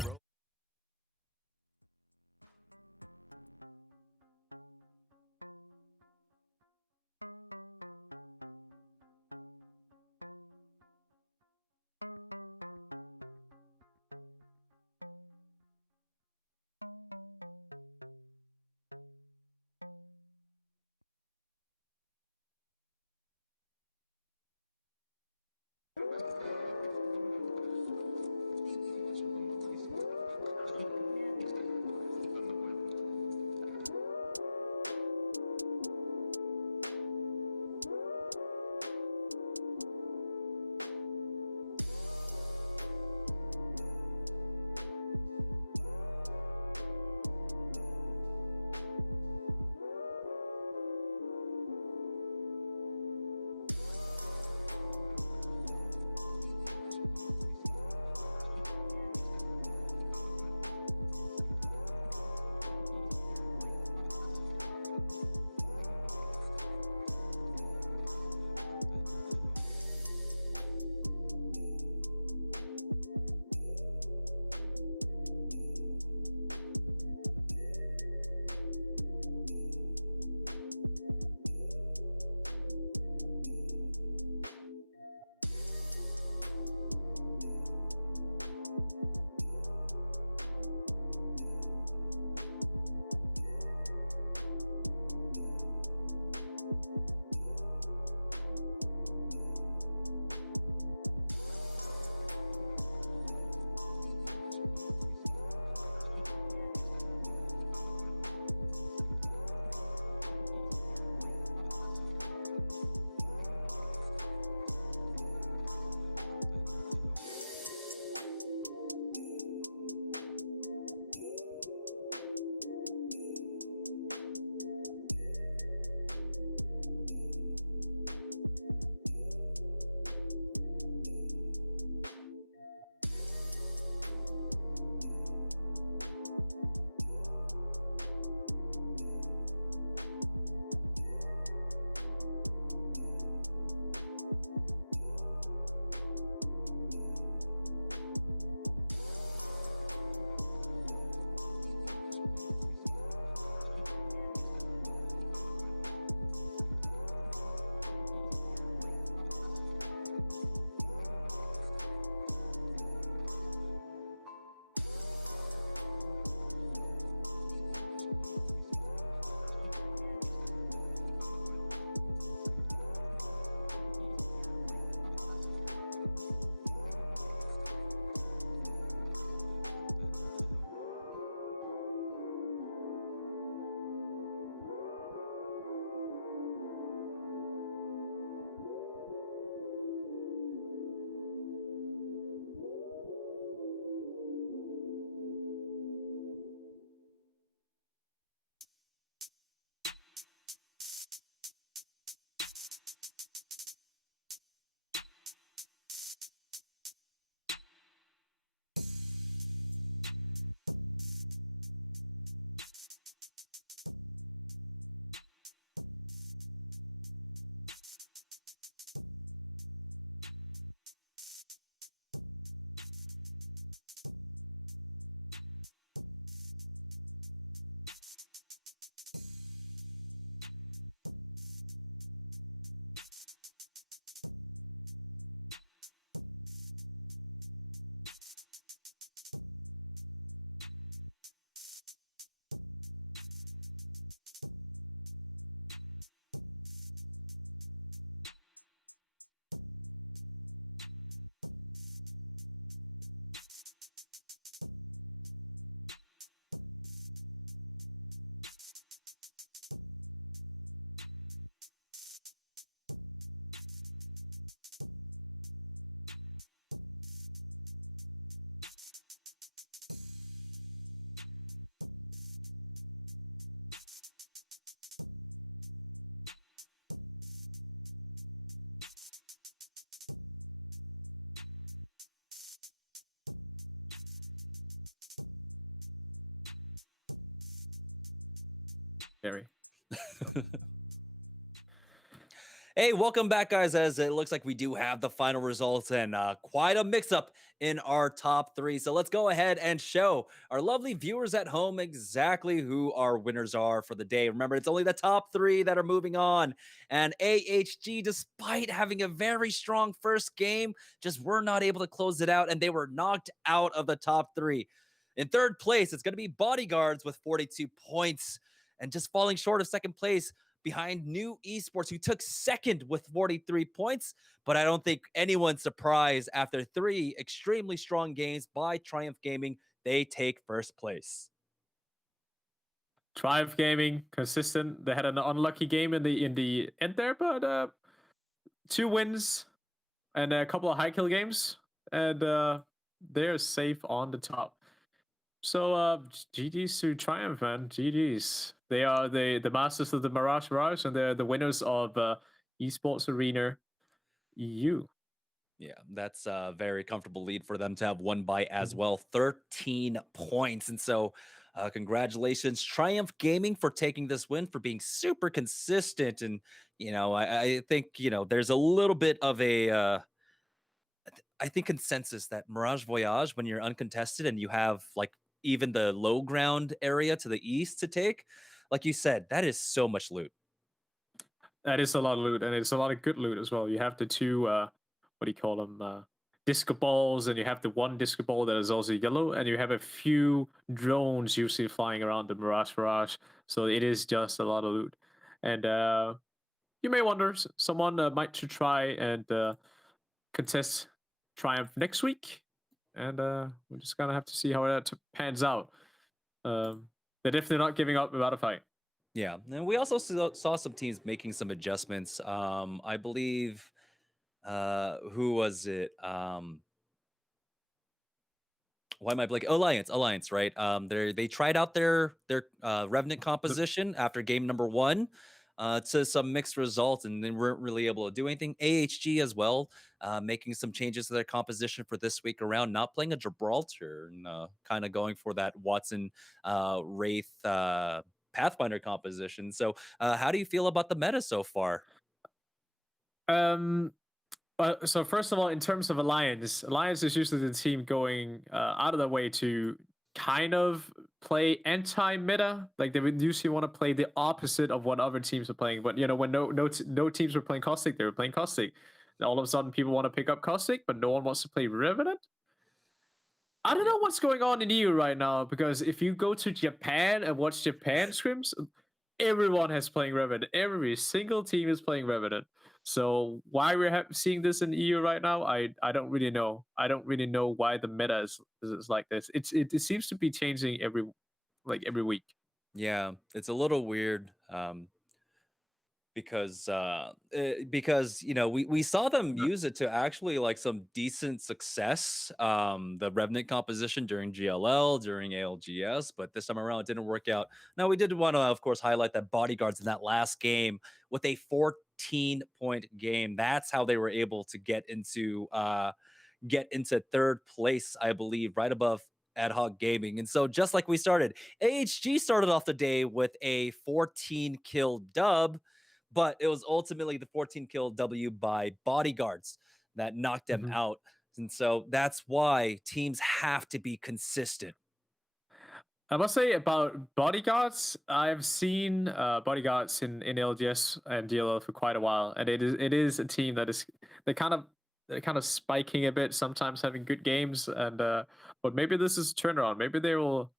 scary. Hey, welcome back, guys. As it looks like we do have the final results and quite a mix-up in our top three. So let's go ahead and show our lovely viewers at home exactly who our winners are for the day. Remember, it's only the top three that are moving on. And AHG, despite having a very strong first game, just were not able to close it out, and they were knocked out of the top three. In third place, it's going to be Bodyguards with 42 points, and just falling short of second place behind New Esports, who took second with 43 points. But I don't think anyone's surprised after three extremely strong games by Triumph Gaming, they take first place. Triumph Gaming, consistent. They had an unlucky game in the end there, but 2 wins and a couple of high kill games, and they're safe on the top. So GG's to Triumph, man. GG's. They are the masters of the Mirage, and they're the winners of Esports Arena EU. Yeah, that's a very comfortable lead for them to have won by as well. 13 points. And so congratulations, Triumph Gaming, for taking this win, for being super consistent. And, I think, there's a little bit of a, I think, consensus that Mirage Voyage, when you're uncontested and you have like even the low ground area to the east to take, like you said, that is so much loot. That is a lot of loot, and it's a lot of good loot as well. You have the 2, what do you call them, disco balls, and you have the 1 disco ball that is also yellow, and you have a few drones usually flying around the Mirage. So it is just a lot of loot. And you may wonder, someone might try and contest Triumph next week, and we're just gonna have to see how that pans out. They're definitely not giving up without a fight. Yeah, and we also saw some teams making some adjustments. I believe, who was it? Why am I blanking? Alliance, right? They tried out their Revenant composition after game number 1, to some mixed results, and they weren't really able to do anything. AHG as well, making some changes to their composition for this week around, not playing a Gibraltar, and kind of going for that Watson Wraith Pathfinder composition. So how do you feel about the meta so far? So first of all, in terms of Alliance is usually the team going out of their way to kind of play anti-meta. Like, they would usually want to play the opposite of what other teams are playing. But when no teams were playing Caustic, they were playing Caustic. And all of a sudden, people want to pick up Caustic, but no one wants to play Revenant. I don't know what's going on in EU right now, because if you go to Japan and watch Japan scrims, everyone has playing Revenant. Every single team is playing Revenant. So why we're seeing this in EU right now, I don't really know. I don't really know why the meta is like this. It seems to be changing every week. Yeah, it's a little weird. Because we saw them use it to actually like some decent success, the Revenant composition during GLL, during ALGS, but this time around it didn't work out. Now, we did want to, of course, highlight that Bodyguards in that last game with a 14-point game. That's how they were able to get into third place, I believe, right above Ad Hoc Gaming. And so, just like we started, AHG started off the day with a 14 kill dub, but it was ultimately the 14 kill W by Bodyguards that knocked them out. And so that's why teams have to be consistent. I must say about Bodyguards, I've seen Bodyguards in LGS and DLL for quite a while, and it is a team that is they're kind of spiking a bit, sometimes having good games, and but maybe this is a turnaround. Maybe they will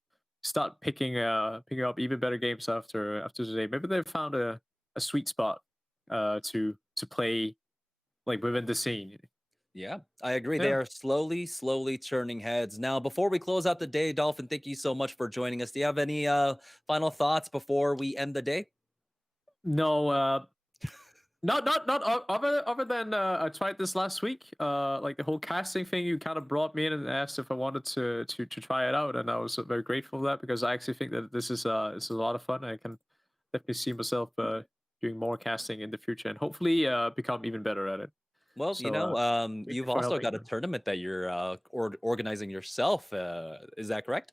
start picking up even better games after today. Maybe they've found a sweet spot to play like within the scene. Yeah, I agree. Yeah. They are slowly turning heads. Now, before we close out the day, Dolphin, thank you so much for joining us. Do you have any final thoughts before we end the day? No, not other than I tried this last week. Like the whole casting thing, you kind of brought me in and asked if I wanted to try it out, and I was very grateful for that, because I actually think that this is a lot of fun. I can definitely see myself doing more casting in the future, and hopefully become even better at it. Well, So, you've for also helping got a me. tournament that you're organizing yourself. Is that correct?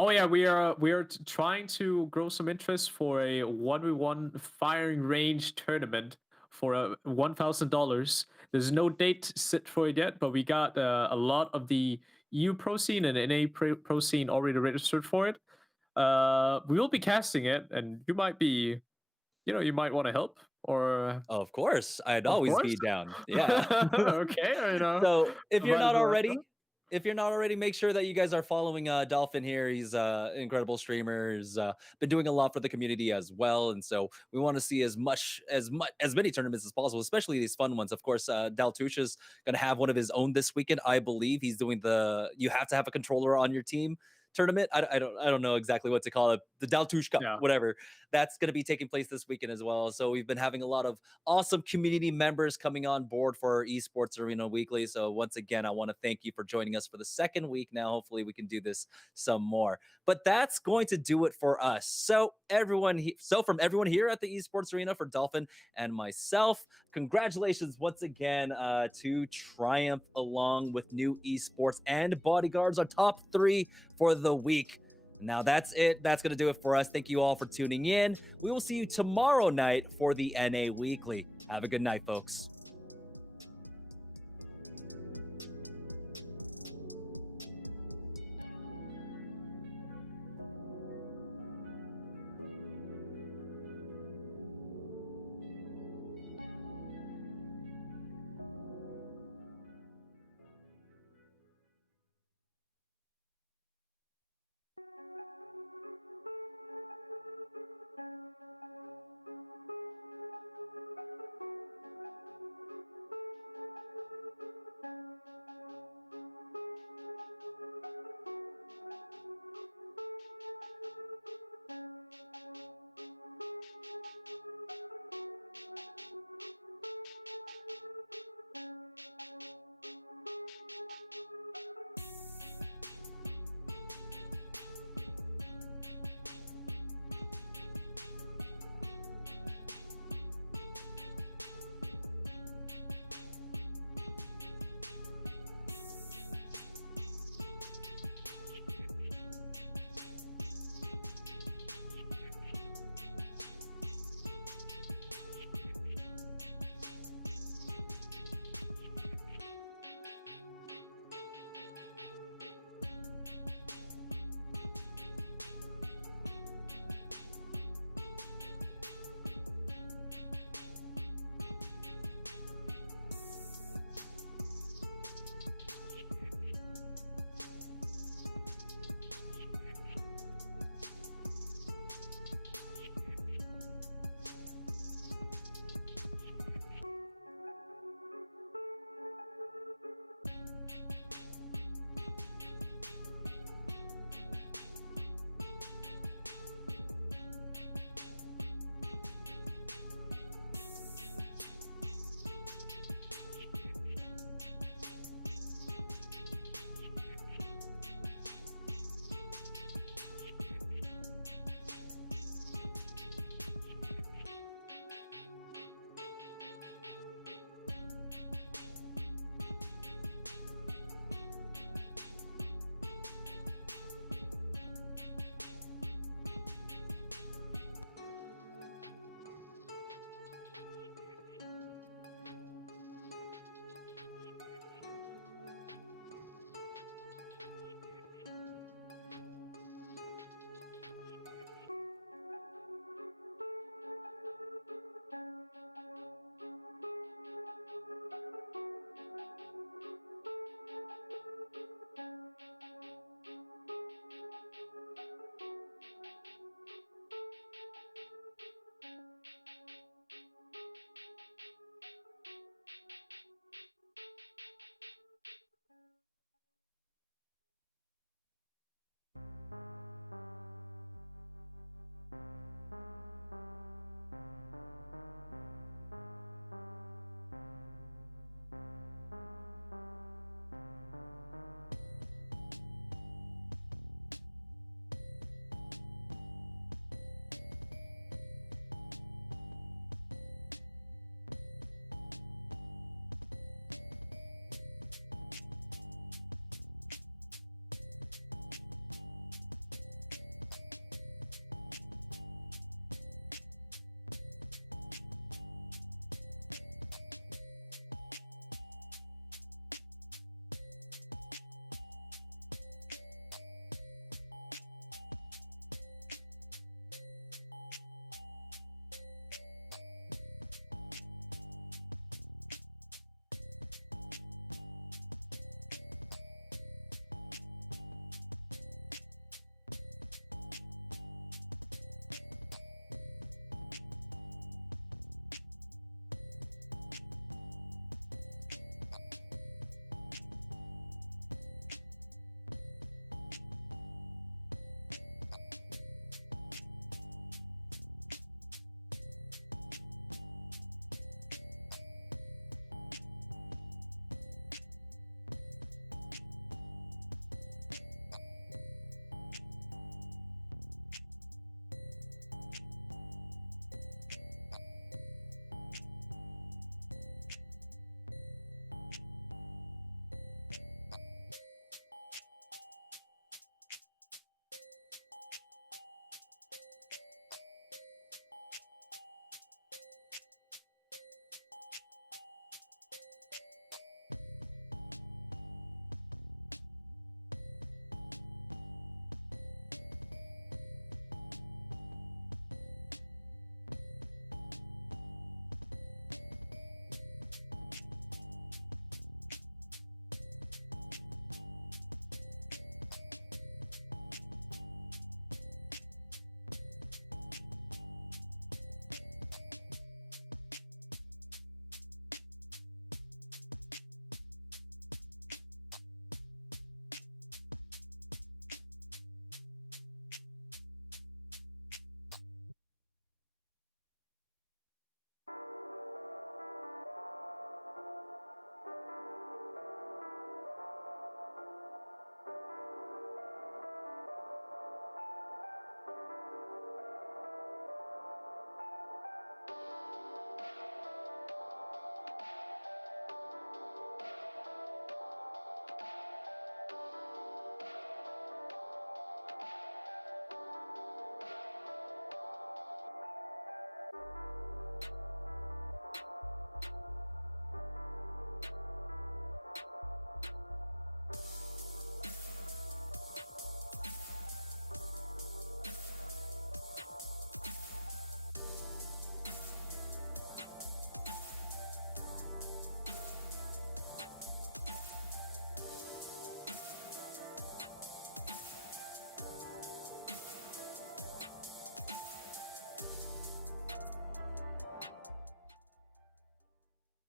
Oh yeah, we are trying to grow some interest for a 1v1 firing range tournament for $1,000. There's no date set for it yet, but we got a lot of the EU pro scene and NA pro scene already registered for it. We will be casting it, and you might be, you might want to help, or Of course, I'd of always course. be down. Yeah. Okay, So if you're might as not well. already, make sure that you guys are following Dolphin here. He's an incredible streamer. He's been doing a lot for the community as well, and so we want to see as many tournaments as possible, especially these fun ones. Of course, Daltouche is going to have one of his own this weekend. I believe he's doing the you have to have a controller on your team tournament. I don't know exactly what to call it. The Daltouche Cup, Yeah. whatever. That's going to be taking place this weekend as well. So we've been having a lot of awesome community members coming on board for our Esports Arena Weekly. So once again, I want to thank you for joining us for the second week now. Hopefully we can do this some more. But that's going to do it for us. So from everyone here at the Esports Arena, for Dolphin and myself, congratulations once again to Triumph, along with New Esports and Bodyguards, our top 3 for the week. Now that's it. That's going to do it for us. Thank you all for tuning in. We will see you tomorrow night for the NA Weekly. Have a good night, folks.